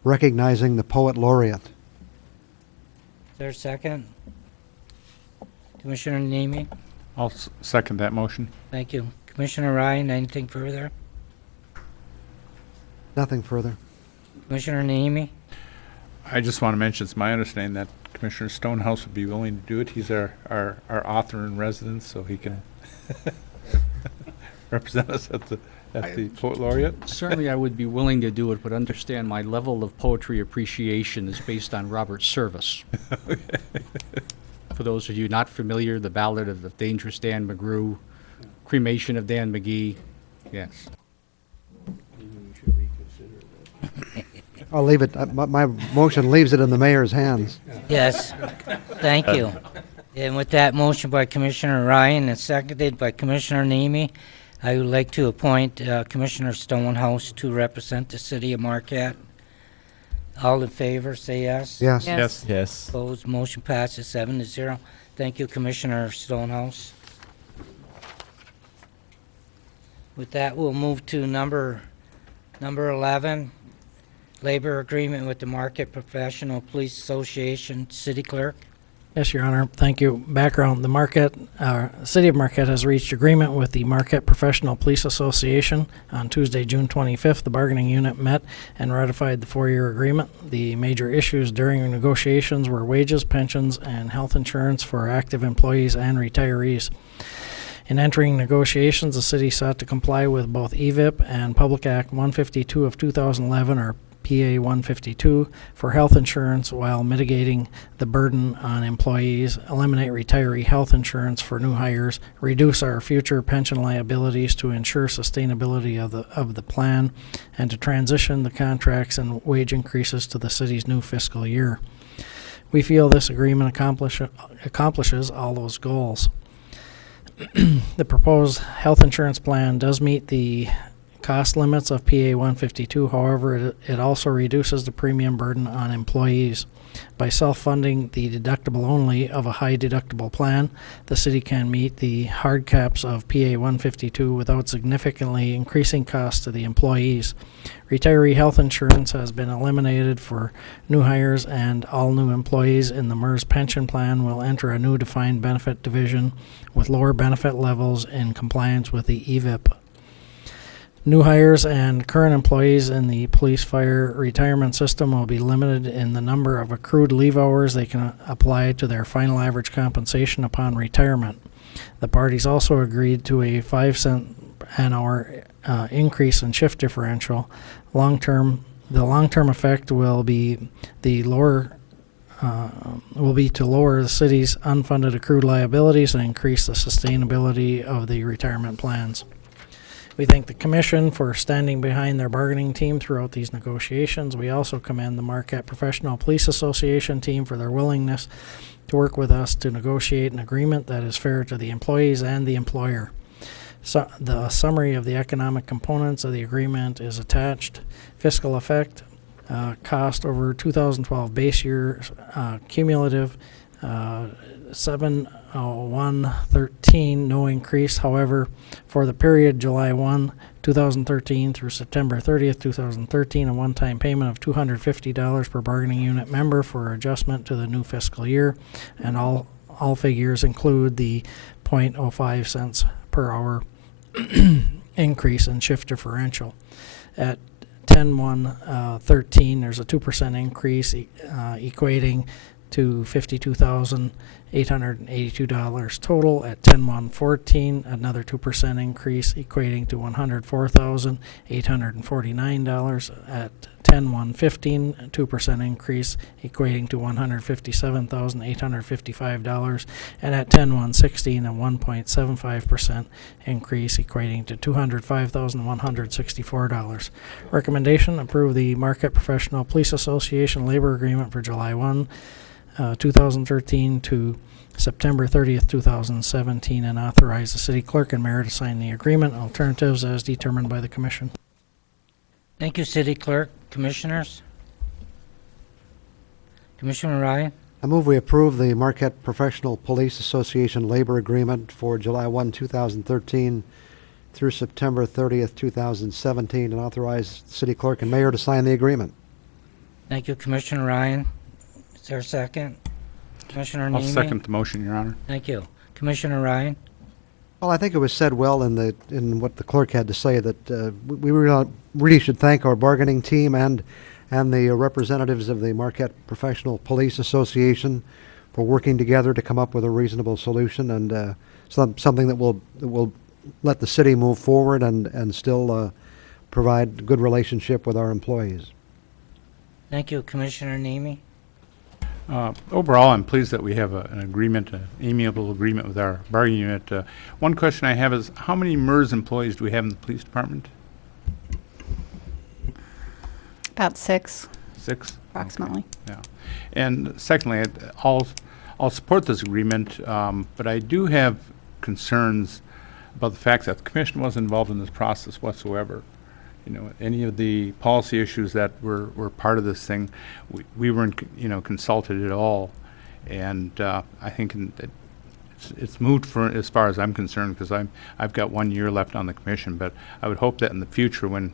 recognizing the Poet Laureate. Is there a second? Commissioner Nemi? I'll second that motion. Thank you. Commissioner Ryan, anything further? Nothing further. Commissioner Nemi? I just want to mention, it's my understanding that Commissioner Stonehouse would be willing to do it. He's our author in residence, so he can represent us at the Poet Laureate. Certainly I would be willing to do it, but understand my level of poetry appreciation is based on Robert's service. For those of you not familiar, the Ballad of the Dangerous Dan McGrew, Cremation of Dan McGee, yes. I'll leave it. My motion leaves it in the mayor's hands. Yes. Thank you. And with that motion by Commissioner Ryan and seconded by Commissioner Nemi, I would like to appoint Commissioner Stonehouse to represent the city of Marquette. All in favor, say yes. Yes. Yes. Yes. Opposed, motion passes 7-0. Thank you, Commissioner Stonehouse. With that, we'll move to number 11, labor agreement with the Marquette Professional Police Association. City Clerk? Yes, Your Honor. Thank you. Background, the Marquette, City of Marquette has reached agreement with the Marquette Professional Police Association. On Tuesday, June 25th, the bargaining unit met and ratified the 4-year agreement. The major issues during negotiations were wages, pensions, and health insurance for active employees and retirees. In entering negotiations, the city sought to comply with both EVIP and Public Act 152 of 2011, or PA 152, for health insurance while mitigating the burden on employees, eliminate retiree health insurance for new hires, reduce our future pension liabilities to ensure sustainability of the plan, and to transition the contracts and wage increases to the city's new fiscal year. We feel this agreement accomplishes all those goals. The proposed health insurance plan does meet the cost limits of PA 152. However, it also reduces the premium burden on employees. By self-funding the deductible only of a high deductible plan, the city can meet the hard caps of PA 152 without significantly increasing costs to the employees. Retiree health insurance has been eliminated for new hires, and all new employees in the MERS pension plan will enter a new defined benefit division with lower benefit levels in compliance with the EVIP. New hires and current employees in the police fire retirement system will be limited in the number of accrued leave hours they can apply to their final average compensation upon retirement. The parties also agreed to a 5-cent an hour increase in shift differential. The long-term effect will be to lower the city's unfunded accrued liabilities and increase the sustainability of the retirement plans. We thank the Commission for standing behind their bargaining team throughout these negotiations. We also commend the Marquette Professional Police Association team for their willingness to work with us to negotiate an agreement that is fair to the employees and the employer. So the summary of the economic components of the agreement is attached. Fiscal effect, cost over 2012 base year, cumulative 7/1/13, no increase. However, for the period July 1, 2013 through September 30th, 2013, a one-time payment of $250 per bargaining unit member for adjustment to the new fiscal year, and all figures include the 0.05 cents per hour increase in shift differential. At 10/1/13, there's a 2% increase equating to $52,882 total. At 10/1/14, another 2% increase equating to $104,849. At 10/1/15, a 2% increase equating to $157,855. And at 10/1/16, a 1.75% increase equating to $205,164. Recommendation: approve the Marquette Professional Police Association labor agreement for July 1, 2013 to September 30th, 2017, and authorize the city clerk and mayor to sign the agreement. Alternatives as determined by the Commission. Thank you, City Clerk. Commissioners? Commissioner Ryan? I move we approve the Marquette Professional Police Association labor agreement for July 1, 2013 through September 30th, 2017, and authorize the city clerk and mayor to sign the agreement. Thank you, Commissioner Ryan. Is there a second? Commissioner Nemi? I'll second the motion, Your Honor. Thank you. Commissioner Ryan? Well, I think it was said well in what the clerk had to say, that we really should thank our bargaining team and the representatives of the Marquette Professional Police Association for working together to come up with a reasonable solution, and something that will let the city move forward and still provide a good relationship with our employees. Thank you, Commissioner Nemi. Overall, I'm pleased that we have an agreement, an amiable agreement with our bargaining unit. One question I have is, how many MERS employees do we have in the police department? About 6. 6? Approximately. Okay. Yeah. And secondly, I'll support this agreement, but I do have concerns about the fact that the Commission wasn't involved in this process whatsoever. You know, any of the policy issues that were part of this thing, we weren't, consulted at all. And I think it's moot for as far as I'm concerned, because I've got 1 year left on the Commission. But I would hope that in the future, when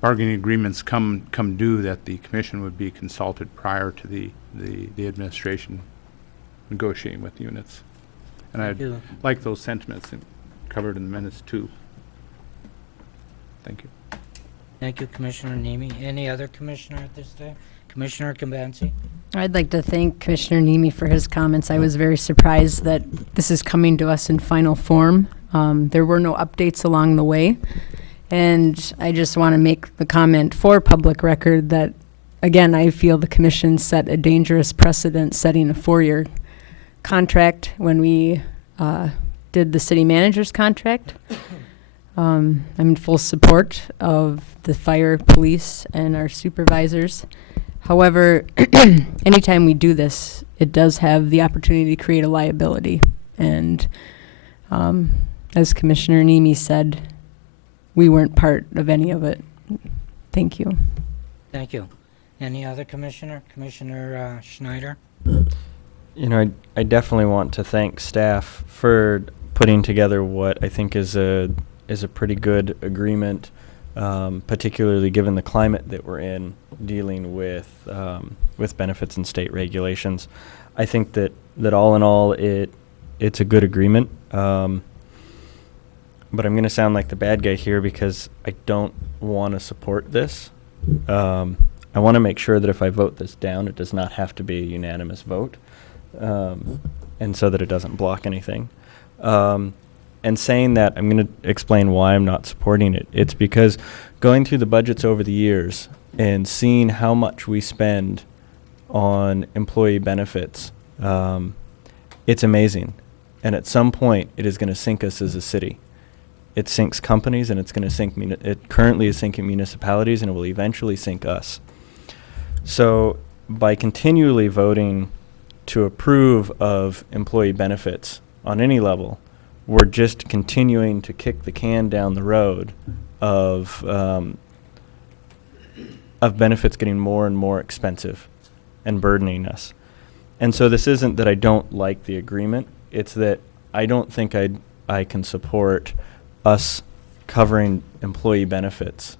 bargaining agreements come due, that the Commission would be consulted prior to the administration negotiating with unions. And I'd you. like those sentiments covered in the minutes too. Thank you. Thank you, Commissioner Nemi. Any other commissioner at this time? Commissioner Kambansi? I'd like to thank Commissioner Nemi for his comments. I was very surprised that this is coming to us in final form. There were no updates along the way. And I just want to make the comment for public record that, again, I feel the commission set a dangerous precedent setting a 4-year contract when we did the city manager's contract. I'm in full support of the fire, police, and our supervisors. However, anytime we do this, it does have the opportunity to create a liability. And as Commissioner Nemi said, we weren't part of any of it. Thank you. Thank you. Any other commissioner? Commissioner Schneider? You know, I definitely want to thank staff for putting together what I think is a pretty good agreement, particularly given the climate that we're in, dealing with benefits and state regulations. I think that all in all, it's a good agreement. But I'm going to sound like the bad guy here because I don't want to support this. I want to make sure that if I vote this down, it does not have to be a unanimous vote, and so that it doesn't block anything. And saying that, I'm going to explain why I'm not supporting it. It's because going through the budgets over the years and seeing how much we spend on employee benefits, it's amazing. And at some point, it is going to sink us as a city. It sinks companies, and it's going to sink. It currently is sinking municipalities, and it will eventually sink us. So, by continually voting to approve of employee benefits on any level, we're just continuing to kick the can down the road of benefits getting more and more expensive and burdening us. And so this isn't that I don't like the agreement. It's that I don't think I can support us covering employee benefits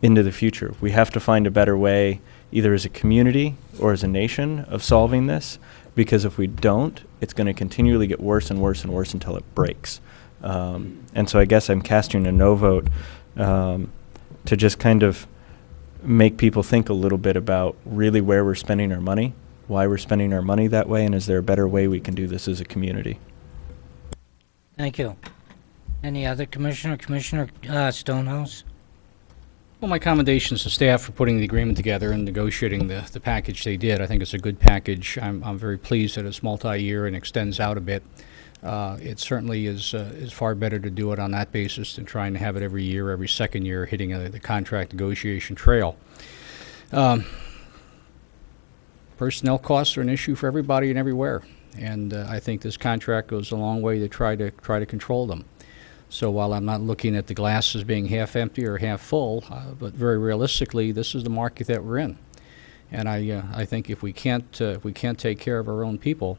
into the future. We have to find a better way, either as a community or as a nation, of solving this, because if we don't, it's going to continually get worse and worse and worse until it breaks. And so I guess I'm casting a no vote to just kind of make people think a little bit about really where we're spending our money, why we're spending our money that way, and is there a better way we can do this as a community? Thank you. Any other commissioner? Commissioner Stonehouse? Well, my commendations to staff for putting the agreement together and negotiating the package they did. I think it's a good package. I'm very pleased that it's multi-year and extends out a bit. It certainly is far better to do it on that basis than trying to have it every year, every second year, hitting the contract negotiation trail. Personnel costs are an issue for everybody and everywhere, and I think this contract goes a long way to try to control them. So while I'm not looking at the glass as being half empty or half full, but very realistically, this is the market that we're in, and I think if we can't take care of our own people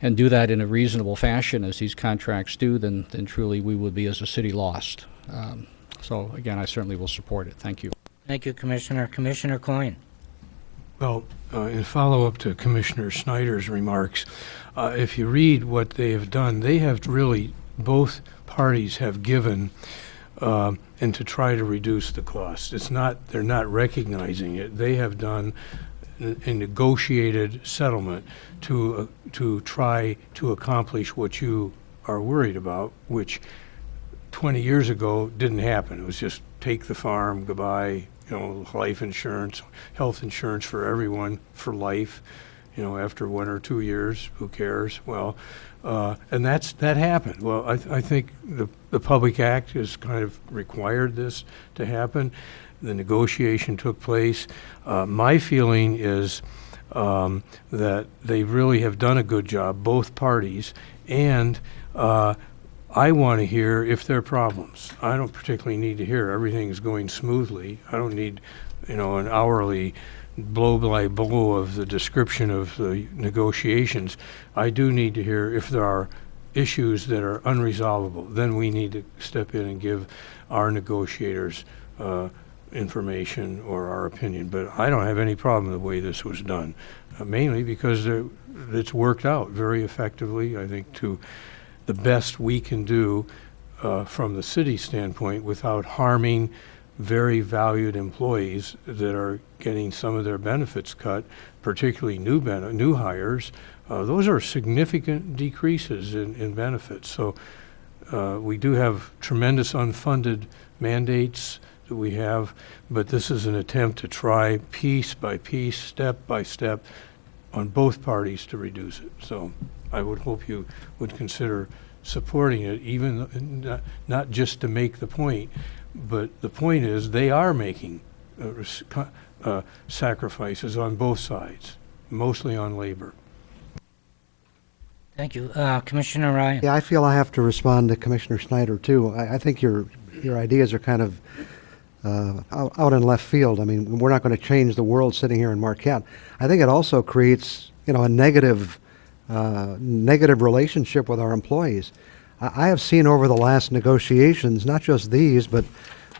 and do that in a reasonable fashion as these contracts do, then truly we would be as a city lost. So again, I certainly will support it. Thank you. Thank you, Commissioner. Commissioner Coyne. Well, in follow-up to Commissioner Snyder's remarks, if you read what they have done, they have really, both parties have given and to try to reduce the cost. It's not, they're not recognizing it. They have done a negotiated settlement to try to accomplish what you are worried about, which 20 years ago didn't happen. It was just take the farm, goodbye, life insurance, health insurance for everyone for life, after 1 or 2 years, who cares? Well, and that happened. Well, I think the Public Act has kind of required this to happen. The negotiation took place. My feeling is that they really have done a good job, both parties, and I want to hear if there are problems. I don't particularly need to hear everything is going smoothly. I don't need, an hourly blow by blow of the description of the negotiations. I do need to hear if there are issues that are unresolvable. Then we need to step in and give our negotiators information or our opinion. But I don't have any problem with the way this was done, mainly because it's worked out very effectively, I think, to the best we can do from the city standpoint without harming very valued employees that are getting some of their benefits cut, particularly new hires. Those are significant decreases in benefits. So we do have tremendous unfunded mandates that we have, but this is an attempt to try piece by piece, step by step, on both parties to reduce it. So I would hope you would consider supporting it, even not just to make the point, but the point is they are making sacrifices on both sides, mostly on labor. Thank you. Commissioner Ryan? Yeah, I feel I have to respond to Commissioner Snyder, too. I think your ideas are kind of out in left field. I mean, we're not going to change the world sitting here in Marquette. I think it also creates, a negative relationship with our employees. I have seen over the last negotiations, not just these, but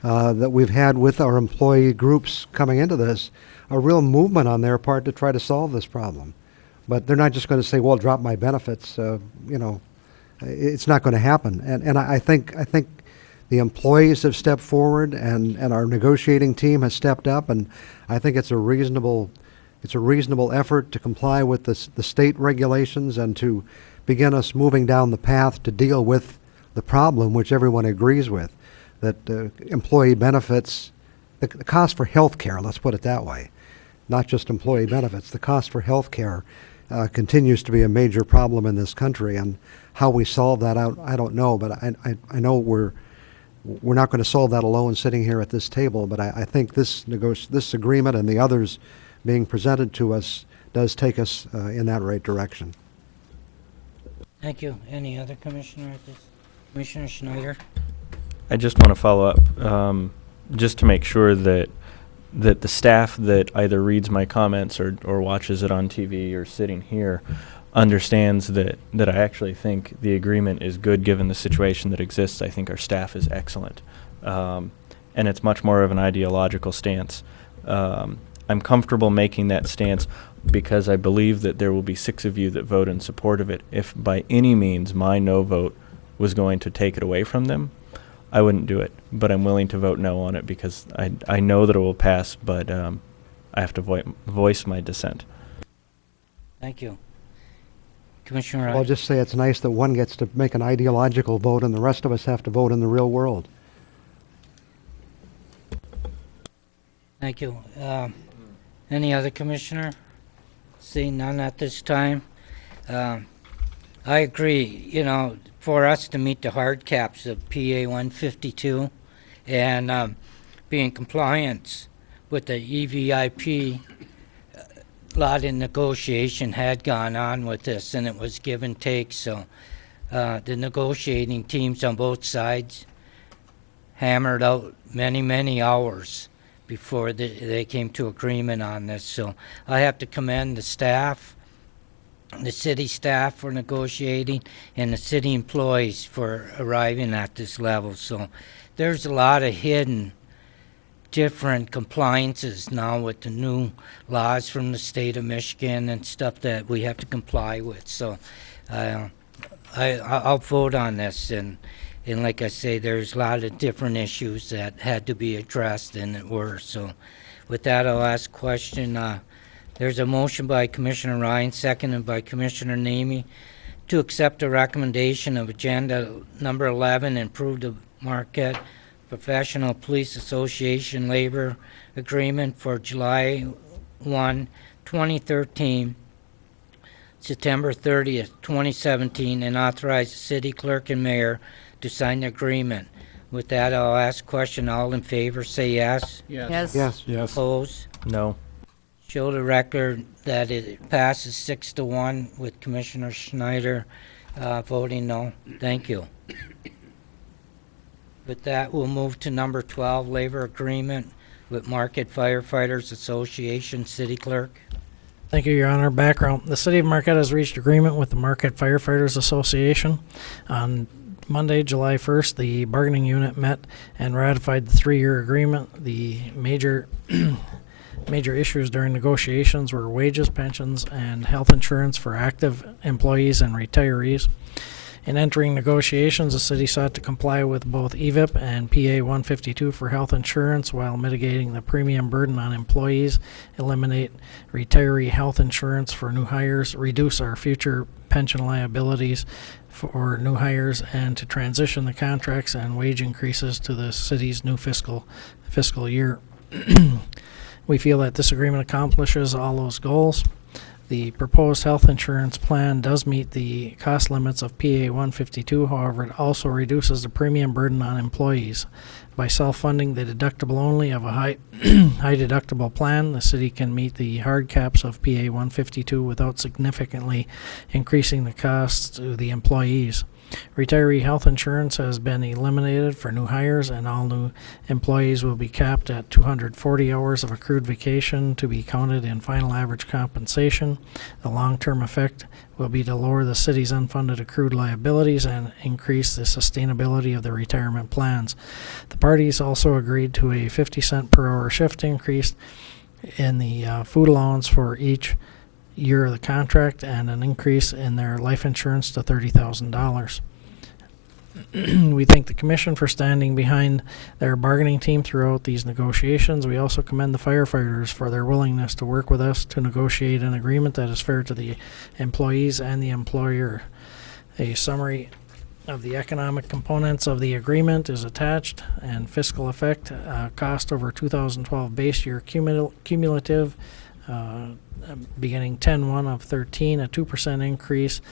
that we've had with our employee groups coming into this, a real movement on their part to try to solve this problem. But they're not just going to say, well, drop my benefits. It's not going to happen. And I think the employees have stepped forward, and our negotiating team has stepped up, and I think it's a reasonable effort to comply with the state regulations and to begin us moving down the path to deal with the problem, which everyone agrees with, that employee benefits, the cost for health care, let's put it that way, not just employee benefits, the cost for health care continues to be a major problem in this country, and how we solve that out, I don't know, but I know we're not going to solve that alone sitting here at this table, but I think this agreement and the others being presented to us does take us in that right direction. Thank you. Any other commissioner at this? Commissioner Schneider? I just want to follow up, just to make sure that the staff that either reads my comments or watches it on TV or sitting here understands that I actually think the agreement is good given the situation that exists. I think our staff is excellent. And it's much more of an ideological stance. I'm comfortable making that stance because I believe that there will be 6 of you that vote in support of it. If by any means my no vote was going to take it away from them, I wouldn't do it. But I'm willing to vote no on it because I know that it will pass, but I have to voice my dissent. Thank you. Commissioner I'll just say it's nice that one gets to make an ideological vote and the rest of us have to vote in the real world. Thank you. Any other commissioner? Seeing none at this time. I agree, for us to meet the hard caps of PA 152 and be in compliance with the EVIP, a lot of negotiation had gone on with this, and it was give and take. So the negotiating teams on both sides hammered out many hours before they came to agreement on this. So I have to commend the staff, the city staff for negotiating, and the city employees for arriving at this level. So there's a lot of hidden different compliances now with the new laws from the state of Michigan and stuff that we have to comply with. So I'll vote on this, and like I say, there's a lot of different issues that had to be addressed, and it were. So with that, I'll ask a question. There's a motion by Commissioner Ryan, seconded by Commissioner Namey, to accept the recommendation of agenda number 11 and approve the Marquette Professional Police Association labor agreement for July 1, 2013, September 30th, 2017, and authorize the city clerk and mayor to sign the agreement. With that, I'll ask a question. All in favor, say yes. Yes. Yes. Opposed? No. Show the record that it passes 6-1 with Commissioner Schneider voting no. Thank you. With that, we'll move to number 12, labor agreement with Marquette Firefighters Association. City Clerk. Thank you, Your Honor. Background. The City of Marquette has reached agreement with the Marquette Firefighters Association. On Monday, July 1st, the bargaining unit met and ratified the 3-year agreement. The major Major issues during negotiations were wages, pensions, and health insurance for active employees and retirees. In entering negotiations, the city sought to comply with both EVIP and PA 152 for health insurance while mitigating the premium burden on employees, eliminate retiree health insurance for new hires, reduce our future pension liabilities for new hires, and to transition the contracts and wage increases to the city's new fiscal year. We feel that this agreement accomplishes all those goals. The proposed health insurance plan does meet the cost limits of PA 152. However, it also reduces the premium burden on employees. By self-funding the deductible only of a high deductible plan, the city can meet the hard caps of PA 152 without significantly increasing the costs to the employees. Retiree health insurance has been eliminated for new hires, and all new employees will be capped at 240 hours of accrued vacation to be counted in final average compensation. The long-term effect will be to lower the city's unfunded accrued liabilities and increase the sustainability of the retirement plans. The parties also agreed to a 50-cent per hour shift increase in the food allowance for each year of the contract and an increase in their life insurance to $30,000. We thank the Commission for standing behind their bargaining team throughout these negotiations. We also commend the firefighters for their willingness to work with us to negotiate an agreement that is fair to the employees and the employer. A summary of the economic components of the agreement is attached, and fiscal effect, cost over 2012 base year cumulative, beginning 10/1 of 13, a 2% increase,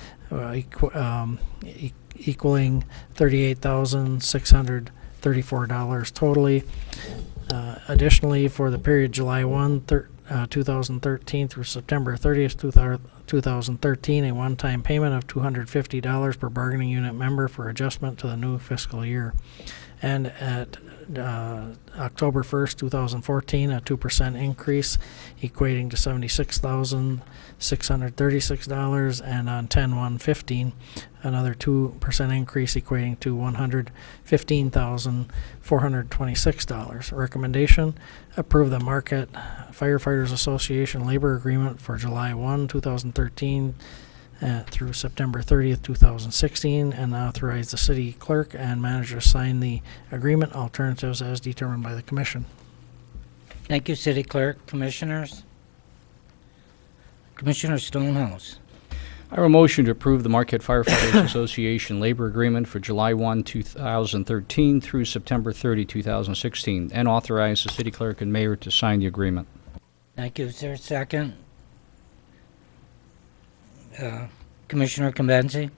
equaling $38,634 totally. Additionally, for the period July 1, 2013 through September 30th, 2013, a one-time payment of $250 per bargaining unit member for adjustment to the new fiscal year. And at October 1st, 2014, a 2% increase equating to $76,636, and on 10/1/15, another 2% increase equating to $115,426. Recommendation: approve the Marquette Firefighters Association labor agreement for July 1, 2013 through September 30th, 2016, and authorize the city clerk and manager to sign the agreement. Alternatives as determined by the Commission. Thank you, City Clerk. Commissioners? Commissioner Stonehouse. I have a motion to approve the Marquette Firefighters Association labor agreement for July 1, 2013 through September 30, 2016, and authorize the city clerk and mayor to sign the agreement. Thank you. Is there a second? Commissioner Convenzi?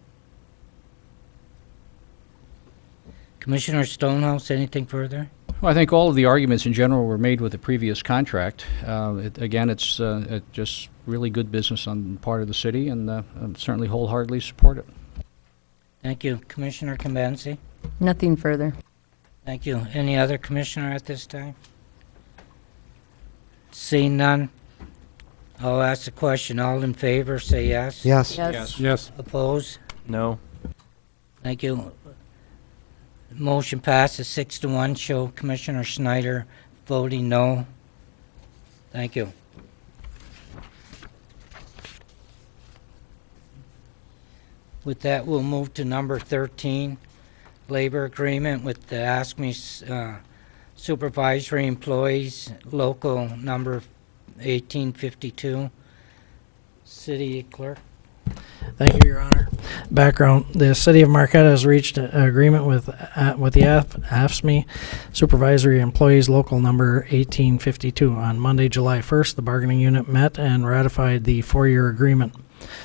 Commissioner Stonehouse, anything further? Well, I think all of the arguments in general were made with the previous contract. Again, it's just really good business on the part of the city, and certainly wholeheartedly support it. Thank you. Commissioner Convenzi? Nothing further. Thank you. Any other commissioner at this time? Seeing none, I'll ask the question. All in favor, say yes. Yes. Yes. Yes. Opposed? No. Thank you. Motion passes 6-1. Show Commissioner Schneider voting no. Thank you. With that, we'll move to number 13, labor agreement with the ASME supervisory employees, local number 1852. City Clerk. Thank you, Your Honor. Background: the City of Marquette has reached an agreement with the AFSCME Supervisory Employees Local Number 1852. On Monday, July 1st, the bargaining unit met and ratified the 4-year agreement.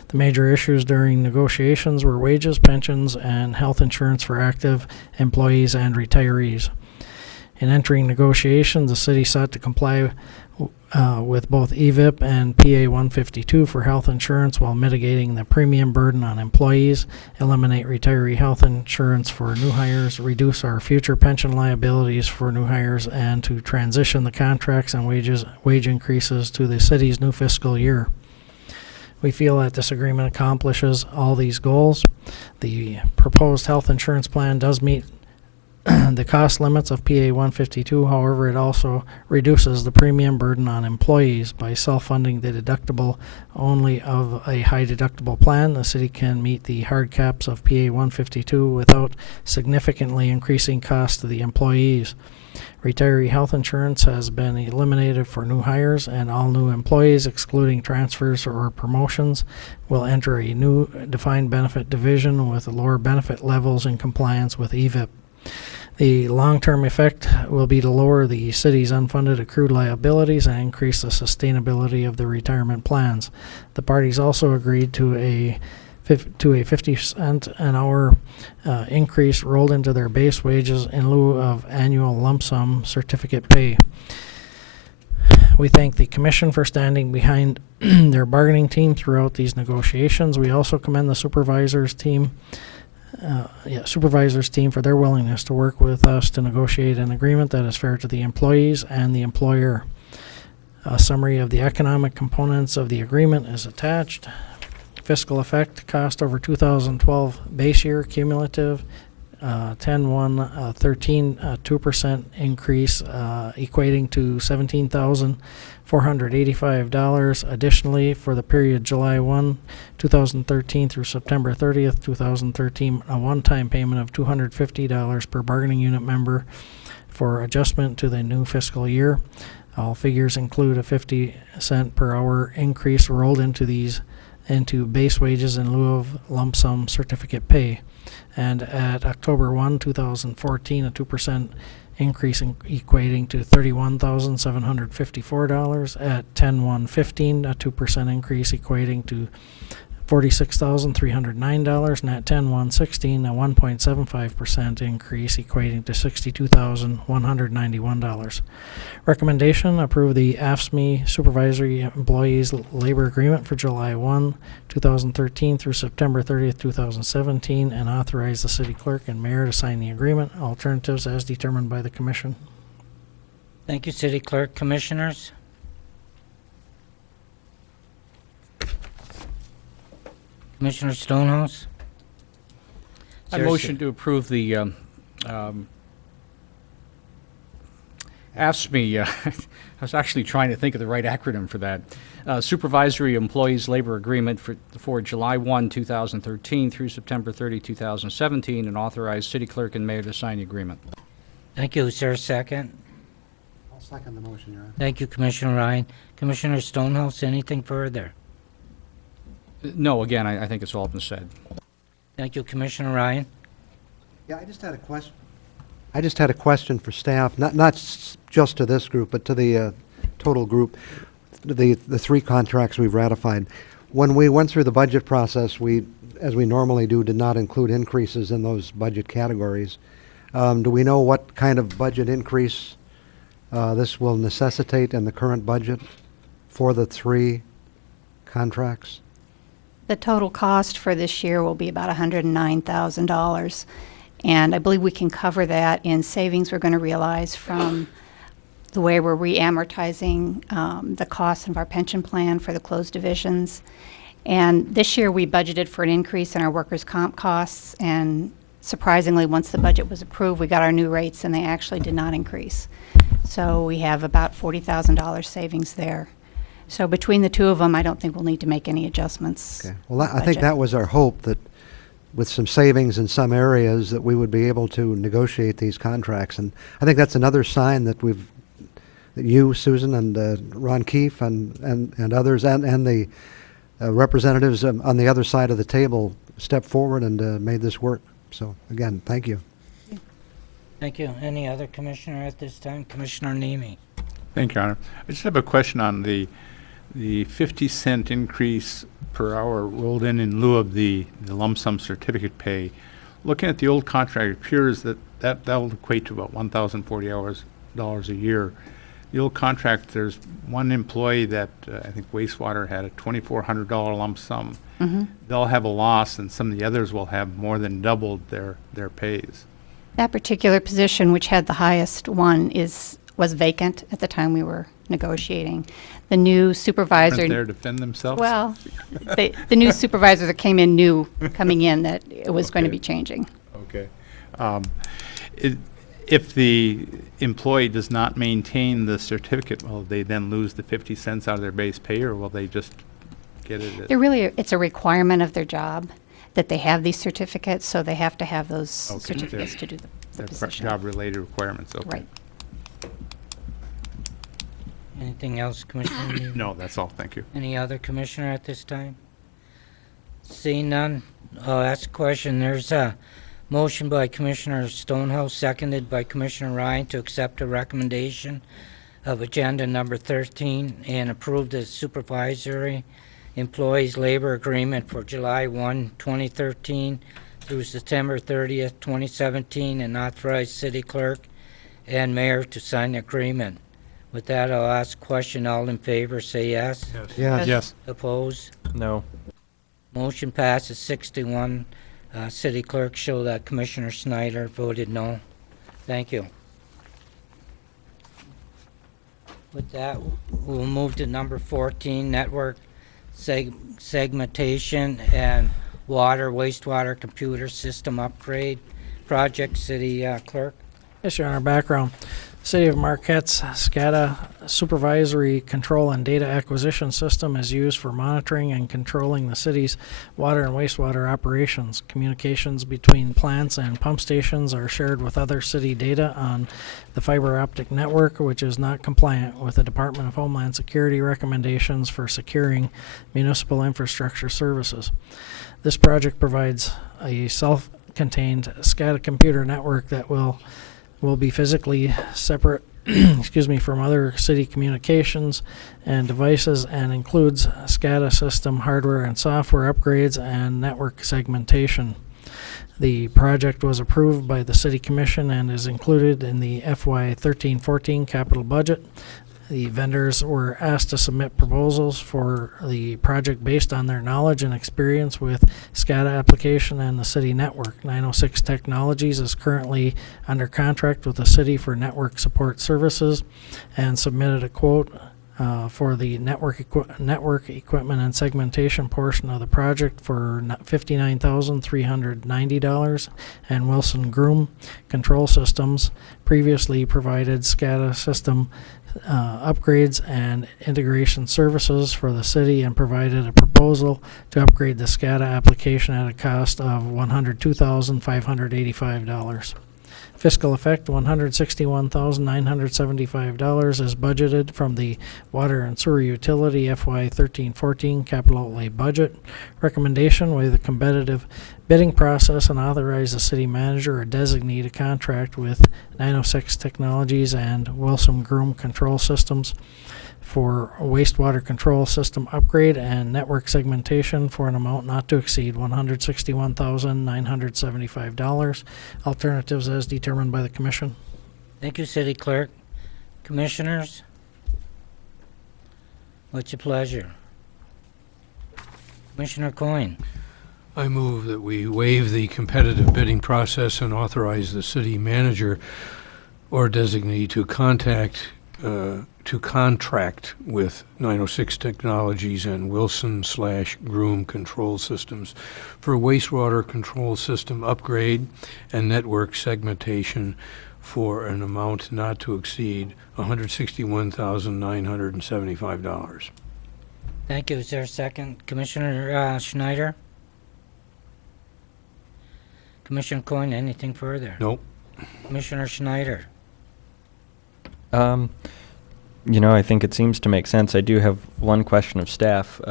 The major issues during negotiations were wages, pensions, and health insurance for active employees and retirees. In entering negotiations, the city sought to comply with both EVIP and PA 152 for health insurance while mitigating the premium burden on employees, eliminate retiree health insurance for new hires, reduce our future pension liabilities for new hires, and to transition the contracts and wage increases to the city's new fiscal year. We feel that this agreement accomplishes all these goals. The proposed health insurance plan does meet the cost limits of PA 152. However, it also reduces the premium burden on employees by self-funding the deductible only of a high deductible plan. The city can meet the hard caps of PA 152 without significantly increasing costs to the employees. Retiree health insurance has been eliminated for new hires, and all new employees, excluding transfers or promotions, will enter a new defined benefit division with lower benefit levels in compliance with EVIP. The long-term effect will be to lower the city's unfunded accrued liabilities and increase the sustainability of the retirement plans. The parties also agreed to a 50-cent an hour increase rolled into their base wages in lieu of annual lump sum certificate pay. We thank the Commission for standing behind their bargaining team throughout these negotiations. We also commend the supervisors team for their willingness to work with us to negotiate an agreement that is fair to the employees and the employer. A summary of the economic components of the agreement is attached. Fiscal effect, cost over 2012 base year cumulative, 10-1-13, 2% increase, equating to $17,485. Additionally, for the period July 1, 2013 through September 30th, 2013, a one-time payment of $250 per bargaining unit member for adjustment to the new fiscal year. All figures include a 50-cent per hour increase rolled into base wages in lieu of lump sum certificate pay. And at October 1, 2014, a 2% increase equating to $31,754. At 10/1/15, a 2% increase equating to $46,309, and at 10/1/16, a 1.75% increase equating to $62,191. Recommendation: approve the AFSCME Supervisory Employees Labor Agreement for July 1, 2013 through September 30th, 2017, and authorize the City Clerk and Mayor to sign the agreement. Alternatives as determined by the Commission. Thank you, City Clerk. Commissioners? Commissioner Stonehouse? I motion to approve the AFSCME. I was actually trying to think of the right acronym for that. Supervisory Employees Labor Agreement for July 1, 2013 through September 30, 2017, and authorize City Clerk and Mayor to sign the agreement. Thank you. Is there a second? I'll second the motion, Your Honor. Thank you, Commissioner Ryan. Commissioner Stonehouse, anything further? No, again, I think it's all been said. Thank you, Commissioner Ryan. Yeah, I just had a question for staff, not just to this group, but to the total group, the three contracts we've ratified. When we went through the budget process, we, as we normally do, did not include increases in those budget categories. Do we know what kind of budget increase this will necessitate in the current budget for the three contracts? The total cost for this year will be about $109,000. And I believe we can cover that in savings we're going to realize from the way we're re-amortizing the costs of our pension plan for the closed divisions. And this year we budgeted for an increase in our workers' comp costs, and surprisingly, once the budget was approved, we got our new rates and they actually did not increase. So we have about $40,000 savings there. So between the two of them, I don't think we'll need to make any adjustments. Okay. Well, I think that was our hope, that with some savings in some areas that we would be able to negotiate these contracts. And I think that's another sign that that you, Susan, and Ron Keefe and others, and the representatives on the other side of the table stepped forward and made this work. So again, thank you. Thank you. Any other commissioner at this time? Commissioner Nemi. Thank you, Your Honor. I just have a question on the 50-cent increase per hour rolled in lieu of the lump sum certificate pay. Looking at the old contract, it appears that will equate to about $1,040 a year. The old contract, there's one employee that I think wastewater had a $2,400 lump sum. Mm-hmm. They'll have a loss, and some of the others will have more than doubled their pays. That particular position, which had the highest one, was vacant at the time we were negotiating. The new supervisor... Aren't there to defend themselves? Well, the new supervisor that came in knew coming in that it was going to be changing. Okay. if the employee does not maintain the certificate, will they then lose the 50 cents out of their base pay, or will they just get it? It's a requirement of their job that they have these certificates, so they have to have those certificates to do the position. Job-related requirements, okay. Right. Anything else, Commissioner? No, that's all, thank you. Any other commissioner at this time? Seeing none, I'll ask a question. There's a motion by Commissioner Stonehouse, seconded by Commissioner Ryan, to accept a recommendation of agenda number 13 and approve the supervisory employees labor agreement for July 1, 2013 through September 30th, 2017, and authorize city clerk and mayor to sign the agreement. With that, I'll ask a question. All in favor, say yes. Yes. Yes. Opposed? No. Motion passes 6-1. City clerk, show that Commissioner Snyder voted no. Thank you. With that, we'll move to number 14, network segmentation and wastewater computer system upgrade project. City clerk. Yes, Your Honor. Background. City of Marquette's SCADA supervisory control and data acquisition system is used for monitoring and controlling the city's water and wastewater operations. Communications between plants and pump stations are shared with other city data on the fiber optic network, which is not compliant with the Department of Homeland Security recommendations for securing municipal infrastructure services. This project provides a self-contained SCADA computer network that will be physically separate from other city communications and devices, and includes SCADA system hardware and software upgrades and network segmentation. The project was approved by the City Commission and is included in the FY 13-14 capital budget. The vendors were asked to submit proposals for the project based on their knowledge and experience with SCADA application and the city network. 906 Technologies is currently under contract with the city for network support services and submitted a quote for the network equipment and segmentation portion of the project for $59,390, and Wilson Groom Control Systems previously provided SCADA system upgrades and integration services for the city and provided a proposal to upgrade the SCADA application at a cost of $102,585. Fiscal effect, $161,975 is budgeted from the Water and Sewer Utility FY 13-14 capital outlay budget. Recommendation, waive the competitive bidding process and authorize the city manager or designee to contract with 906 Technologies and Wilson Groom Control Systems for wastewater control system upgrade and network segmentation for an amount not to exceed $161,975. Alternatives as determined by the Commission. Thank you, City Clerk. Commissioners, what's your pleasure? Commissioner Coyne. I move that we waive the competitive bidding process and authorize the city manager or designee to contract with 906 Technologies and Wilson/Groom Control Systems for wastewater control system upgrade and network segmentation for an amount not to exceed $161,975. Thank you. Is there a second? Commissioner Schneider? Commissioner Coyne, anything further? Nope. Commissioner Schneider? I think it seems to make sense. I do have one question of staff,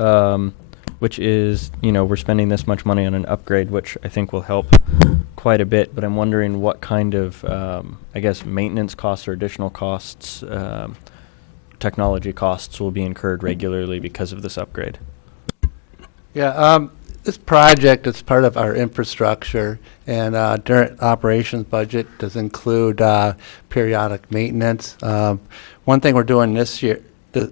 which is, we're spending this much money on an upgrade, which I think will help quite a bit, but I'm wondering what kind of, maintenance costs or additional costs, technology costs will be incurred regularly because of this upgrade. Yeah, this project is part of our infrastructure, and during operations budget does include periodic maintenance. One thing we're doing this year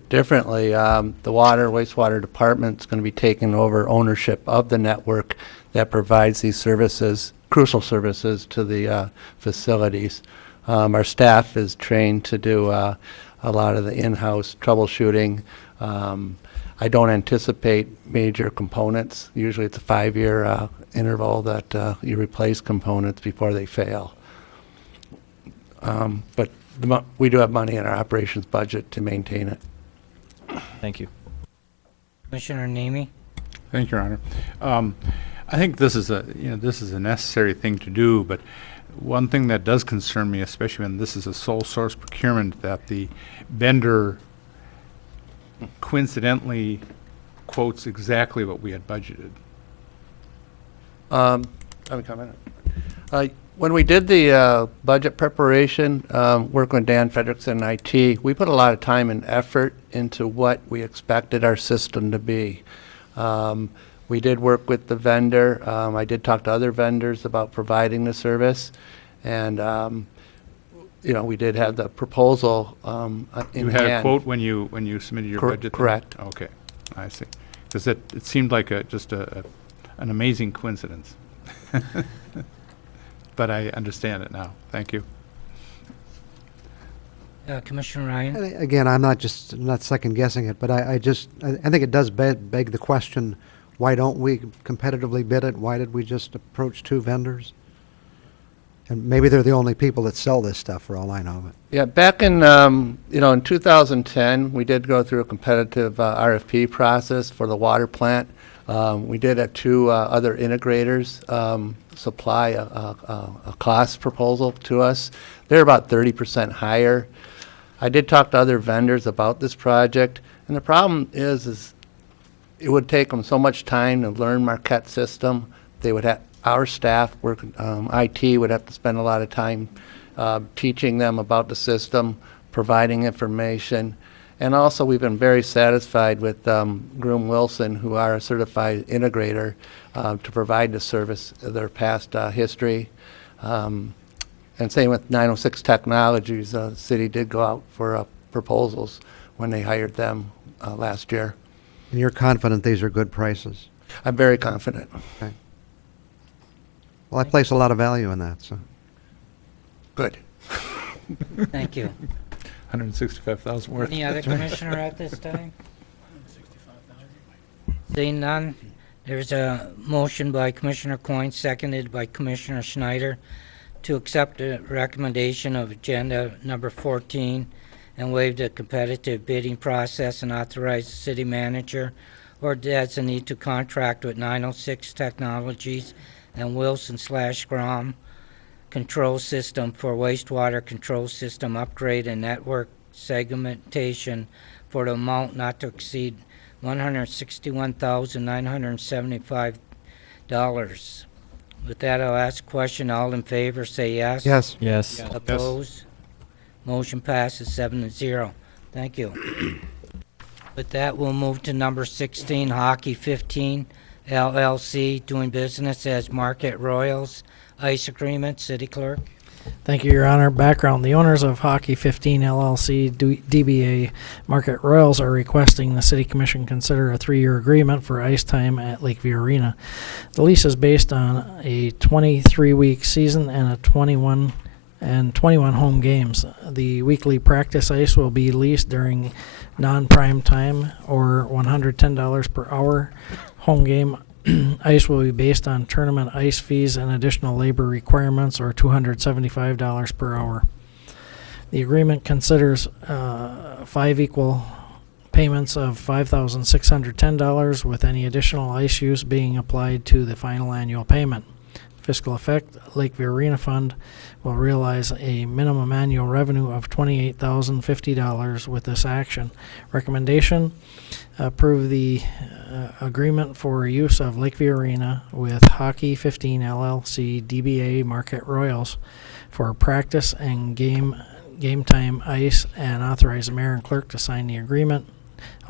differently, the wastewater department is going to be taking over ownership of the network that provides these services, crucial services to the facilities. Our staff is trained to do a lot of the in-house troubleshooting. I don't anticipate major components. Usually it's a 5-year interval that you replace components before they fail. But we do have money in our operations budget to maintain it. Thank you. Commissioner Nemi? Thank you, Your Honor. I think this is a necessary thing to do, but one thing that does concern me, especially when this is a sole source procurement, that the vendor coincidentally quotes exactly what we had budgeted. Let me comment. When we did the budget preparation, working with Dan Frederickson and IT, we put a lot of time and effort into what we expected our system to be. We did work with the vendor. I did talk to other vendors about providing the service, and we did have the proposal in hand. You had a quote when you submitted your budget? Correct. Okay, I see. Because it seemed like just an amazing coincidence. But I understand it now. Thank you. Commissioner Ryan? And again, I'm not second guessing it, but I think it does beg the question, why don't we competitively bid it? Why did we just approach 2 vendors? And maybe they're the only people that sell this stuff, for all I know. But. Yeah, back in in 2010, we did go through a competitive RFP process for the water plant. We did have 2 other integrators supply a cost proposal to us. They're about 30% higher. I did talk to other vendors about this project, and the problem is it would take them so much time to learn Marquette system. They would have our staff work, IT would have to spend a lot of time teaching them about the system, providing information. And also, we've been very satisfied with Groom Wilson, who are a certified integrator, to provide the service of their past history. And same with 906 Technologies. The city did go out for proposals when they hired them last year. And you're confident these are good prices? I'm very confident. Okay. Well, I place a lot of value in that. So. Good. Thank you. 165,000 worth. Any other commissioner at this time? Seeing none, there's a motion by Commissioner Coyne, seconded by Commissioner Schneider, to accept the recommendation of agenda number 14 and waive the competitive bidding process and authorize the city manager or designee to contract with 906 Technologies and Wilson/Grom control system for wastewater control system upgrade and network segmentation for the amount not to exceed $161,975. With that, I'll ask a question. All in favor, say yes. Yes. Yes. Opposed? Motion passes 7-0. Thank you. With that, we'll move to number 16, Hockey 15 LLC, doing business as Marquette Royals. Ice agreement, City Clerk. Thank you, Your Honor. Background. The owners of Hockey 15 LLC, DBA Marquette Royals, are requesting the City Commission consider a 3-year agreement for ice time at Lakeview Arena. The lease is based on a 23-week season and 21 home games. The weekly practice ice will be leased during non-prime time or $110 per hour. Home game ice will be based on tournament ice fees and additional labor requirements, or $275 per hour. The agreement considers 5 equal payments of $5,610, with any additional ice use being applied to the final annual payment. Fiscal effect: Lakeview Arena Fund will realize a minimum annual revenue of $28,050 with this action. Recommendation: approve the agreement for use of Lakeview Arena with Hockey 15 LLC, DBA Marquette Royals, for practice and game time ice, and authorize the mayor and clerk to sign the agreement.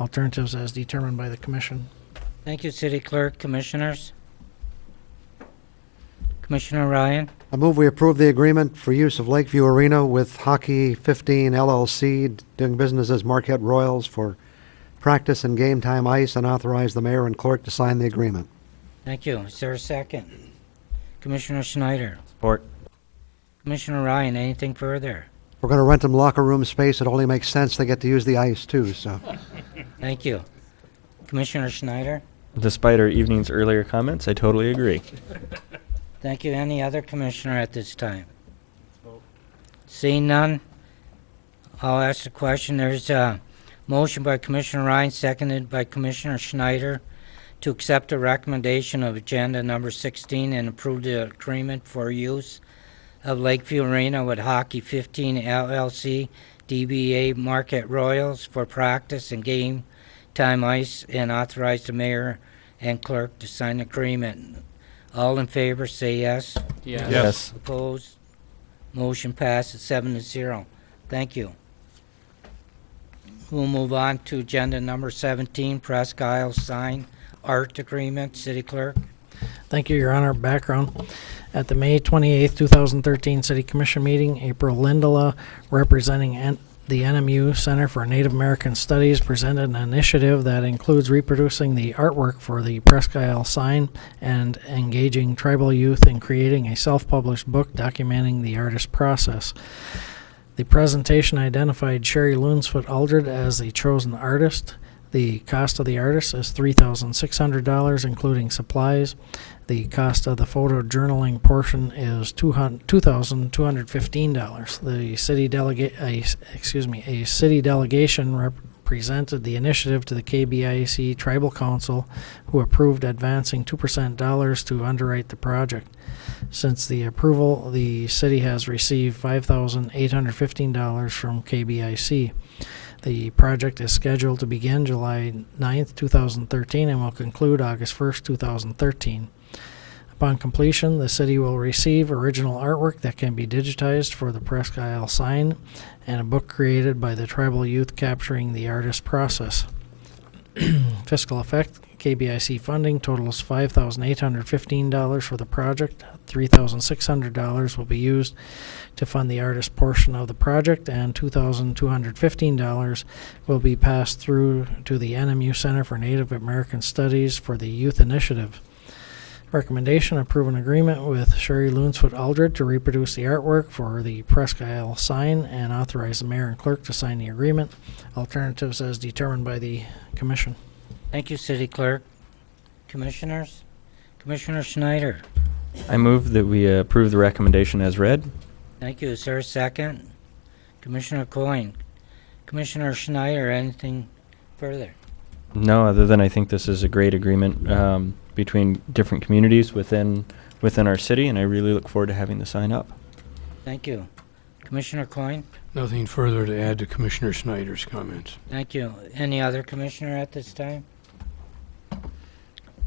Alternatives as determined by the commission. Thank you, City Clerk. Commissioners? Commissioner Ryan? I move we approve the agreement for use of Lakeview Arena with Hockey 15 LLC, doing business as Marquette Royals, for practice and game time ice, and authorize the mayor and clerk to sign the agreement. Thank you. Is there a second? Commissioner Schneider? Support. Commissioner Ryan, anything further? We're going to rent them locker room space. It only makes sense they get to use the ice too. So, Thank you. Commissioner Schneider? Despite our evening's earlier comments, I totally agree. Thank you. Any other commissioner at this time? Seeing none, I'll ask the question. There's a motion by Commissioner Ryan, seconded by Commissioner Schneider, to accept the recommendation of agenda number 16 and approve the agreement for use of Lakeview Arena with Hockey 15 LLC, DBA Marquette Royals for practice and game time ice, and authorize the mayor and clerk to sign the agreement. All in favor, say yes. Yes. Yes. Opposed? Motion passes 7-0. Thank you. We'll move on to agenda number 17, Presque Isle Sign Art Agreement. City Clerk. Thank you, Your Honor. Background. At the May 28, 2013 City Commission meeting, April Lindela, representing the NMU Center for Native American Studies, presented an initiative that includes reproducing the artwork for the Presque Isle sign and engaging tribal youth in creating a self-published book documenting the artist process. The presentation identified Sherry Loonsfoot Aldred as the chosen artist. The cost of the artist is $3,600, including supplies. The cost of the photojournaling portion is $2,215. The city a city delegation represented the initiative to the KBIC Tribal Council, who approved advancing 2% dollars to underwrite the project. Since the approval, the city has received $5,815 from KBIC. The project is scheduled to begin July 9th, 2013 and will conclude August 1st, 2013. Upon completion, the city will receive original artwork that can be digitized for the Presque Isle sign and a book created by the tribal youth capturing the artist process. Fiscal effect, KBIC funding totals $5,815 for the project. $3,600 will be used to fund the artist portion of the project, and $2,215 will be passed through to the NMU Center for Native American Studies for the youth initiative. Recommendation: approve an agreement with Sherry Loonsfoot Aldred to reproduce the artwork for the Presque Isle sign and authorize the mayor and clerk to sign the agreement. Alternatives as determined by the commission. Thank you, City Clerk. Commissioners? Commissioner Schneider. I move that we approve the recommendation as read. Thank you. Is there a second? Commissioner Coyne. Commissioner Schneider, anything further? No, other than I think this is a great agreement between different communities within our city, and I really look forward to having the sign up. Thank you. Commissioner Coyne? Nothing further to add to Commissioner Schneider's comments. Thank you. Any other commissioner at this time?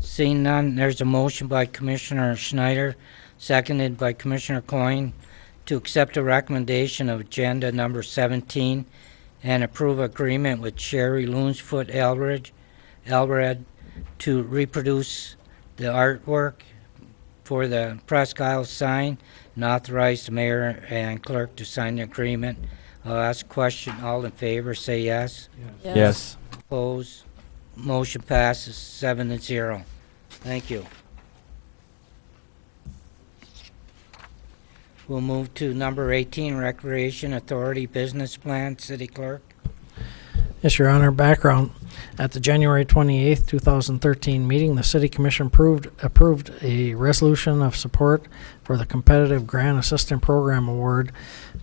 Seeing none, there's a motion by Commissioner Schneider, seconded by Commissioner Coyne, to accept a recommendation of agenda number 17 and approve agreement with Sherry Loonsfoot Aldred to reproduce the artwork for the Presque Isle sign and authorize the mayor and clerk to sign the agreement. I'll ask a question. All in favor, say yes. Yes. Yes. Opposed? Motion passes 7-0. Thank you. We'll move to number 18, Recreation Authority Business Plan. City Clerk. Yes, Your Honor. Background. At the January 28th, 2013 meeting, the City Commission approved a resolution of support for the Competitive Grant Assistant Program Award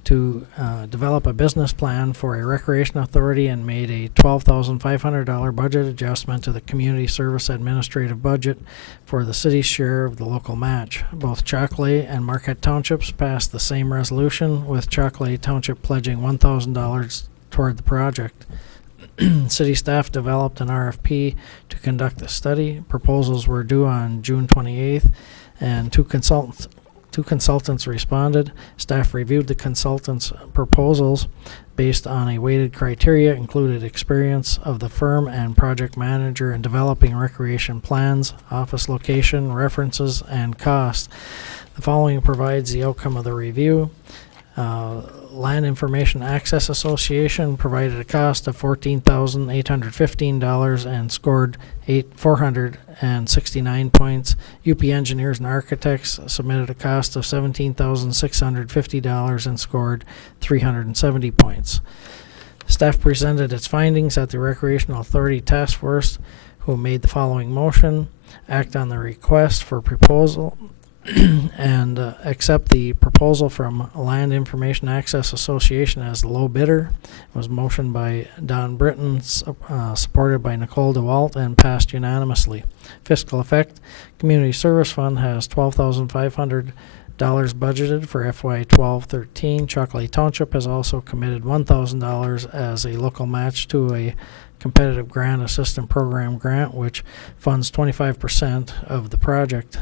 to develop a business plan for a recreation authority and made a $12,500 budget adjustment to the Community Service Administrative budget for the city's share of the local match. Both Chocolate and Marquette Townships passed the same resolution, with Chocolate Township pledging $1,000 toward the project. City staff developed an RFP to conduct the study. Proposals were due on June 28th, and two consultants responded. Staff reviewed the consultants' proposals based on a weighted criteria, included experience of the firm and project manager in developing recreation plans, office location, references, and cost. The following provides the outcome of the review. Land Information Access Association provided a cost of $14,815 and scored 469 points. UP Engineers and Architects submitted a cost of $17,650 and scored 370 points. Staff presented its findings at the Recreational Authority Task Force, who made the following motion: act on the request for proposal and accept the proposal from Land Information Access Association as the low bidder. It was motioned by Don Britton, supported by Nicole DeWalt, and passed unanimously. Fiscal effect: Community Service Fund has $12,500 budgeted for FY 12-13. Chocolate Township has also committed $1,000 as a local match to a competitive grant assistant program grant, which funds 25% of the project.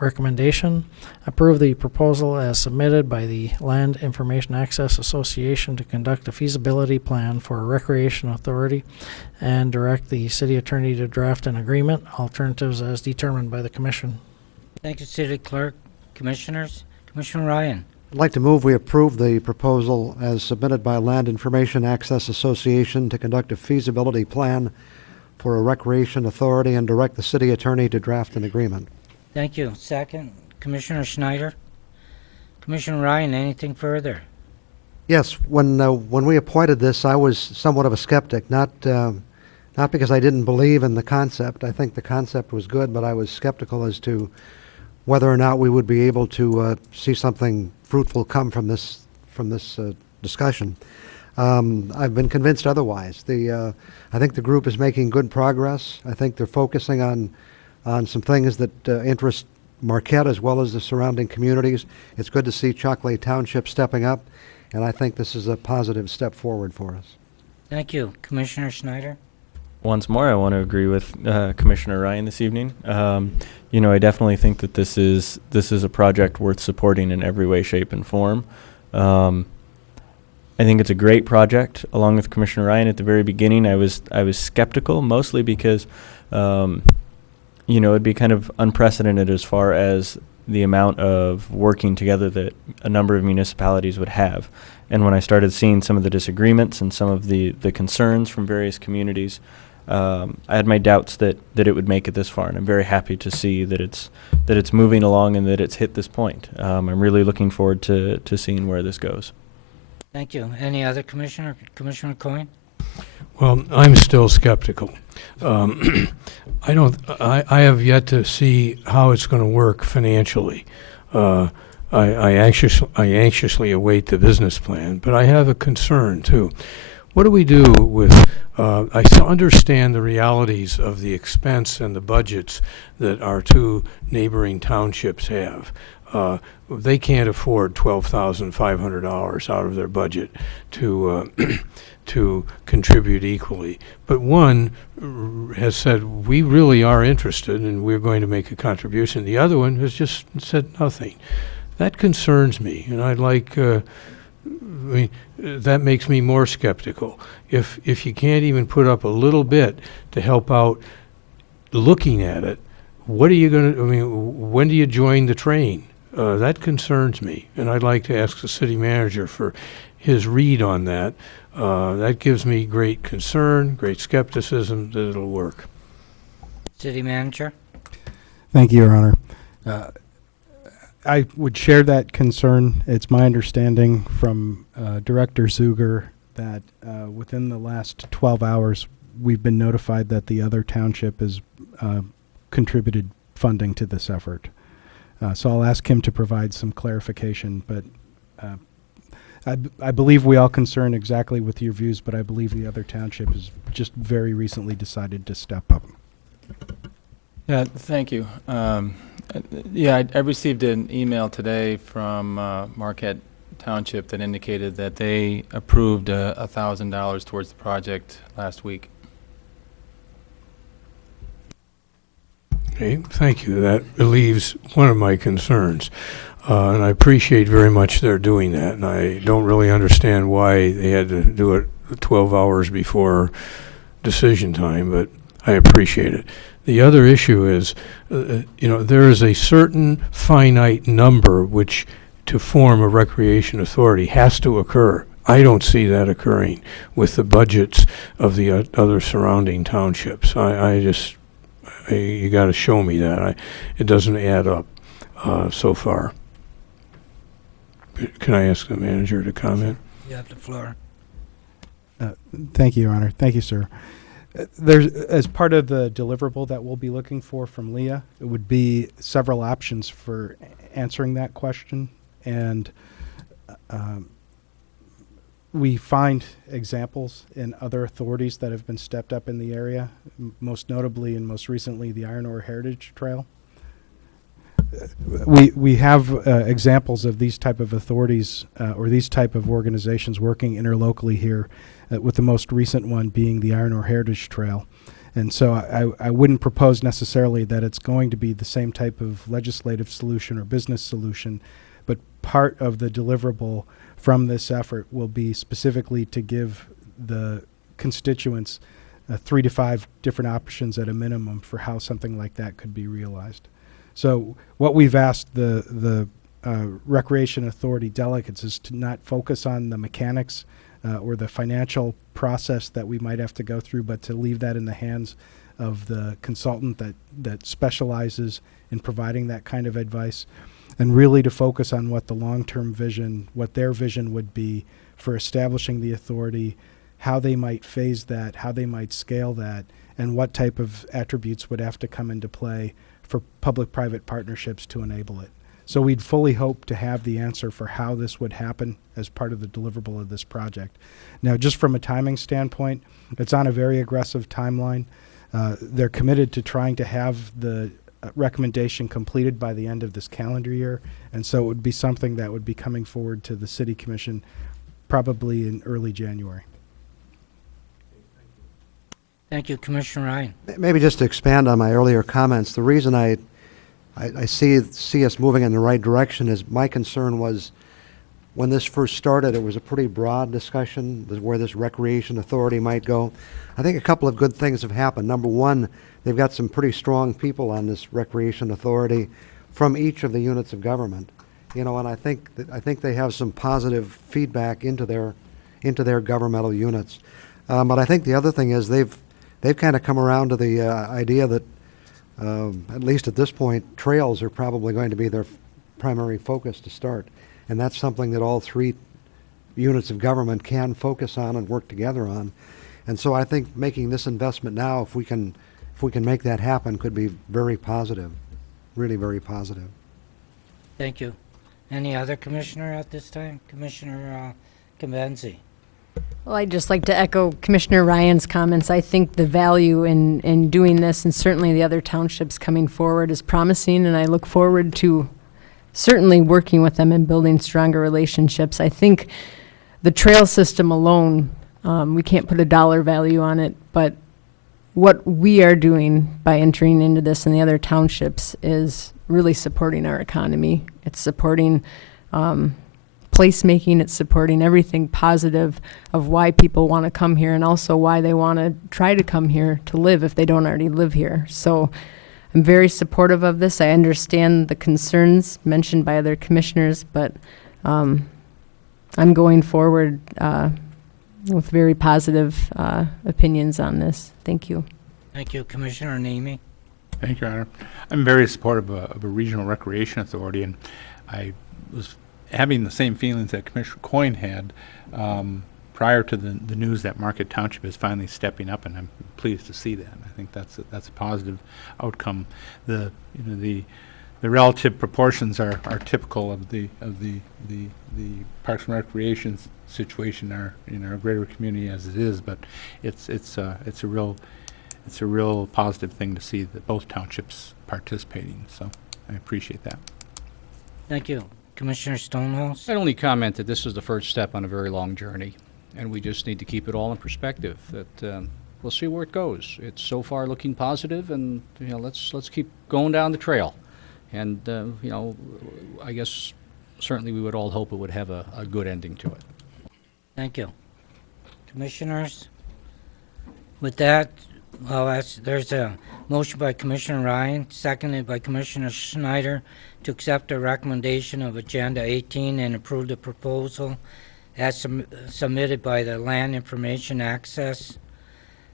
Recommendation: approve the proposal as submitted by the Land Information Access Association to conduct a feasibility plan for a recreation authority and direct the city attorney to draft an agreement, alternatives as determined by the commission. Thank you, City Clerk. Commissioners? Commissioner Ryan. I'd like to move we approve the proposal as submitted by Land Information Access Association to conduct a feasibility plan for a recreation authority and direct the city attorney to draft an agreement. Thank you. Second, Commissioner Schneider. Commissioner Ryan, anything further? Yes, when we appointed this, I was somewhat of a skeptic, not because I didn't believe in the concept. I think the concept was good, but I was skeptical as to whether or not we would be able to see something fruitful come from this discussion. I've been convinced otherwise. I think the group is making good progress. I think they're focusing on some things that interest Marquette as well as the surrounding communities. It's good to see Chocolate Township stepping up, and I think this is a positive step forward for us. Thank you. Commissioner Schneider? Once more, I want to agree with Commissioner Ryan this evening. I definitely think that this is a project worth supporting in every way, shape, and form. I think it's a great project. Along with Commissioner Ryan, at the very beginning, I was skeptical, mostly because it'd be kind of unprecedented as far as the amount of working together that a number of municipalities would have. And when I started seeing some of the disagreements and some of the concerns from various communities, I had my doubts that it would make it this far. And I'm very happy to see that it's moving along and that it's hit this point. I'm really looking forward to seeing where this goes. Thank you. Any other commissioner? Commissioner Coyne? Well, I'm still skeptical. I have yet to see how it's going to work financially. I anxiously await the business plan, but I have a concern too. What do we do with? I understand the realities of the expense and the budgets that our two neighboring townships have. They can't afford $12,500 out of their budget to contribute equally. But one has said, we really are interested and we're going to make a contribution. The other one has just said nothing. That concerns me, and I'd like, that makes me more skeptical. If you can't even put up a little bit to help out looking at it, what are you going to, when do you join the train? That concerns me, and I'd like to ask the city manager for his read on that. That gives me great concern, great skepticism that it'll work. City manager? Thank you, Your Honor. I would share that concern. It's my understanding from Director Zuger that within the last 12 hours, we've been notified that the other township has contributed funding to this effort. So I'll ask him to provide some clarification, but I believe we all concern exactly with your views, but I believe the other township has just very recently decided to step up. Yeah, thank you. I received an email today from Marquette Township that indicated that they approved $1,000 towards the project last week. Okay, thank you. That relieves one of my concerns. And I appreciate very much their doing that. And I don't really understand why they had to do it 12 hours before decision time, but I appreciate it. The other issue is, there is a certain finite number which to form a recreation authority has to occur. I don't see that occurring with the budgets of the other surrounding townships. You got to show me that. It doesn't add up so far. Can I ask the manager to comment? You have the floor. Thank you, Your Honor. Thank you, sir. There's, as part of the deliverable that we'll be looking for from Leah, it would be several options for answering that question. And we find examples in other authorities that have been stepped up in the area, most notably and most recently the Iron Ore Heritage Trail. We have examples of these type of authorities or these type of organizations working interlocally here, with the most recent one being the Iron Ore Heritage Trail. And so I wouldn't propose necessarily that it's going to be the same type of legislative solution or business solution, but part of the deliverable from this effort will be specifically to give the constituents 3 to 5 different options at a minimum for how something like that could be realized. So what we've asked the Recreation Authority delegates is to not focus on the mechanics or the financial process that we might have to go through, but to leave that in the hands of the consultant that specializes in providing that kind of advice, and really to focus on what the long-term vision, what their vision would be for establishing the authority, how they might phase that, how they might scale that, and what type of attributes would have to come into play for public-private partnerships to enable it. So we'd fully hope to have the answer for how this would happen as part of the deliverable of this project. Now, just from a timing standpoint, it's on a very aggressive timeline. They're committed to trying to have the recommendation completed by the end of this calendar year, and so it would be something that would be coming forward to the City Commission probably in early January. Thank you, Commissioner Ryan. Maybe just to expand on my earlier comments, the reason I see us moving in the right direction is my concern was when this first started, it was a pretty broad discussion where this recreation authority might go. I think a couple of good things have happened. Number one, they've got some pretty strong people on this recreation authority from each of the units of government, you know, and I think they have some positive feedback into their governmental units. But I think the other thing is they've kind of come around to the idea that at least at this point, trails are probably going to be their primary focus to start. And that's something that all 3 units of government can focus on and work together on. And so I think making this investment now, if we can make that happen, could be very positive, really very positive. Thank you. Any other commissioner at this time? Commissioner Convenzi. Well, I'd just like to echo Commissioner Ryan's comments. I think the value in doing this, and certainly the other townships coming forward, is promising, and I look forward to certainly working with them and building stronger relationships. I think the trail system alone, we can't put a dollar value on it, but what we are doing by entering into this in the other townships is really supporting our economy. It's supporting placemaking, it's supporting everything positive of why people want to come here and also why they want to try to come here to live if they don't already live here. So I'm very supportive of this. I understand the concerns mentioned by other commissioners, but I'm going forward with very positive opinions on this. Thank you. Thank you, Commissioner Nemi. Thank you, Your Honor. I'm very supportive of a regional recreation authority, and I was having the same feelings that Commissioner Coyne had prior to the news that Marquette Township is finally stepping up, and I'm pleased to see that. I think that's a positive outcome. The relative proportions are typical of the Parks and Recreation situation in our greater community as it is, but it's a real positive thing to see that both townships participating. So I appreciate that. Thank you. Commissioner Stonehouse? I'd only comment that this is the first step on a very long journey, and we just need to keep it all in perspective. That we'll see where it goes. It's so far looking positive, and let's keep going down the trail. And I guess certainly we would all hope it would have a good ending to it. Thank you, commissioners. With that, there's a motion by Commissioner Ryan, seconded by Commissioner Schneider, to accept a recommendation of Agenda 18 and approve the proposal as submitted by the Land Information Access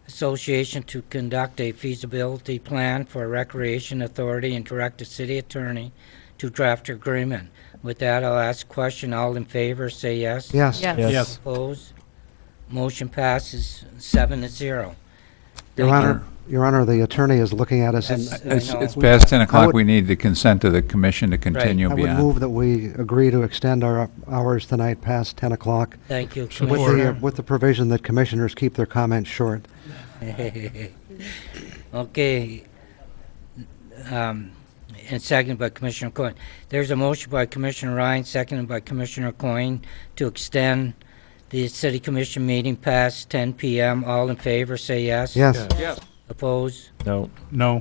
Association to conduct a feasibility plan for a recreation authority and direct the city attorney to draft agreement. With that, I'll ask a question. All in favor, say yes. Yes. Yes. Yes. Opposed? Motion passes 7-0. Your Honor, Your Honor, the attorney is looking at us. Yes, and It's past 10 o'clock. would- We need the consent of the commission to continue I would beyond. move that we agree to extend our hours tonight past 10 o'clock. Thank you, With Commissioner. with the provision that commissioners keep their comments short. Okay. And seconded by Commissioner Coyne. There's a motion by Commissioner Ryan, seconded by Commissioner Coyne to extend the city commission meeting past 10 p.m. All in favor, say yes. Yes. Yes. Opposed? No. No.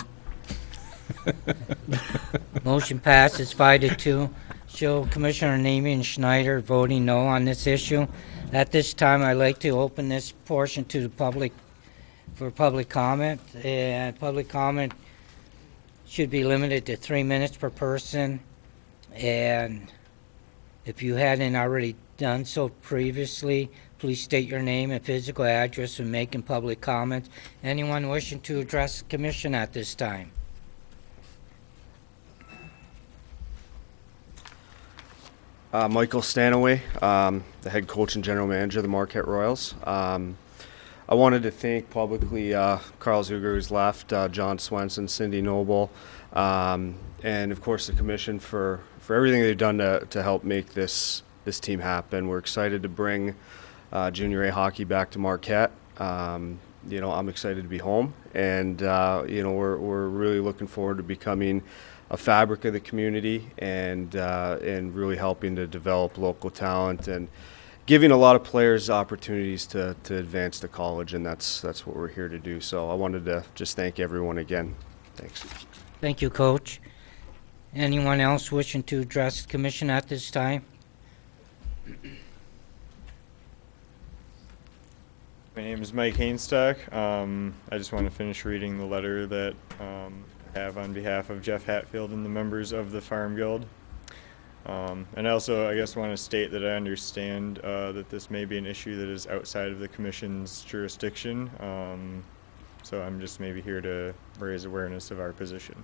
Motion passes 5-2. Show Commissioner Nemi and Schneider voting no on this issue. At this time, I'd like to open this portion to the public for public comment. And public comment should be limited to 3 minutes per person. And if you hadn't already done so previously, please state your name and physical address when making public comments. Anyone wishing to address the commission at this time? Michael Stanaway, the head coach and general manager of the Marquette Royals. I wanted to thank publicly Carl Zuger, who's left, John Swenson, Cindy Noble, and of course the commission for everything they've done to help make this team happen. We're excited to bring Junior A hockey back to Marquette. You know, I'm excited to be home, and you know, we're really looking forward to becoming a fabric of the community and really helping to develop local talent and giving a lot of players opportunities to advance to college, and that's what we're here to do. So I wanted to just thank everyone again. Thanks. Thank you, Coach. Anyone else wishing to address the commission at this time? My name is Mike Hainstock. I just want to finish reading the letter that I have on behalf of Jeff Hatfield and the members of the Farm Guild. And also, I guess, want to state that I understand that this may be an issue that is outside of the Commission's jurisdiction. So I'm just maybe here to raise awareness of our position.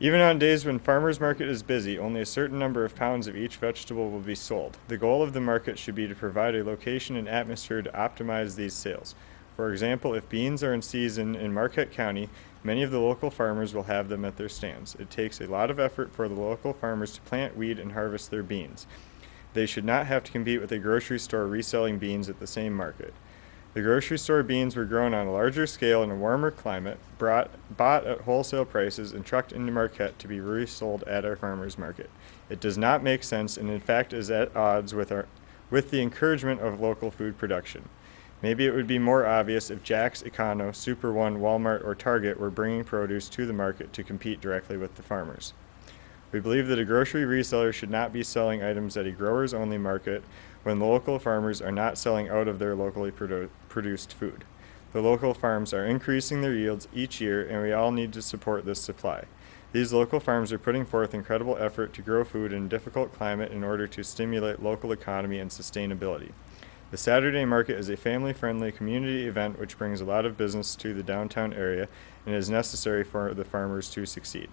Even on days when farmers market is busy, only a certain number of pounds of each vegetable will be sold. The goal of the market should be to provide a location and atmosphere to optimize these sales. For example, if beans are in season in Marquette County, many of the local farmers will have them at their stands. It takes a lot of effort for the local farmers to plant, weed, and harvest their beans. They should not have to compete with a grocery store reselling beans at the same market. The grocery store beans were grown on a larger scale in a warmer climate, bought at wholesale prices, and trucked into Marquette to be resold at our farmers market. It does not make sense, and in fact is at odds with the encouragement of local food production. Maybe it would be more obvious if Jack's, Econo, Super One, Walmart, or Target were bringing produce to the market to compete directly with the farmers. We believe that a grocery reseller should not be selling items at a growers-only market when the local farmers are not selling out of their locally produced food. The local farms are increasing their yields each year, and we all need to support this supply. These local farms are putting forth incredible effort to grow food in a difficult climate in order to stimulate local economy and sustainability. The Saturday market is a family-friendly community event which brings a lot of business to the downtown area and is necessary for the farmers to succeed.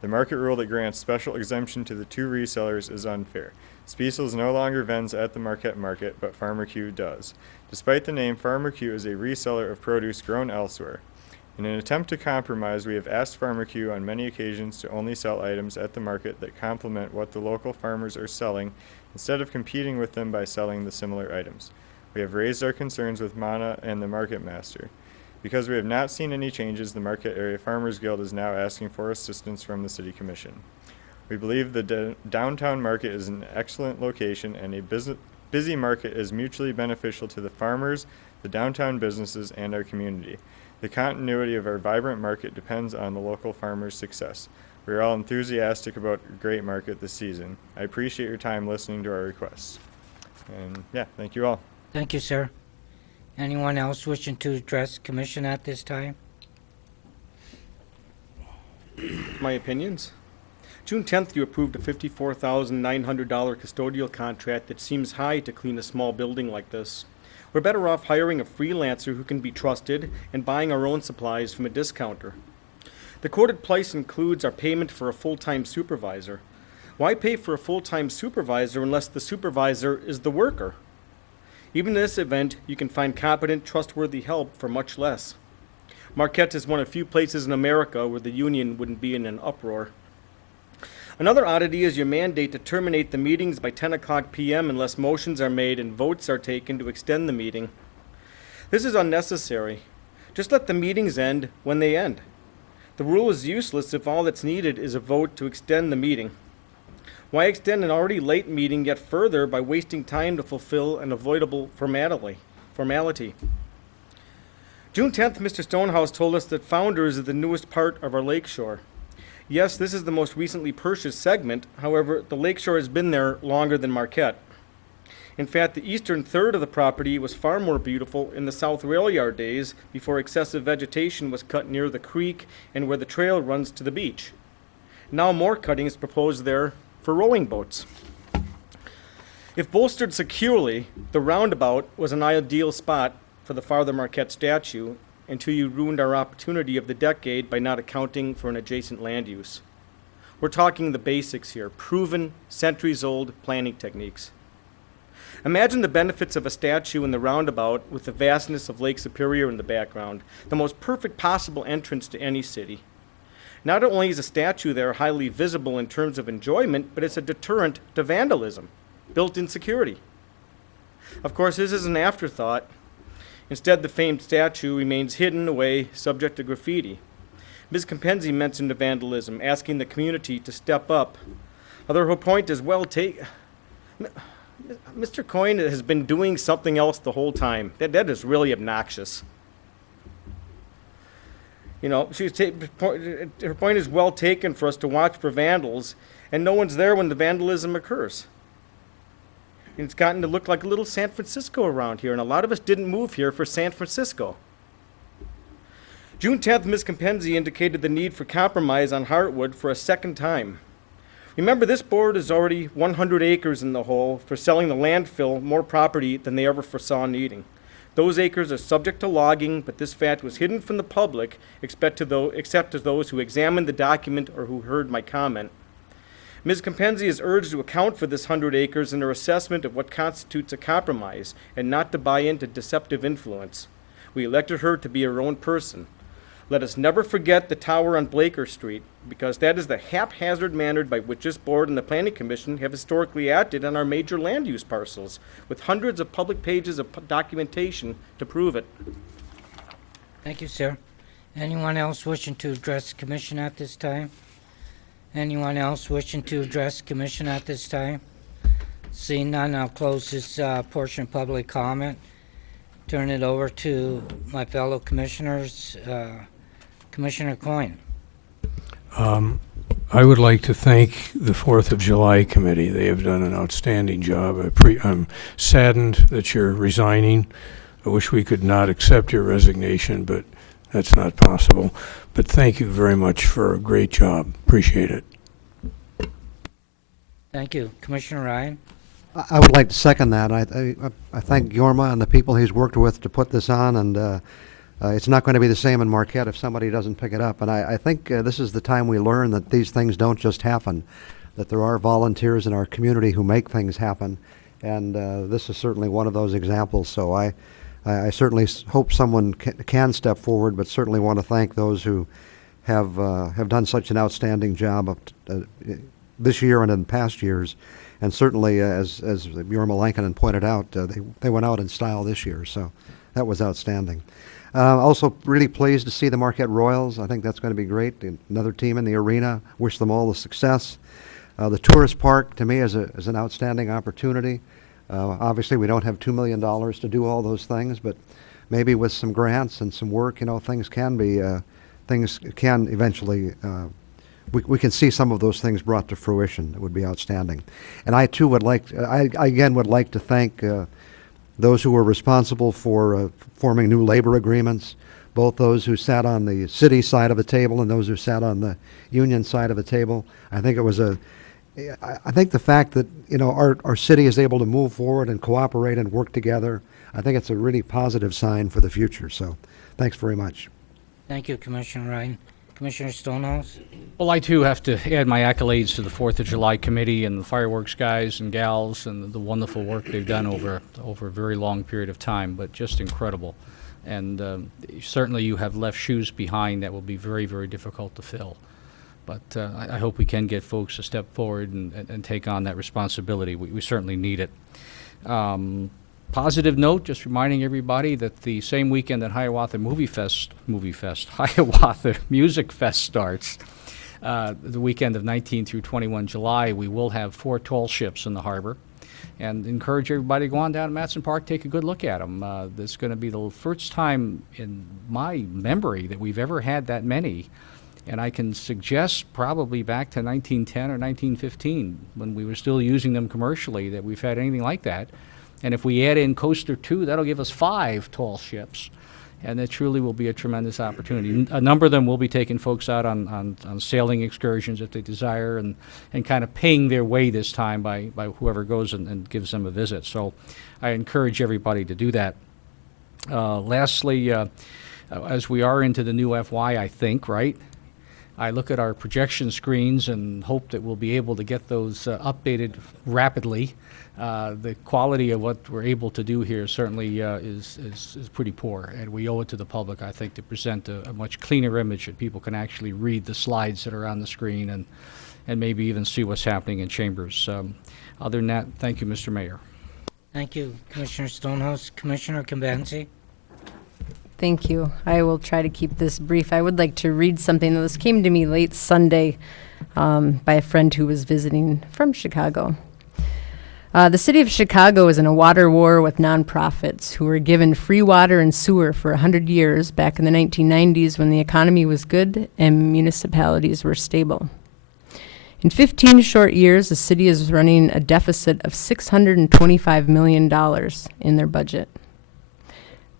The market rule that grants special exemption to the two resellers is unfair. Spiesels no longer vends at the Marquette market, but Farmer Q does. Despite the name, Farmer Q is a reseller of produce grown elsewhere. In an attempt to compromise, we have asked Farmer Q on many occasions to only sell items at the market that complement what the local farmers are selling, instead of competing with them by selling the similar items. We have raised our concerns with Mana and the Market Master. Because we have not seen any changes, the Marquette Area Farmers Guild is now asking for assistance from the City Commission. We believe the downtown market is an excellent location, and a busy market is mutually beneficial to the farmers, the downtown businesses, and our community. The continuity of our vibrant market depends on the local farmers' success. We are all enthusiastic about a great market this season. I appreciate your time listening to our requests. And yeah, thank you all. Thank you, sir. Anyone else wishing to address the commission at this time? My opinions? June 10th, you approved a $54,900 custodial contract that seems high to clean a small building like this. We're better off hiring a freelancer who can be trusted and buying our own supplies from a discounter. The quoted price includes our payment for a full-time supervisor. Why pay for a full-time supervisor unless the supervisor is the worker? Even in this event, you can find competent, trustworthy help for much less. Marquette is one of few places in America where the union wouldn't be in an uproar. Another oddity is your mandate to terminate the meetings by 10 o'clock p.m. unless motions are made and votes are taken to extend the meeting. This is unnecessary. Just let the meetings end when they end. The rule is useless if all that's needed is a vote to extend the meeting. Why extend an already late meeting yet further by wasting time to fulfill an avoidable formality? June 10th, Mr. Stonehouse told us that Founders is the newest part of our lakeshore. Yes, this is the most recently purchased segment. However, the lakeshore has been there longer than Marquette. In fact, the eastern third of the property was far more beautiful in the South Rail Yard days before excessive vegetation was cut near the creek and where the trail runs to the beach. Now more cutting is proposed there for rowing boats. If bolstered securely, the roundabout was an ideal spot for the Father Marquette statue until you ruined our opportunity of the decade by not accounting for an adjacent land use. We're talking the basics here, proven, centuries-old planning techniques. Imagine the benefits of a statue in the roundabout with the vastness of Lake Superior in the background, the most perfect possible entrance to any city. Not only is a statue there highly visible in terms of enjoyment, but it's a deterrent to vandalism, built-in security. Of course, this is an afterthought. Instead, the famed statue remains hidden away, subject to graffiti. Ms. Compensi mentioned the vandalism, asking the community to step up. Although her point is well taken, Mr. Coyne has been doing something else the whole time. That is really obnoxious. You know, her point is well taken for us to watch for vandals, and no one's there when the vandalism occurs. And it's gotten to look like a little San Francisco around here, and a lot of us didn't move here for San Francisco. June 10th, Ms. Compensi indicated the need for compromise on Heartwood for a second time. Remember, this board is already 100 acres in the hole for selling the landfill more property than they ever foresaw needing. Those acres are subject to logging, but this fact was hidden from the public, except to those who examined the document or who heard my comment. Ms. Compensi is urged to account for this 100 acres in her assessment of what constitutes a compromise and not to buy into deceptive influence. We elected her to be her own person. Let us never forget the tower on Blaker Street, because that is the haphazard manner by which this board and the Planning Commission have historically acted on our major land use parcels, with hundreds of public pages of documentation to prove it. Thank you, sir. Anyone else wishing to address the commission at this time? Anyone else wishing to address the commission at this time? Seeing none, I'll close this portion of public comment. Turn it over to my fellow commissioners. Commissioner Coyne. I would like to thank the 4th of July Committee. They have done an outstanding job. I'm saddened that you're resigning. I wish we could not accept your resignation, but that's not possible. But thank you very much for a great job. Appreciate it. Thank you. Commissioner Ryan? I would like to second that. I thank Yorma and the people he's worked with to put this on, and it's not going to be the same in Marquette if somebody doesn't pick it up. And I think this is the time we learn that these things don't just happen, that there are volunteers in our community who make things happen, and this is certainly one of those examples. So I certainly hope someone can step forward, but certainly want to thank those who have done such an outstanding job this year and in past years. And certainly, as Jorma Lankinen pointed out, they went out in style this year, so that was outstanding. Also really pleased to see the Marquette Royals. I think that's going to be great. Another team in the arena. Wish them all the success. The tourist park, to me, is an outstanding opportunity. Obviously, we don't have $2 million to do all those things, but maybe with some grants and some work, things can eventually, we can see some of those things brought to fruition. It would be outstanding. And I, too, would like to thank those who were responsible for forming new labor agreements, both those who sat on the city side of the table and those who sat on the union side of the table. I think the fact that our city is able to move forward and cooperate and work together, I think it's a really positive sign for the future. So, thanks very much. Thank you, Commissioner Ryan. Commissioner Stonehouse? Well, I too have to add my accolades to the 4th of July committee and the fireworks guys and gals and the wonderful work they've done over a very long period of time, but just incredible. And certainly you have left shoes behind that will be very, very difficult to fill. But I hope we can get folks to step forward and take on that responsibility. We certainly need it. Positive note, just reminding everybody that the same weekend that Hiawatha Hiawatha Music Fest starts, the weekend of 19 through 21 July, we will have 4 tall ships in the harbor. And encourage everybody to go on down to Matson Park, take a good look at them. This is going to be the first time in my memory that we've ever had that many. And I can suggest probably back to 1910 or 1915, when we were still using them commercially, that we've had anything like that. And if we add in Coaster 2, that'll give us 5 tall ships. And it truly will be a tremendous opportunity. A number of them will be taking folks out on sailing excursions if they desire, and kind of paying their way this time by whoever goes and gives them a visit. So I encourage everybody to do that. Lastly, as we are into the new FY, I think, right? I look at our projection screens and hope that we'll be able to get those updated rapidly. The quality of what we're able to do here certainly is pretty poor, and we owe it to the public, I think, to present a much cleaner image that people can actually read the slides that are on the screen and maybe even see what's happening in chambers. Other than that, thank you, Mr. Mayor. Thank you, Commissioner Stonehouse. Commissioner Kambenzi? Thank you. I will try to keep this brief. I would like to read something that came to me late Sunday by a friend who was visiting from Chicago. The city of Chicago is in a water war with nonprofits who were given free water and sewer for 100 years back in the 1990s when the economy was good and municipalities were stable. In 15 short years, the city is running a deficit of $625 million in their budget.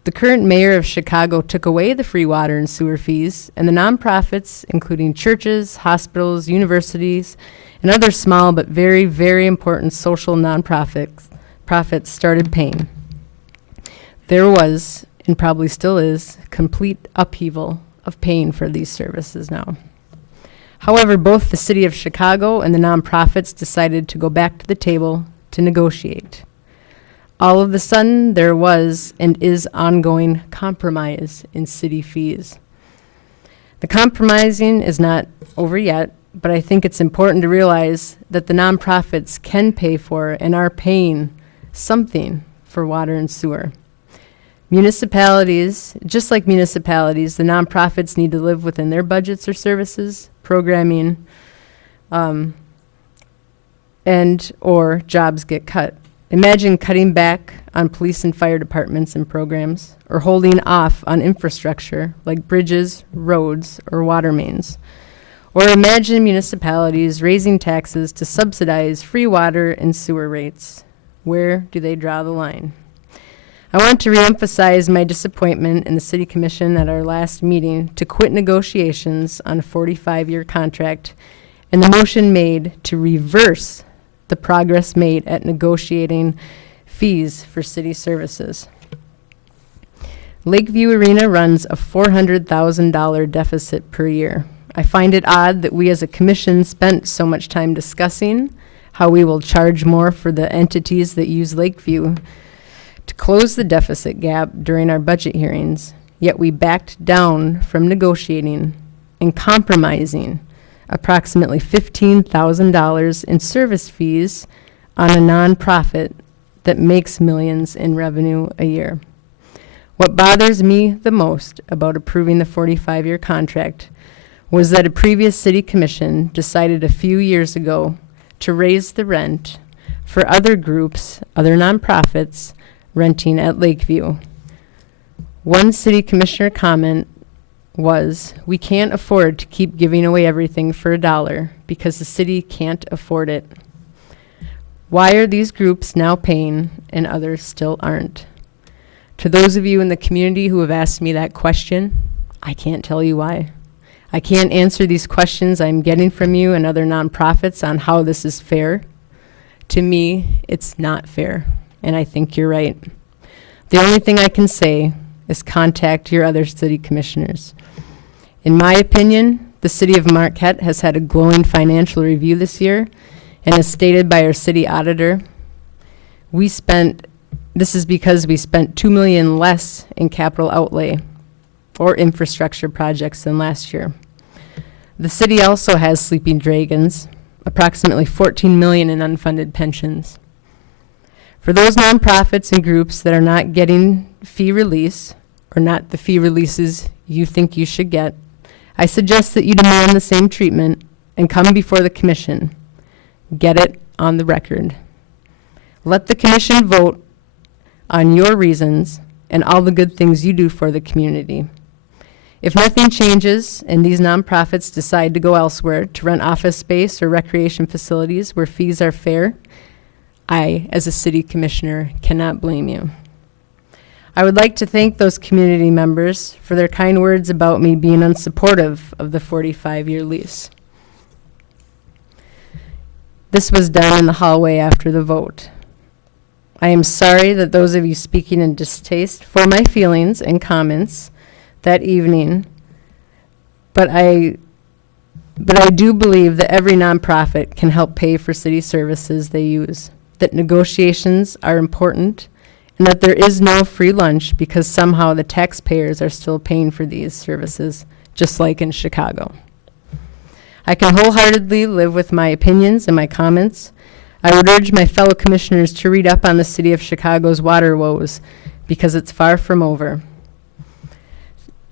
The current mayor of Chicago took away the free water and sewer fees, and the nonprofits, including churches, hospitals, universities, and other small but very, very important social nonprofits started paying. There was, and probably still is, complete upheaval of paying for these services now. However, both the city of Chicago and the nonprofits decided to go back to the table to negotiate. All of a sudden, there was and is ongoing compromise in city fees. The compromising is not over yet, but I think it's important to realize that the nonprofits can pay for and are paying something for water and sewer. Municipalities, just like municipalities, the nonprofits need to live within their budgets or services, programming, and or jobs get cut. Imagine cutting back on police and fire departments and programs, or holding off on infrastructure like bridges, roads, or water mains. Or imagine municipalities raising taxes to subsidize free water and sewer rates. Where do they draw the line? I want to reemphasize my disappointment in the City Commission at our last meeting to quit negotiations on a 45-year contract and the motion made to reverse the progress made at negotiating fees for city services. Lakeview Arena runs a $400,000 deficit per year. I find it odd that we as a commission spent so much time discussing how we will charge more for the entities that use Lakeview to close the deficit gap during our budget hearings, yet we backed down from negotiating and compromising approximately $15,000 in service fees on a nonprofit that makes millions in revenue a year. What bothers me the most about approving the 45-year contract was that a previous city commission decided a few years ago to raise the rent for other groups, other nonprofits, renting at Lakeview. One city commissioner comment was, "We can't afford to keep giving away everything for $1 because the city can't afford it." Why are these groups now paying and others still aren't? To those of you in the community who have asked me that question, I can't tell you why. I can't answer these questions I'm getting from you and other nonprofits on how this is fair. To me, it's not fair, and I think you're right. The only thing I can say is contact your other city commissioners. In my opinion, the city of Marquette has had a glowing financial review this year, and as stated by our city auditor, this is because we spent $2 million less in capital outlay or infrastructure projects than last year. The city also has sleeping dragons, approximately $14 million in unfunded pensions. For those nonprofits and groups that are not getting fee release, or not the fee releases you think you should get, I suggest that you demand the same treatment and come before the commission. Get it on the record. Let the commission vote on your reasons and all the good things you do for the community. If nothing changes and these nonprofits decide to go elsewhere to rent office space or recreation facilities where fees are fair, I, as a city commissioner, cannot blame you. I would like to thank those community members for their kind words about me being unsupportive of the 45-year lease. This was done in the hallway after the vote. I am sorry that those of you speaking in distaste for my feelings and comments that evening, but I do believe that every nonprofit can help pay for city services they use, that negotiations are important, and that there is no free lunch because somehow the taxpayers are still paying for these services, just like in Chicago. I can wholeheartedly live with my opinions and my comments. I would urge my fellow commissioners to read up on the city of Chicago's water woes because it's far from over.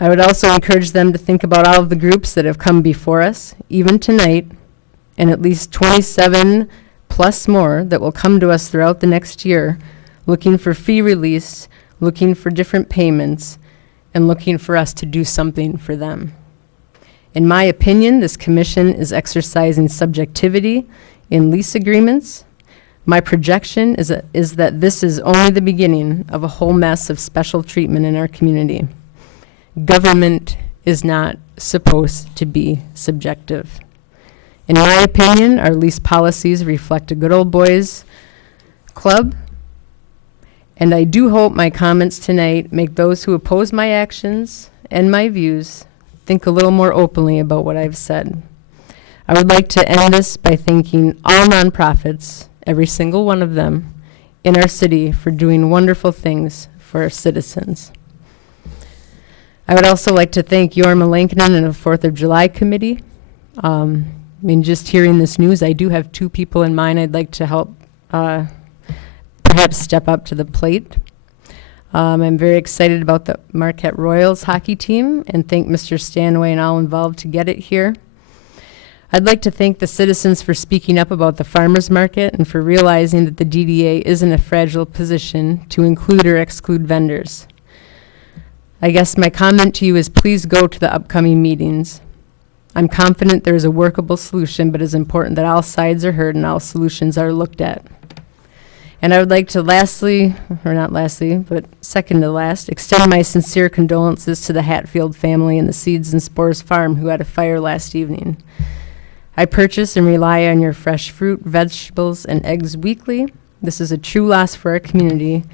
I would also encourage them to think about all of the groups that have come before us, even tonight, and at least 27 plus more that will come to us throughout the next year, looking for fee release, looking for different payments, and looking for us to do something for them. In my opinion, this commission is exercising subjectivity in lease agreements. My projection is that this is only the beginning of a whole mess of special treatment in our community. Government is not supposed to be subjective. In my opinion, our lease policies reflect a good old boys club, and I do hope my comments tonight make those who oppose my actions and my views think a little more openly about what I've said. I would like to end this by thanking all nonprofits, every single one of them, in our city for doing wonderful things for our citizens. I would also like to thank Yorma Lankinen and the 4th of July Committee. Just hearing this news, I do have 2 people in mind I'd like to help perhaps step up to the plate. I'm very excited about the Marquette Royals hockey team and thank Mr. Stanway and all involved to get it here. I'd like to thank the citizens for speaking up about the farmers market and for realizing that the DDA is in a fragile position to include or exclude vendors. I guess my comment to you is please go to the upcoming meetings. I'm confident there is a workable solution, but it's important that all sides are heard and all solutions are looked at. And I would like to second to last, extend my sincere condolences to the Hatfield family and the Seeds and Spores farm who had a fire last evening. I purchase and rely on your fresh fruit, vegetables, and eggs weekly. This is a true loss for our community,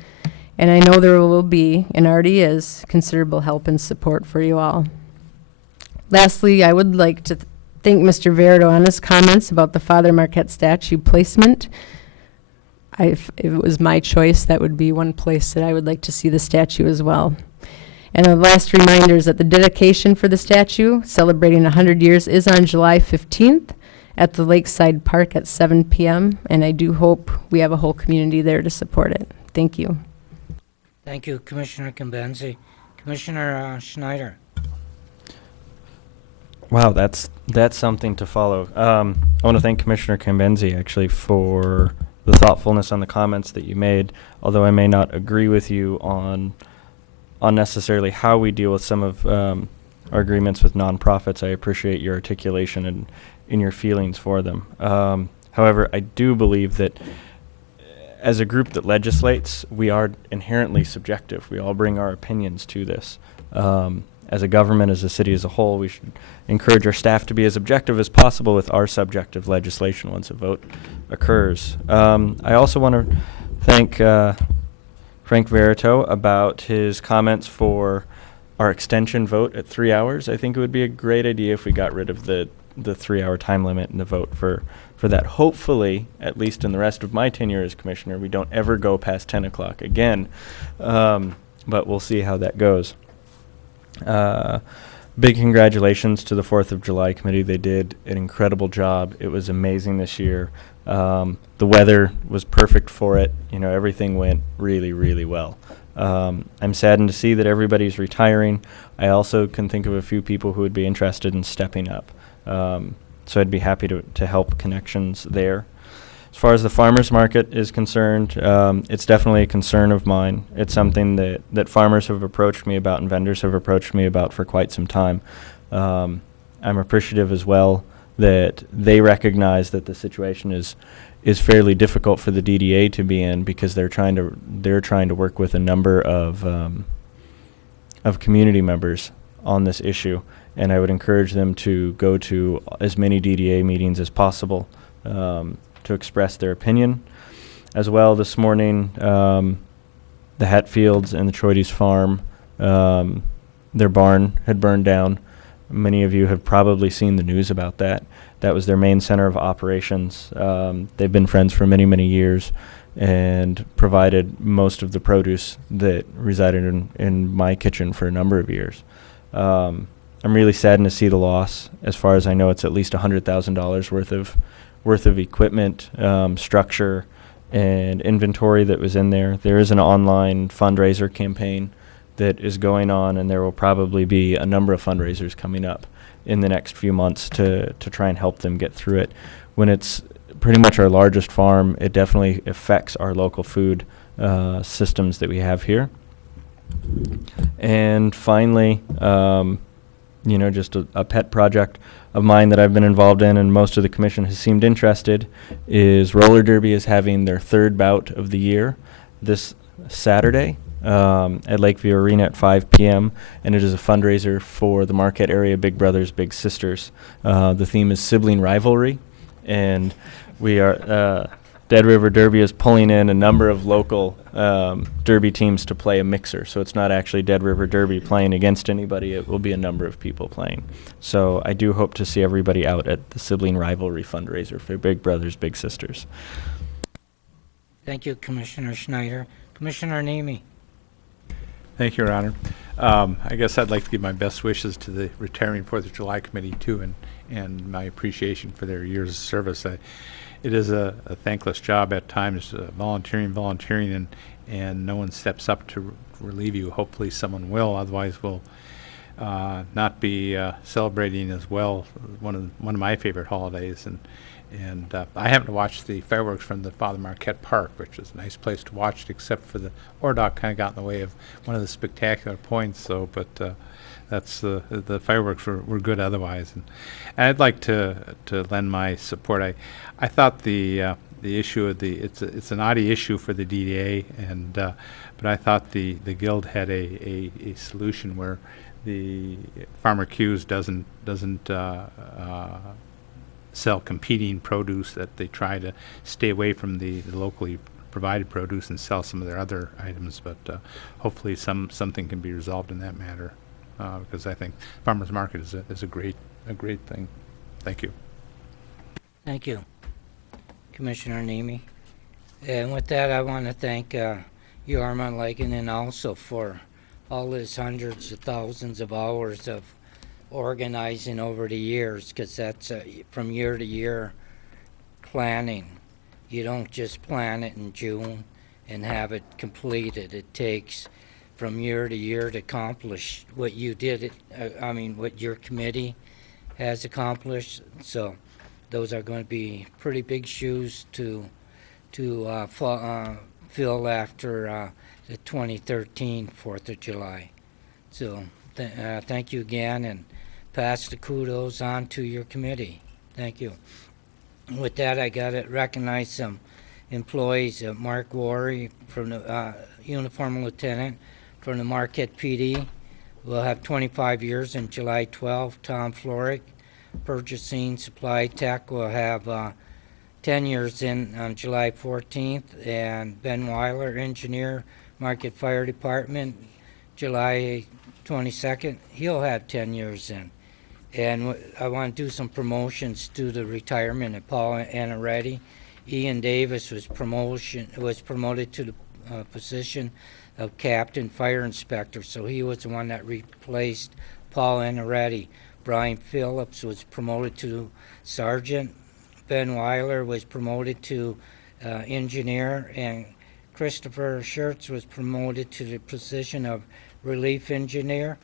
and I know there will be, and already is, considerable help and support for you all. Lastly, I would like to thank Mr. Verito on his comments about the Father Marquette statue placement. If it was my choice, that would be one place that I would like to see the statue as well. And the last reminder is that the dedication for the statue, celebrating 100 years, is on July 15th at the Lakeside Park at 7 p.m., and I do hope we have a whole community there to support it. Thank you. Thank you, Commissioner Cambenzi. Commissioner Schneider. Wow, that's something to follow. I want to thank Commissioner Cambenzi, actually, for the thoughtfulness on the comments that you made, although I may not agree with you on necessarily how we deal with some of our agreements with nonprofits. I appreciate your articulation and in your feelings for them. However, I do believe that as a group that legislates, we are inherently subjective. We all bring our opinions to this. As a government, as a city as a whole, we should encourage our staff to be as objective as possible with our subjective legislation once a vote occurs. I also want to thank Frank Verito about his comments for our extension vote at 3 hours. I think it would be a great idea if we got rid of the 3-hour time limit and the vote for that. Hopefully, at least in the rest of my tenure as commissioner, we don't ever go past 10 o'clock again. But we'll see how that goes. Big congratulations to the 4th of July committee. They did an incredible job. It was amazing this year. The weather was perfect for it. You know, everything went really, really well. I'm saddened to see that everybody's retiring. I also can think of a few people who would be interested in stepping up. So I'd be happy to help connections there. As far as the farmers market is concerned, it's definitely a concern of mine. It's something that farmers have approached me about and vendors have approached me about for quite some time. I'm appreciative as well that they recognize that the situation is fairly difficult for the DDA to be in, because they're trying to work with a number of community members on this issue, and I would encourage them to go to as many DDA meetings as possible to express their opinion. As well, this morning, the Hatfields and the Troides farm, their barn had burned down. Many of you have probably seen the news about that. That was their main center of operations. They've been friends for many, many years and provided most of the produce that resided in my kitchen for a number of years. I'm really saddened to see the loss. As far as I know, it's at least $100,000 worth of equipment, structure, and inventory that was in there. There is an online fundraiser campaign that is going on, and there will probably be a number of fundraisers coming up in the next few months to try and help them get through it. When it's pretty much our largest farm, it definitely affects our local food systems that we have here. And finally, you know, just a pet project of mine that I've been involved in, and most of the commission has seemed interested, is roller derby is having their 3rd bout of the year this Saturday at Lakeview Arena at 5 p.m. and it is a fundraiser for the Marquette area Big Brothers Big Sisters. The theme is sibling rivalry, and we are Dead River Derby is pulling in a number of local derby teams to play a mixer. So it's not actually Dead River Derby playing against anybody. It will be a number of people playing. So I do hope to see everybody out at the sibling rivalry fundraiser for Big Brothers Big Sisters. Thank you, Commissioner Schneider. Commissioner Nemi. Thank you, Your Honor. I guess I'd like to give my best wishes to the retiring 4th of July committee too, and my appreciation for their years of service. It is a thankless job at times, volunteering, and no one steps up to relieve you. Hopefully someone will, otherwise we'll not be celebrating as well one of my favorite holidays. And I haven't watched the fireworks from the Father Marquette Park, which is a nice place to watch it, except for the Ordock kind of got in the way of one of the spectacular points. So, but that's the fireworks were good otherwise. And I'd like to lend my support. I thought the issue of it's an odd issue for the DDA, and but I thought the guild had a solution where the Farmer Q's doesn't sell competing produce, that they try to stay away from the locally provided produce and sell some of their other items. But hopefully something can be resolved in that matter, because I think farmers market is a great thing. Thank you. Thank you, Commissioner Nemi. And with that, I want to thank Jorma Lagenen also for all his hundreds of thousands of hours of organizing over the years, because that's from year to year planning. You don't just plan it in June and have it completed. It takes from year to year to accomplish what you did, what your committee has accomplished. So those are going to be pretty big shoes to fill after the 2013 4th of July. So thank you again, and pass the kudos on to your committee. Thank you. With that, I got to recognize some employees. Mark Worry, from the Uniform Lieutenant from the Marquette PD, will have 25 years in July 12th. Tom Florick, Purchasing Supply Tech, will have 10 years in on July 14th. And Ben Weiler, Engineer, Marquette Fire Department, July 22nd, he'll have 10 years in. And I want to do some promotions to the retirement of Paul Anaretti. Ian Davis was promoted to the position of Captain Fire Inspector, so he was the one that replaced Paul Anaretti. Brian Phillips was promoted to Sergeant. Ben Weiler was promoted to Engineer, and Christopher Schertz was promoted to the position of Relief Engineer.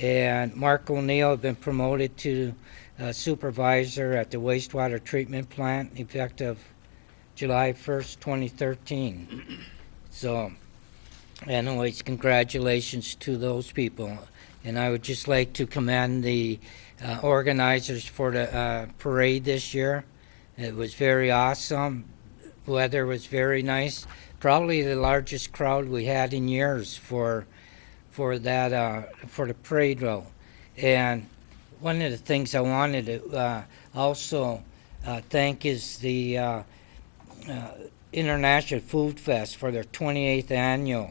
And Mark O'Neill had been promoted to Supervisor at the Wastewater Treatment Plant, effective July 1st, 2013. So, anyways, congratulations to those people. And I would just like to commend the organizers for the parade this year. It was very awesome. Weather was very nice. Probably the largest crowd we had in years for that for the parade route. And one of the things I wanted to also thank is the International Food Fest for their 28th annual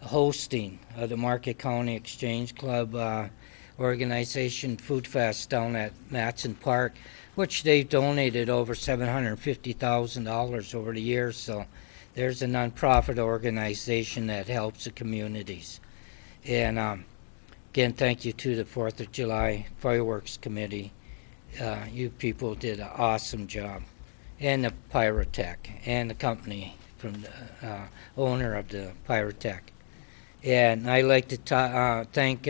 hosting of the Marquette County Exchange Club organization Food Fest down at Matson Park, which they've donated over $750,000 over the years. So there's a nonprofit organization that helps the communities. And again, thank you to the 4th of July Fireworks Committee. You people did an awesome job. And the Pyrotech and the company from the owner of the Pyrotech. And I'd like to thank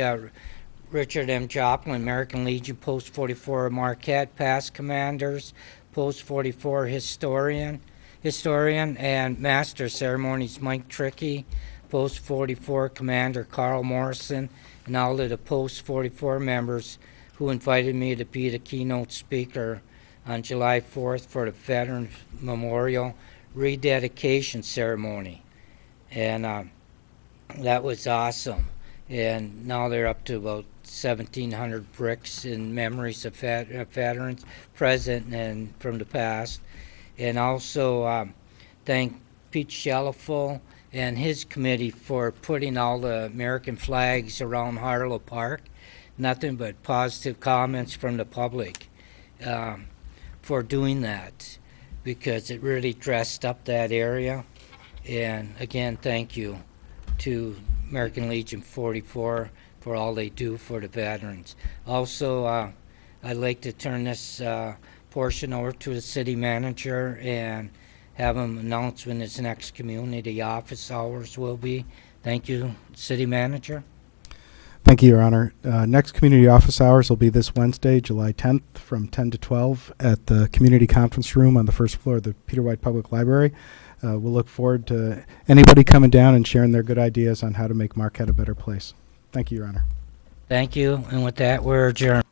Richard M. Joplin, American Legion Post 44 Marquette, past commanders, Post 44 historian, and Master Ceremonies Mike Trickey, Post 44 Commander Carl Morrison, and all of the Post 44 members who invited me to be the keynote speaker on July 4th for the Veterans Memorial Rededication Ceremony. And that was awesome. And now they're up to about 1,700 bricks in memories of veterans present and from the past. And also thank Pete Schelleful and his committee for putting all the American flags around Harlow Park. Nothing but positive comments from the public for doing that, because it really dressed up that area. And again, thank you to American Legion 44 for all they do for the veterans. Also, I'd like to turn this portion over to the city manager and have him announce when his next community office hours will be. Thank you, city manager. Thank you, Your Honor. Next community office hours will be this Wednesday, July 10th, from 10 to 12 at the community conference room on the first floor of the Peter White Public Library. We'll look forward to anybody coming down and sharing their good ideas on how to make Marquette a better place. Thank you, Your Honor. Thank you, and with that, we're adjourned.